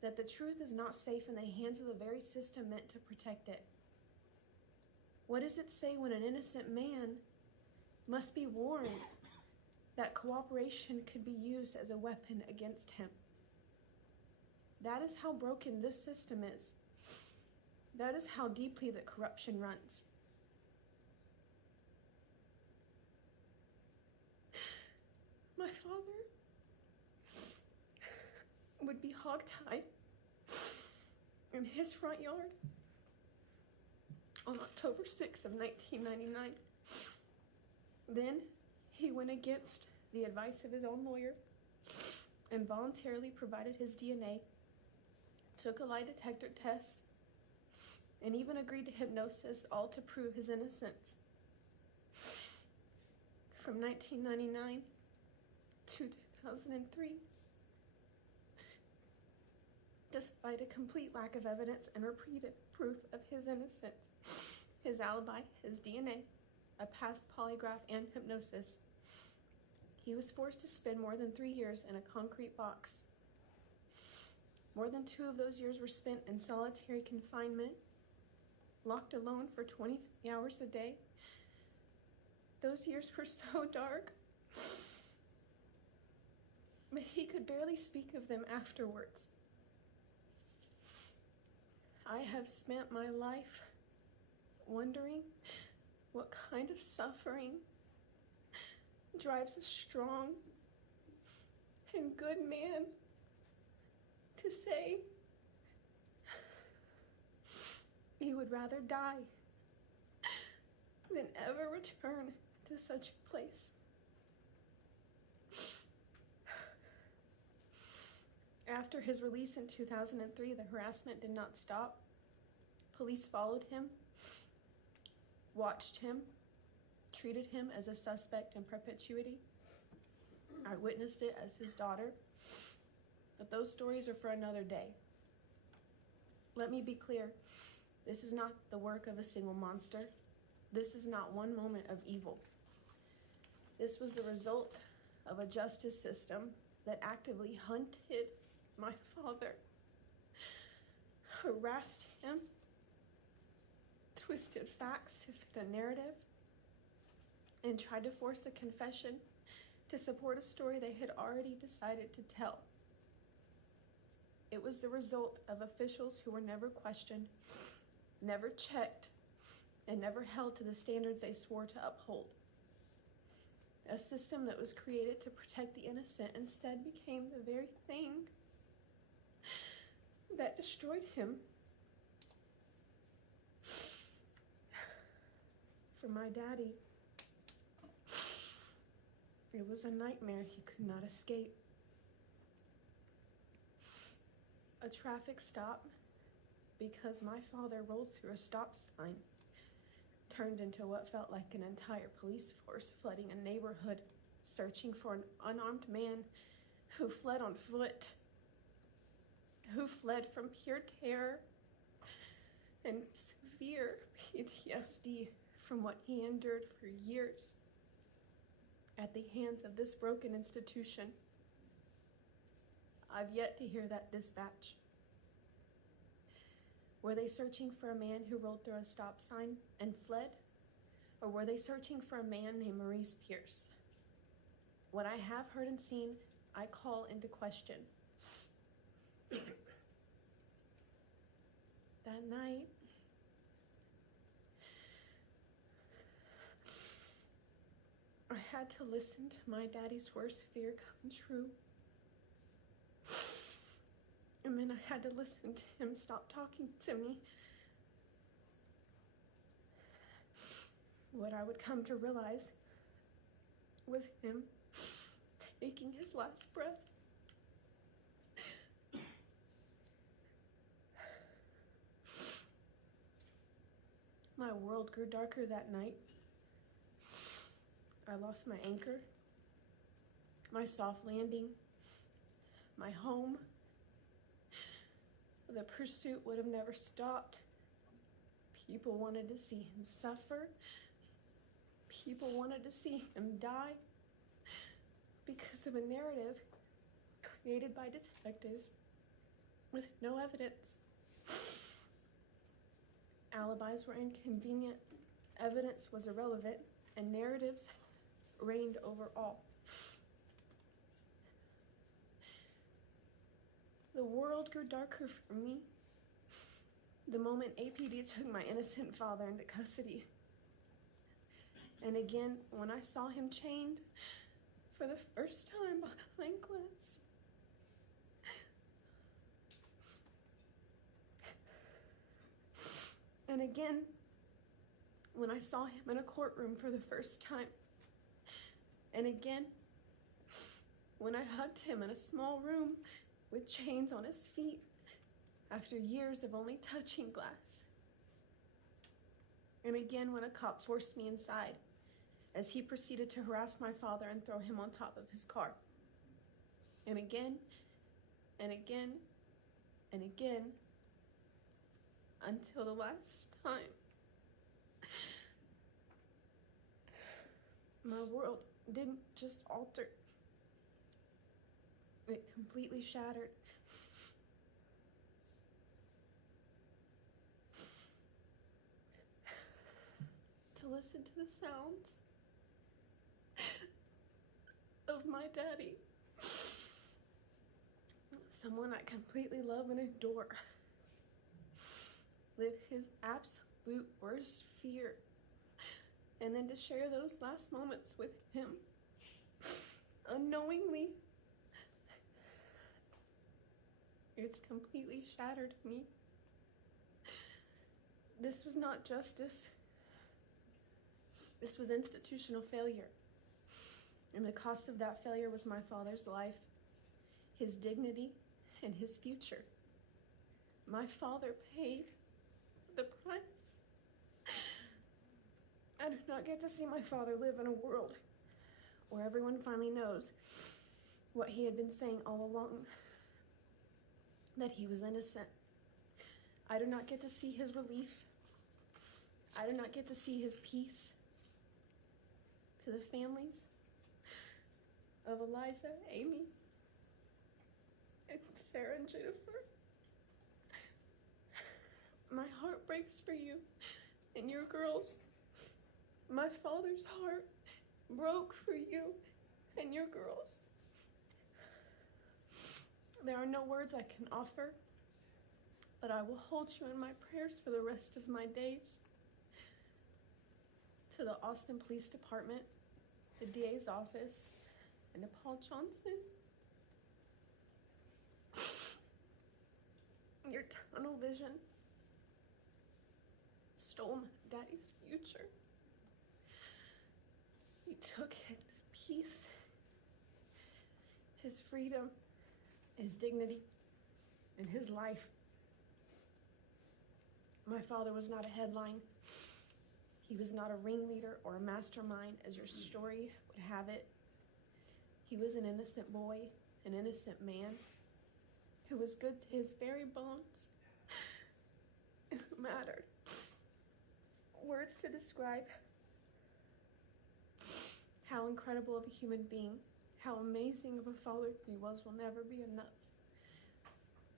that the truth is not safe in the hands of the very system meant to protect it? What does it say when an innocent man must be warned that cooperation could be used as a weapon against him? That is how broken this system is. That is how deeply the corruption runs. My father would be hogtied in his front yard on October 6th of 1999. Then he went against the advice of his own lawyer and voluntarily provided his DNA, took a lie detector test, and even agreed to hypnosis, all to prove his innocence. From 1999 to 2003. Despite a complete lack of evidence and repeated proof of his innocence, his alibi, his DNA, a past polygraph, and hypnosis, he was forced to spend more than 3 years in a concrete box. More than 2 of those years were spent in solitary confinement, locked alone for 23 hours a day. Those years were so dark, but he could barely speak of them afterwards. I have spent my life wondering what kind of suffering drives a strong and good man to say he would rather die than ever return to such a place. After his release in 2003, the harassment did not stop. Police followed him, watched him, treated him as a suspect in perpetuity. I witnessed it as his daughter, but those stories are for another day. Let me be clear, this is not the work of a single monster. This is not one moment of evil. This was the result of a justice system that actively hunted my father, harassed him, twisted facts to fit a narrative, and tried to force a confession to support a story they had already decided to tell. It was the result of officials who were never questioned, never checked, and never held to the standards they swore to uphold. A system that was created to protect the innocent instead became the very thing that destroyed him. For my daddy, it was a nightmare he could not escape. A traffic stop because my father rolled through a stop sign turned into what felt like an entire police force flooding a neighborhood, searching for an unarmed man who fled on foot, who fled from pure terror and severe PTSD from what he endured for years at the hands of this broken institution. I've yet to hear that dispatch. Were they searching for a man who rolled through a stop sign and fled? Or were they searching for a man named Maurice Pierce? What I have heard and seen, I call into question. That night, I had to listen to my daddy's worst fear come true. And then I had to listen to him stop talking to me. What I would come to realize was him taking his last breath. My world grew darker that night. I lost my anchor, my soft landing, my home. The pursuit would have never stopped. People wanted to see him suffer. People wanted to see him die because of a narrative created by detectives with no evidence. Alibis were inconvenient, evidence was irrelevant, and narratives reigned over all. The world grew darker for me the moment APD took my innocent father into custody. And again, when I saw him chained for the first time behind glass. And again, when I saw him in a courtroom for the first time. And again, when I hugged him in a small room with chains on his feet after years of only touching glass. And again, when a cop forced me inside as he proceeded to harass my father and throw him on top of his car. and again and again and again until the last time. My world didn't just alter, it completely shattered. To listen to the sounds of my daddy, someone I completely love and adore, live his absolute worst fear, and then to share those last moments with him unknowingly, it's completely shattered me. This was not justice. This was institutional failure. And the cost of that failure was my father's life, his dignity, and his future. My father paid the price. I do not get to see my father live in a world where everyone finally knows what he had been saying all along, that he was innocent. I do not get to see his relief. I do not get to see his peace. To the families of Eliza, Amy, and Sarah and Jennifer, my heart breaks for you and your girls. My father's heart broke for you and your girls. There are no words I can offer, but I will hold you in my prayers for the rest of my days. To the Austin Police Department, the DA's office, and to Paul Johnson, your tunnel vision stole my daddy's future. You took his peace, his freedom, his dignity, and his life. My father was not a headline. He was not a ringleader or a mastermind, as your story would have it. He was an innocent boy, an innocent man, who was good to his very bones, and who mattered. Words to describe how incredible of a human being, how amazing of a father he was will never be enough.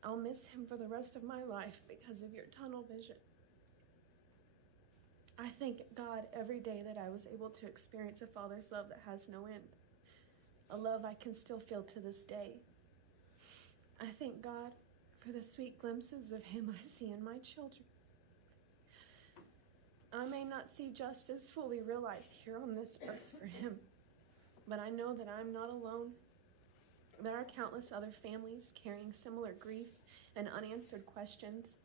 I'll miss him for the rest of my life because of your tunnel vision. I thank God every day that I was able to experience a father's love that has no end, a love I can still feel to this day. I thank God for the sweet glimpses of him I see in my children. I may not see justice fully realized here on this earth for him, but I know that I'm not alone. There are countless other families carrying similar grief and unanswered questions,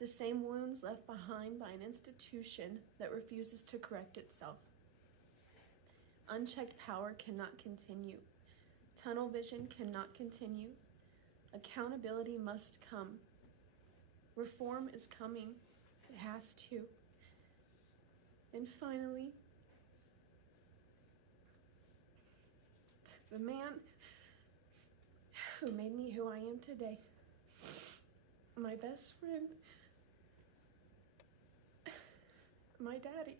the same wounds left behind by an institution that refuses to correct itself. Unchecked power cannot continue. Tunnel vision cannot continue. Accountability must come. Reform is coming. It has to. And finally, the man who made me who I am today, my best friend, my daddy.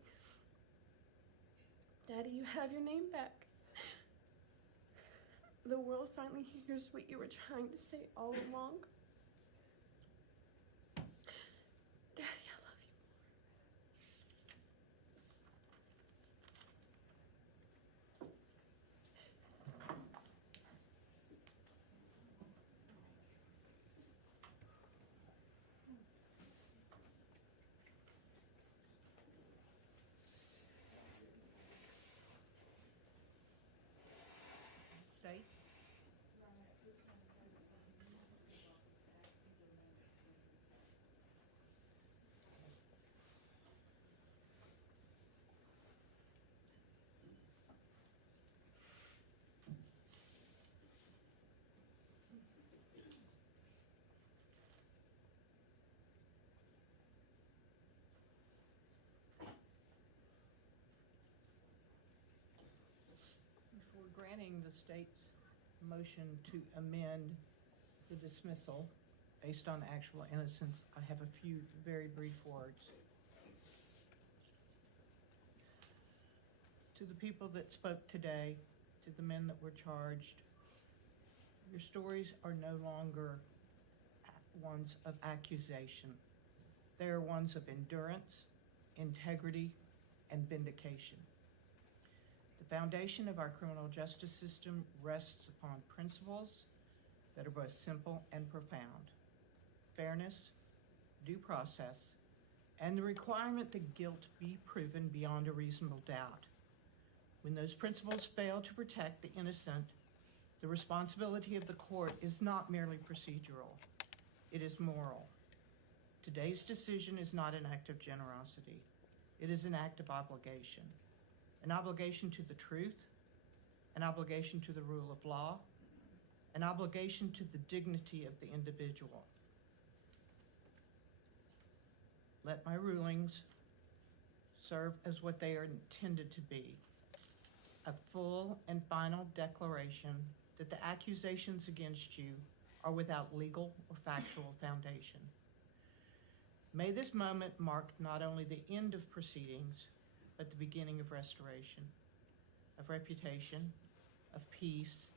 Daddy, you have your name back. The world finally hears what you were trying to say all along. Daddy, I love you. State. Before granting the state's motion to amend the dismissal based on actual innocence, I have a few very brief words. To the people that spoke today, to the men that were charged, your stories are no longer ones of accusation. They are ones of endurance, integrity, and vindication. The foundation of our criminal justice system rests upon principles that are both simple and profound: fairness, due process, and the requirement that guilt be proven beyond a reasonable doubt. When those principles fail to protect the innocent, the responsibility of the court is not merely procedural, it is moral. Today's decision is not an act of generosity. It is an act of obligation. An obligation to the truth, an obligation to the rule of law, an obligation to the dignity of the individual. Let my rulings serve as what they are intended to be: a full and final declaration that the accusations against you are without legal or factual foundation. May this moment mark not only the end of proceedings, but the beginning of restoration, of reputation, of peace,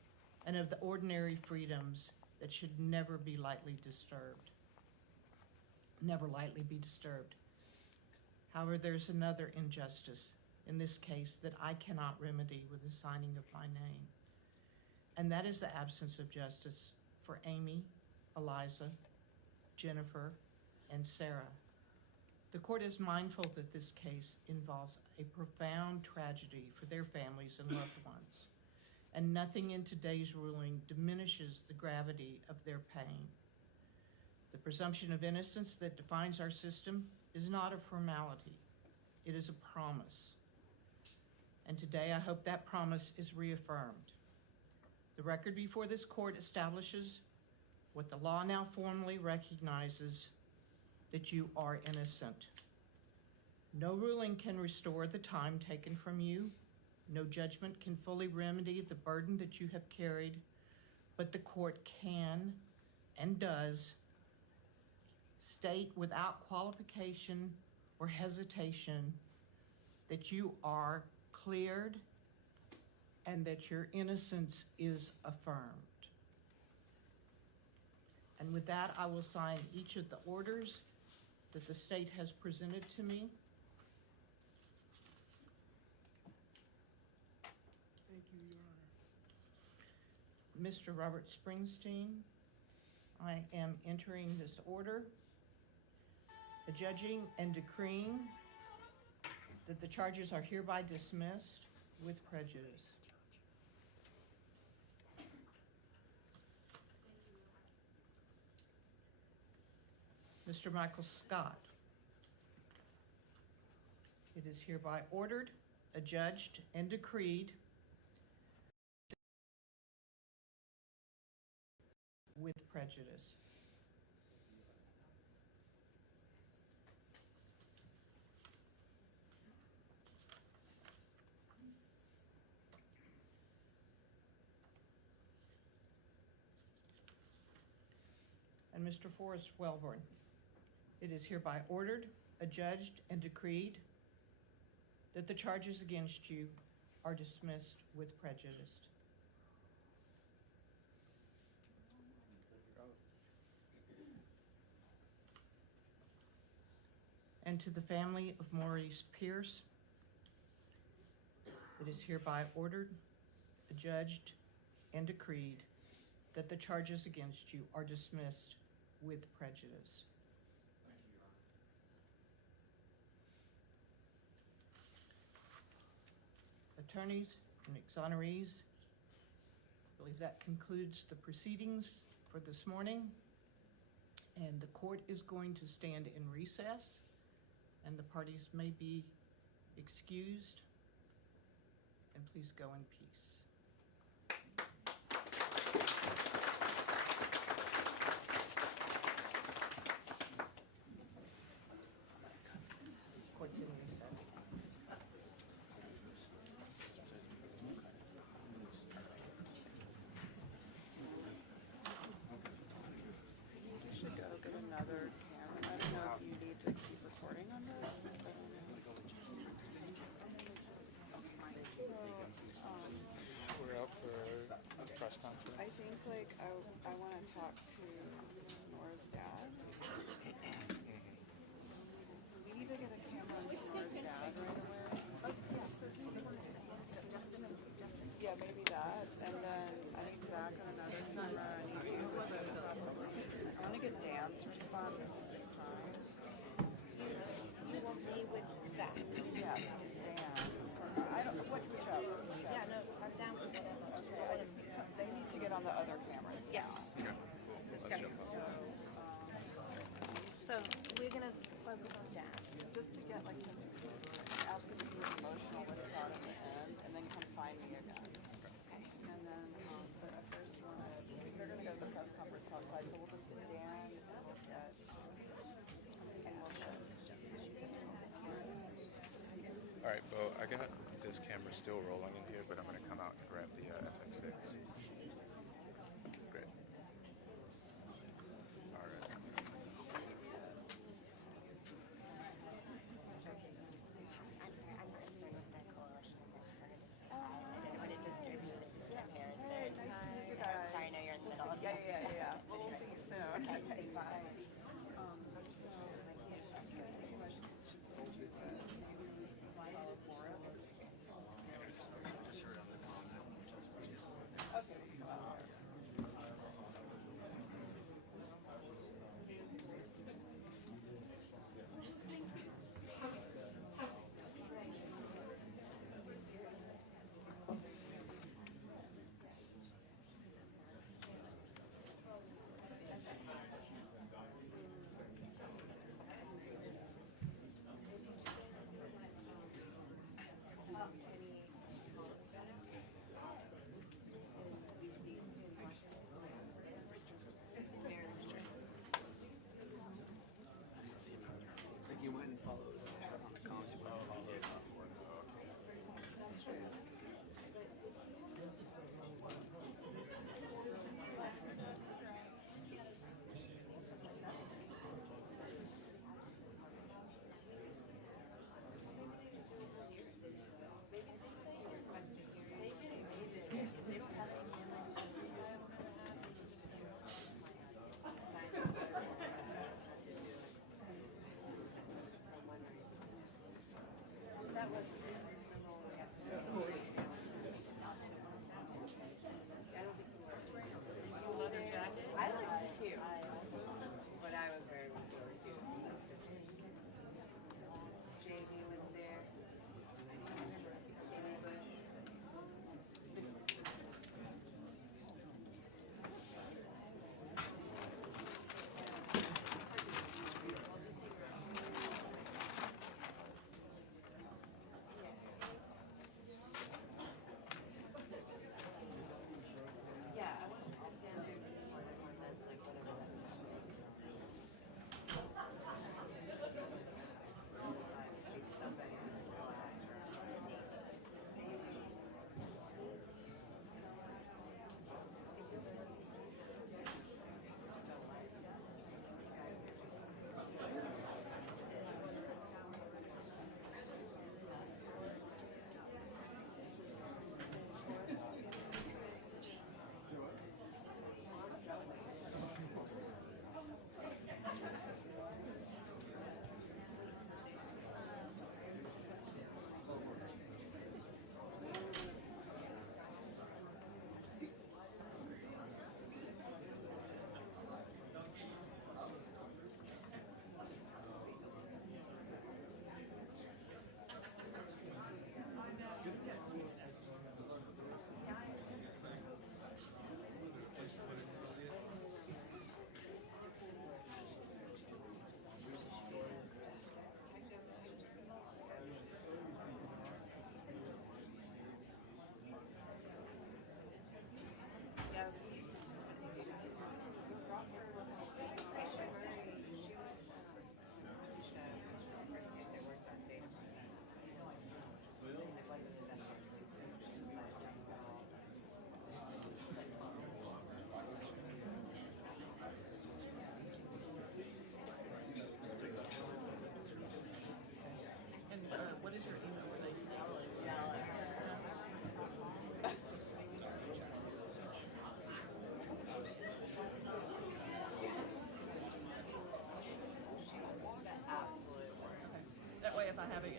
and of the ordinary freedoms that should never be lightly disturbed. Never lightly be disturbed. However, there's another injustice in this case that I cannot remedy with the signing of my name, and that is the absence of justice for Amy, Eliza, Jennifer, and Sarah. The court is mindful that this case involves a profound tragedy for their families and loved ones, and nothing in today's ruling diminishes the gravity of their pain. The presumption of innocence that defines our system is not a formality, it is a promise. And today I hope that promise is reaffirmed. The record before this court establishes what the law now formally recognizes: that you are innocent. No ruling can restore the time taken from you. No judgment can fully remedy the burden that you have carried, but the court can and does state without qualification or hesitation that you are cleared and that your innocence is affirmed. And with that, I will sign each of the orders that the state has presented to me. Thank you, Your Honor. Mr. Robert Springsteen, I am entering this order, adjudging and decreeing that the charges are hereby dismissed with prejudice. Mr. Michael Scott, it is hereby ordered, adjudged, and decreed with prejudice. And Mr. Forrest Wellborn, it is hereby ordered, adjudged, and decreed that the charges against you are dismissed with prejudice. And to the family of Maurice Pierce, it is hereby ordered, adjudged, and decreed that the charges against you are dismissed with prejudice. Attorneys and exonerees, I believe that concludes the proceedings for this morning. And the court is going to stand in recess, and the parties may be excused. And please go in peace. Court's in recess. press conference? I think like I want to talk to Snora's dad. We need to get a camera on Snora's dad right away. Oh, yeah, so Justin. Yeah, maybe that. And then I need Zach on another camera. I want to get Dan's response because he's been crying. You want me with Zach? Yeah, to get Dan. I don't know, whichever. Yeah, no, I'm down with whatever. They need to get on the other cameras now. Yes. Okay. Let's Let's go. jump on. So we're gonna focus on Dad. Just to get like his, ask him if he was emotional what he thought at the end, and then come find me again. Okay. And then, but I first want to, they're going to go to the press conference outside, so we'll just get Dan and we'll get, and we'll show. All right, Bo, I got this camera still rolling in here, but I'm going to come out and grab the FX6. Great. All right. I'm Kristen with the Coalition Against Prejudice. I wanted to distribute this comparison. Hey, nice to meet you guys. Sorry, I know you're in the middle of something. Yeah. Well, we'll see you soon. Okay, bye. Okay.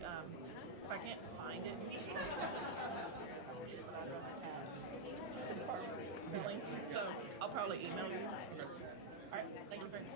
if I can't find it, billings, so I'll probably email you. All right, thank you very much.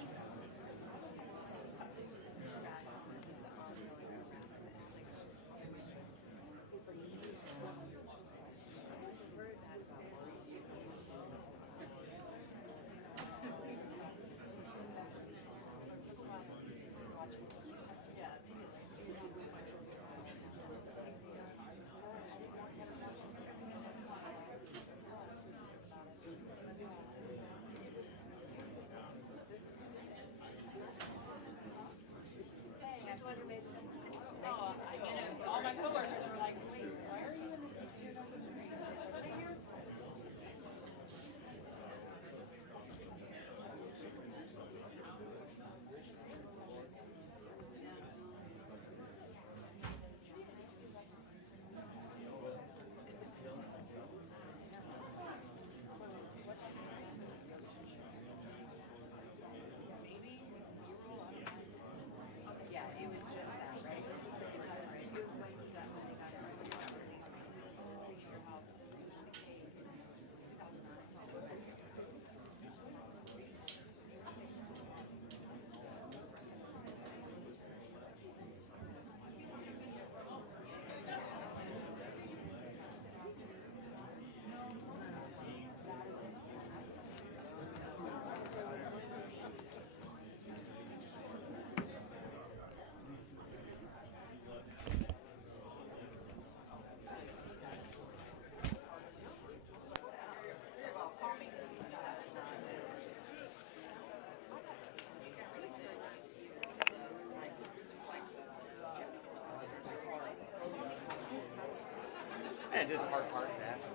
All my coworkers were like, wait, why are you in this computer? Yeah, it was just that, right? It was like that when they got And just hard parts to happen.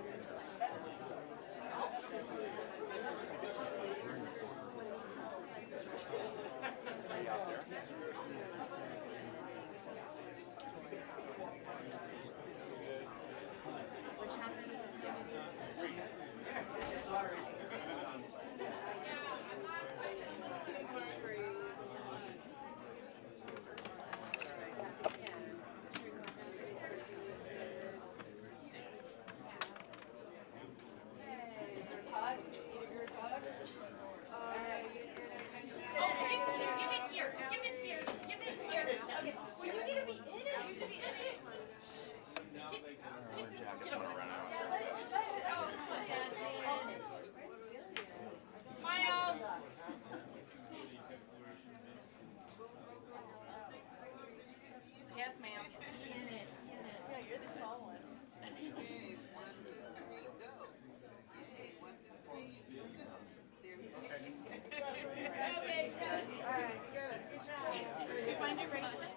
which happens Yes, ma'am. Yeah, you're the tall one. Okay, good. All right, good. Good job. Did you find your bracelet?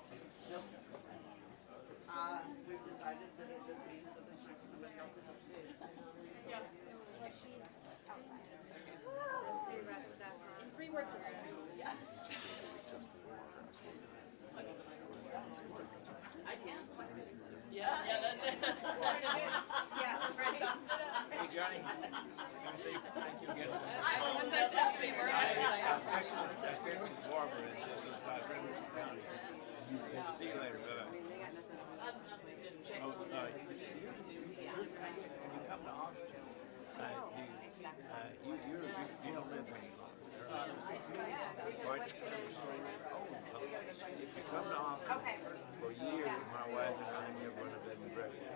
Nope. We've decided that it just means that this time somebody else will have to do it. Yes. That's pretty rough stuff, huh? 3 words of wisdom. Yeah. I can. Yeah, that's it. Yeah, right. Hey, Johnny. Thank you again. Once I stopped being worried, I was like, I texted Barbara and said, "Let's try Redwood County." See you later, bye-bye. Oh, when you come to Austin, you don't live anymore. Right? If you come to Austin, for years, my wife and I have run a bed and breakfast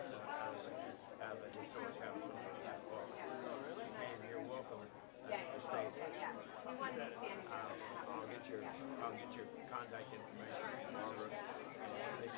out of the historic house on that park. And you're welcome to stay there. I'll get your contact information, Barbara. They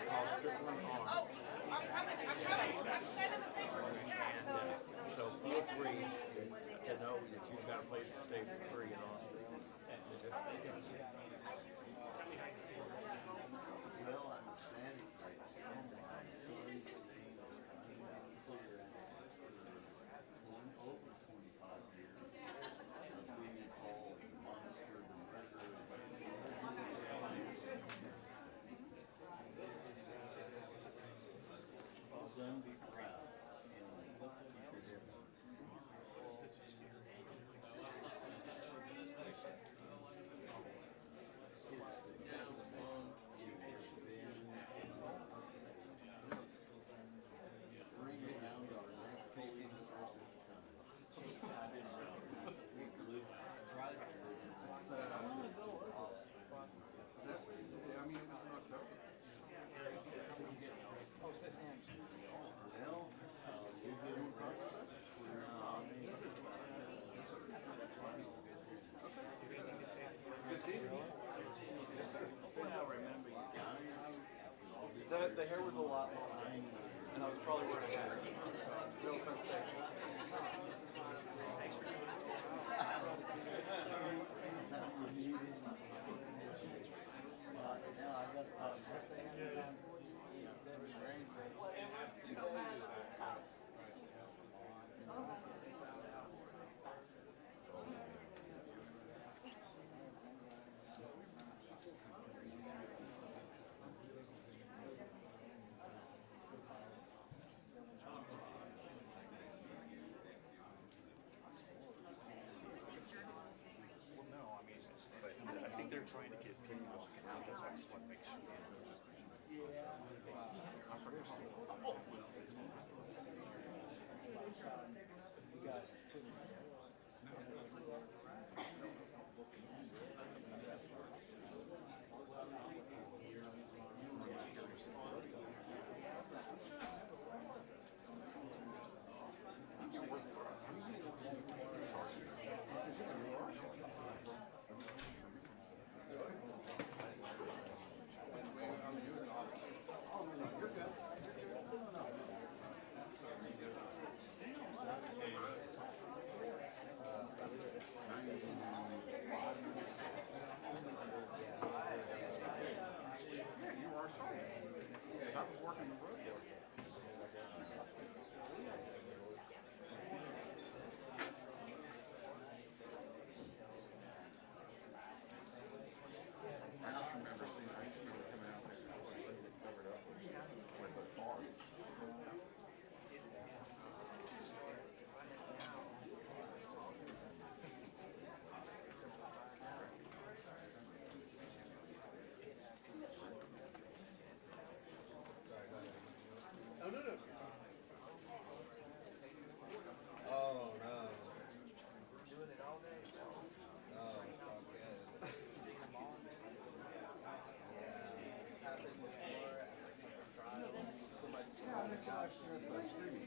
last year at the city.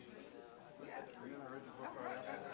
Me and I read the book right after.